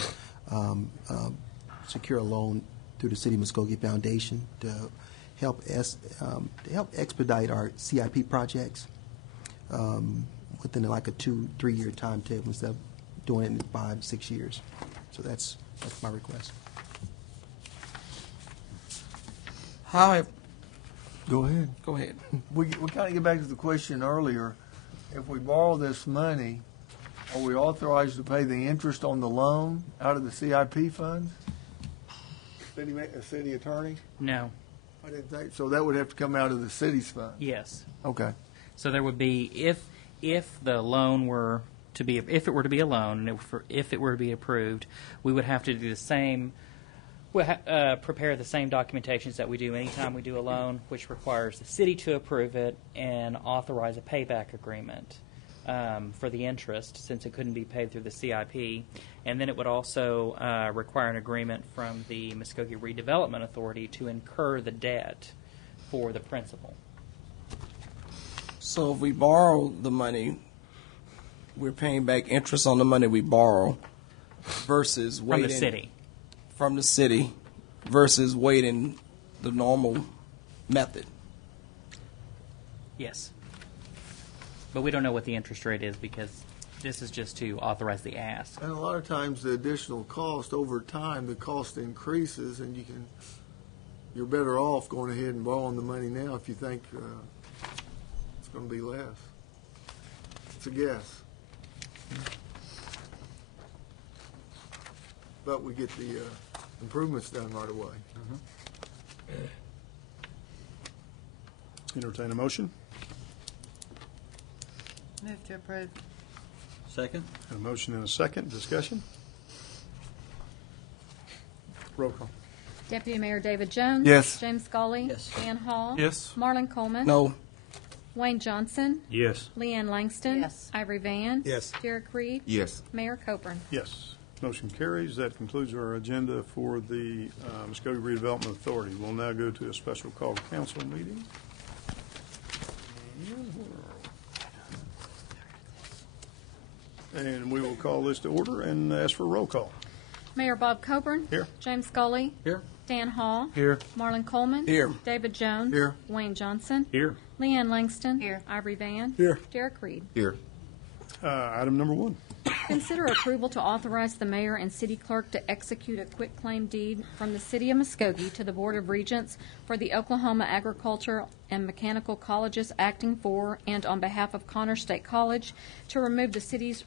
secure a loan through the City of Muskogee Foundation to help expedite our CIP projects within like a 2-3 year timetable instead of doing it in 5-6 years. So that's my request. Go ahead. Go ahead. We kind of get back to the question earlier. If we borrow this money, are we authorized to pay the interest on the loan out of the CIP funds? City attorney? No. I didn't think so. That would have to come out of the city's fund. Yes. Okay. So there would be, if the loan were to be, if it were to be a loan, and if it were to be approved, we would have to do the same, prepare the same documentations that we do anytime we do a loan, which requires the city to approve it and authorize a payback agreement for the interest, since it couldn't be paid through the CIP. And then it would also require an agreement from the Muskogee Redevelopment Authority to incur the debt for the principal. So if we borrow the money, we're paying back interest on the money we borrow versus waiting. From the city. From the city versus waiting the normal method. Yes. But we don't know what the interest rate is because this is just to authorize the ask. And a lot of times the additional cost over time, the cost increases, and you're better off going ahead and borrowing the money now if you think it's going to be less. It's a guess. But we get the improvements done right away. Entertain a motion. Move to approve. Second. A motion and a second. Discussion. Roll call. Deputy Mayor David Jones. Yes. James Scully. Yes. Dan Hall. Yes. Marlon Coleman. No. Wayne Johnson. Yes. Leanne Langston. Yes. Ivory Van. Yes. Derek Reed. Yes. Mayor Coburn. Yes. Motion carries. That concludes our agenda for the Muskogee Redevelopment Authority. We'll now go to a special call council meeting. And we will call this to order and ask for a roll call. Mayor Bob Coburn. Here. James Scully. Here. Dan Hall. Here. Marlon Coleman. Here. David Jones. Here. Wayne Johnson. Here. Leanne Langston. Here. Ivory Van. Here. Derek Reed. Here. Item number 1. Consider approval to authorize the mayor and city clerk to execute a quitclaim deed from the city of Muskogee to the Board of Regents for the Oklahoma Agricultural and Mechanical Colleges acting for and on behalf of Connor State College to remove the city's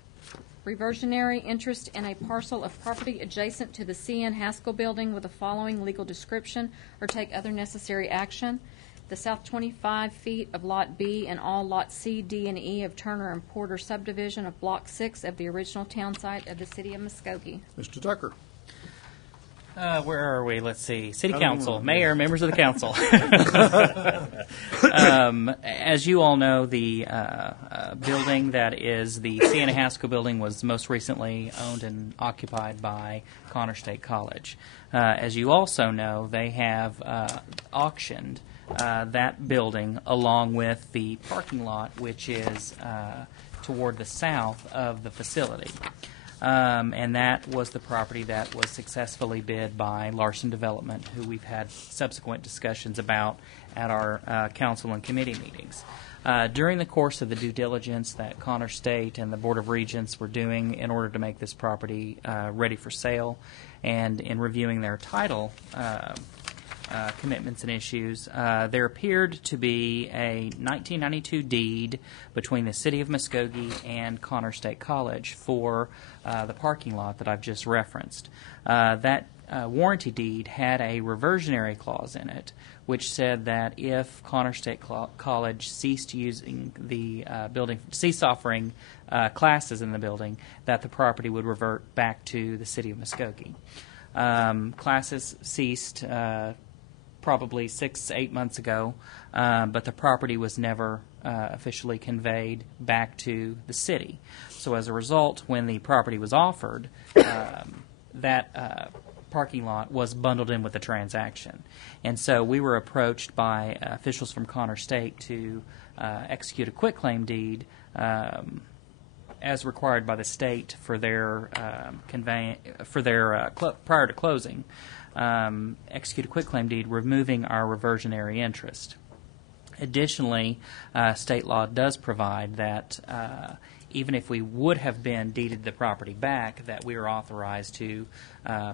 reversionary interest in a parcel of property adjacent to the C.N. Haskell Building with the following legal description or take other necessary action. The south 25 feet of Lot B and all Lot C, D, and E of Turner and Porter subdivision of Block 6 of the original town site of the city of Muskogee. Mr. Tucker. Where are we? Let's see. City I don't Council, know. Mayor, members of the council. As you all know, the building that is the Sienna Haskell building was most recently owned and occupied by Connor State College. As you also know, they have auctioned that building along with the parking lot, which is toward the south of the facility. And that was the property that was successfully bid by Larson Development, who we've had subsequent discussions about at our council and committee meetings. During the course of the due diligence that Connor State and the Board of Regents were doing in order to make this property ready for sale, and in reviewing their title commitments and issues, there appeared to be a 1992 deed between the City of Muskogee and Connor State College for the parking lot that I've just referenced. That warranty deed had a reversionary clause in it, which said that if Connor State College ceased using the building, ceased offering classes in the building, that the property would revert back to the City of Muskogee. Classes ceased probably 6-8 months ago, but the property was never officially conveyed back to the city. So as a result, when the property was offered, that parking lot was bundled in with the transaction. And so we were approached by officials from Connor State to execute a quitclaim deed as required by the state for their prior to closing. Execute a quitclaim deed removing our reversionary interest. Additionally, state law does provide that even if we would have been deeded the property back, that we are authorized to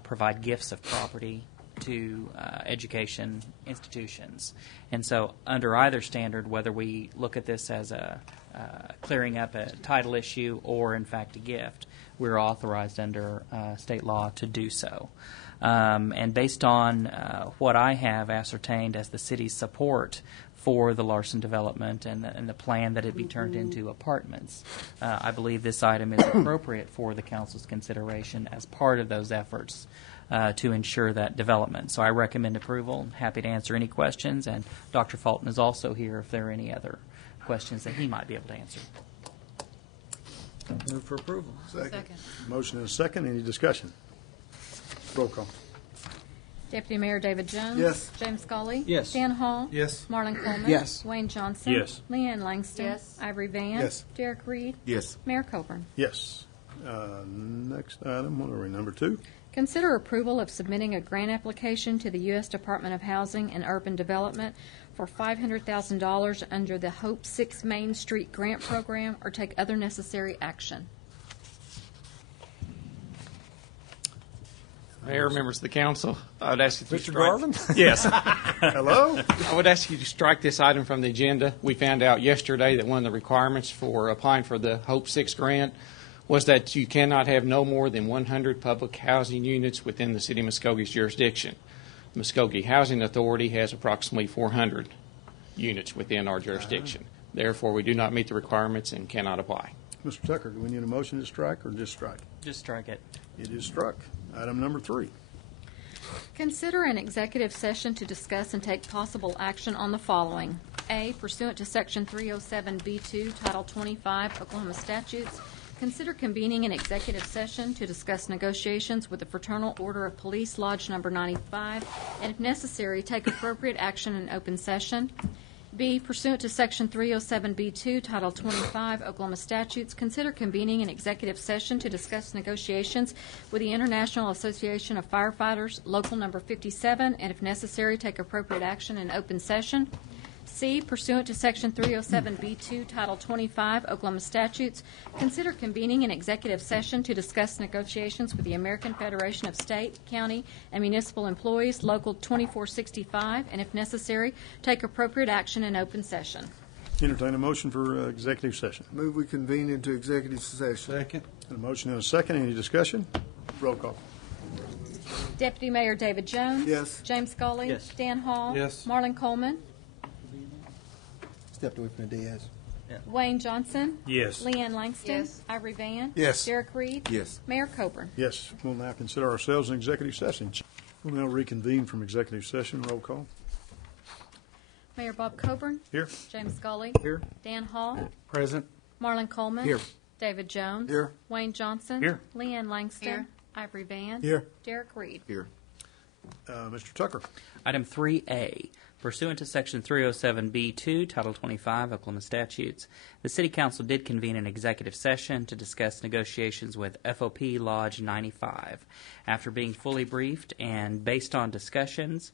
provide gifts of property to education institutions. And so under either standard, whether we look at this as a clearing up a title issue or in fact a gift, we're authorized under state law to do so. And based on what I have ascertained as the city's support for the Larson development and the plan that it be turned into apartments, I believe this item is appropriate for the council's consideration as part of those efforts to ensure that development. So I recommend approval. I'm happy to answer any questions, and Dr. Fulton is also here if there are any other questions that he might be able to answer. Move for approval. Second. Motion and a second. Any discussion? Roll call. Deputy Mayor David Jones. Yes. James Scully. Yes. Dan Hall. Yes. Marlon Coleman. Yes. Wayne Johnson. Yes. Leanne Langston. Yes. Ivory Van. Yes. Derek Reed. Yes. Mayor Coburn. Yes. Next item, what are we, number 2? Consider approval of submitting a grant application to the U.S. Department of Housing and Urban Development for $500,000 under the Hope 6 Main Street Grant Program or take other necessary action. Mayor, members of the council, I would ask you to Mr. strike. Garland? Yes. Hello? I would ask you to strike this item from the agenda. We found out yesterday that one of the requirements for applying for the Hope 6 grant was that you cannot have no more than 100 public housing units within the city of Muskogee's jurisdiction. The Muskogee Housing Authority has approximately 400 units within our jurisdiction. Therefore, we do not meet the requirements and cannot apply. Mr. Tucker, do we need a motion to strike or just strike? Just strike it. It is struck. Item number 3. Consider an executive session to discuss and take possible action on the following. A, pursuant to Section 307B2, Title 25 Oklahoma statutes, consider convening an executive session to discuss negotiations with the Fraternal Order of Police Lodge Number 95, and if necessary, take appropriate action in open session. B, pursuant to Section 307B2, Title 25 Oklahoma statutes, consider convening an executive session to discuss negotiations with the International Association of Firefighters, Local Number 57, and if necessary, take appropriate action in open session. C, pursuant to Section 307B2, Title 25 Oklahoma statutes, consider convening an executive session to discuss negotiations with the American Federation of State, County, and Municipal Employees, Local 2465, and if necessary, take appropriate action in open session. Entertain a motion for executive session. Move we convene into executive session. Second. A motion and a second. Any discussion? Roll call. Deputy Mayor David Jones. Yes. James Scully. Yes. Dan Hall. Yes. Marlon Coleman. Stepped away from the dais. Wayne Johnson. Yes. Leanne Langston. Yes. Ivory Van. Yes. Derek Reed. Yes. Mayor Coburn. Yes. We'll now consider ourselves in executive session. We'll now reconvene from executive session. Roll call. Mayor Bob Coburn. Here. James Scully. Here. Dan Hall. Present. Marlon Coleman. Here. David Jones. Here. Wayne Johnson. Here. Leanne Langston. Here. Ivory Van. Here. Derek Reed. Here. Mr. Tucker. Item 3A, pursuant to Section 307B2, Title 25 Oklahoma statutes, the City Council did convene an executive session to discuss negotiations with FOP Lodge 95. After being fully briefed and based on discussions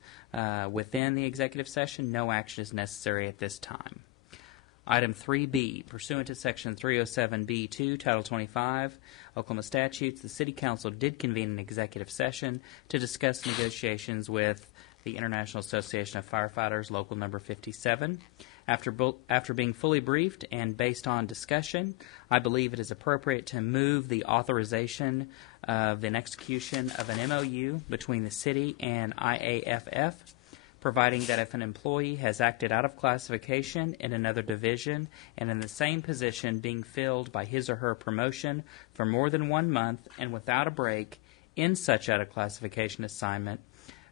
within the executive session, no action is necessary at this time. Item 3B, pursuant to Section 307B2, Title 25, Oklahoma statutes, the City Council did convene an executive session to discuss negotiations with the International Association of Firefighters, Local Number 57. After being fully briefed and based on discussion, I believe it is appropriate to move the authorization of an execution of an MOU between the City and IAFF, providing that if an employee has acted out of classification in another division and in the same position being filled by his or her promotion for more than 1 month and without a break in such out of classification assignment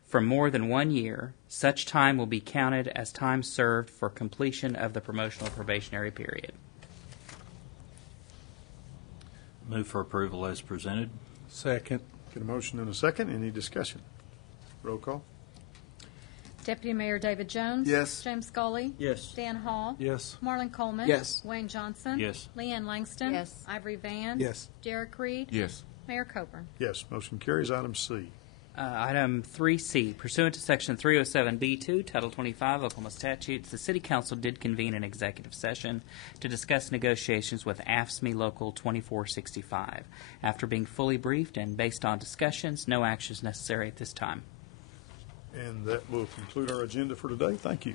for more than 1 year, such time will be counted as time served for completion of the promotional probationary period. Move for approval as presented. Second. Get a motion and a second. Any discussion? Roll call. Deputy Mayor David Jones. Yes. James Scully. Yes. Dan Hall. Yes. Marlon Coleman. Yes. Wayne Johnson. Yes. Leanne Langston. Yes. Ivory Van. Yes. Derek Reed. Yes. Mayor Coburn. Yes. Motion carries. Item C. Item 3C, pursuant to Section 307B2, Title 25 Oklahoma statutes, the City Council did convene an executive session to discuss negotiations with AFSCME Local 2465. After being fully briefed and based on discussions, no action is necessary at this time. And that will conclude our agenda for today. Thank you.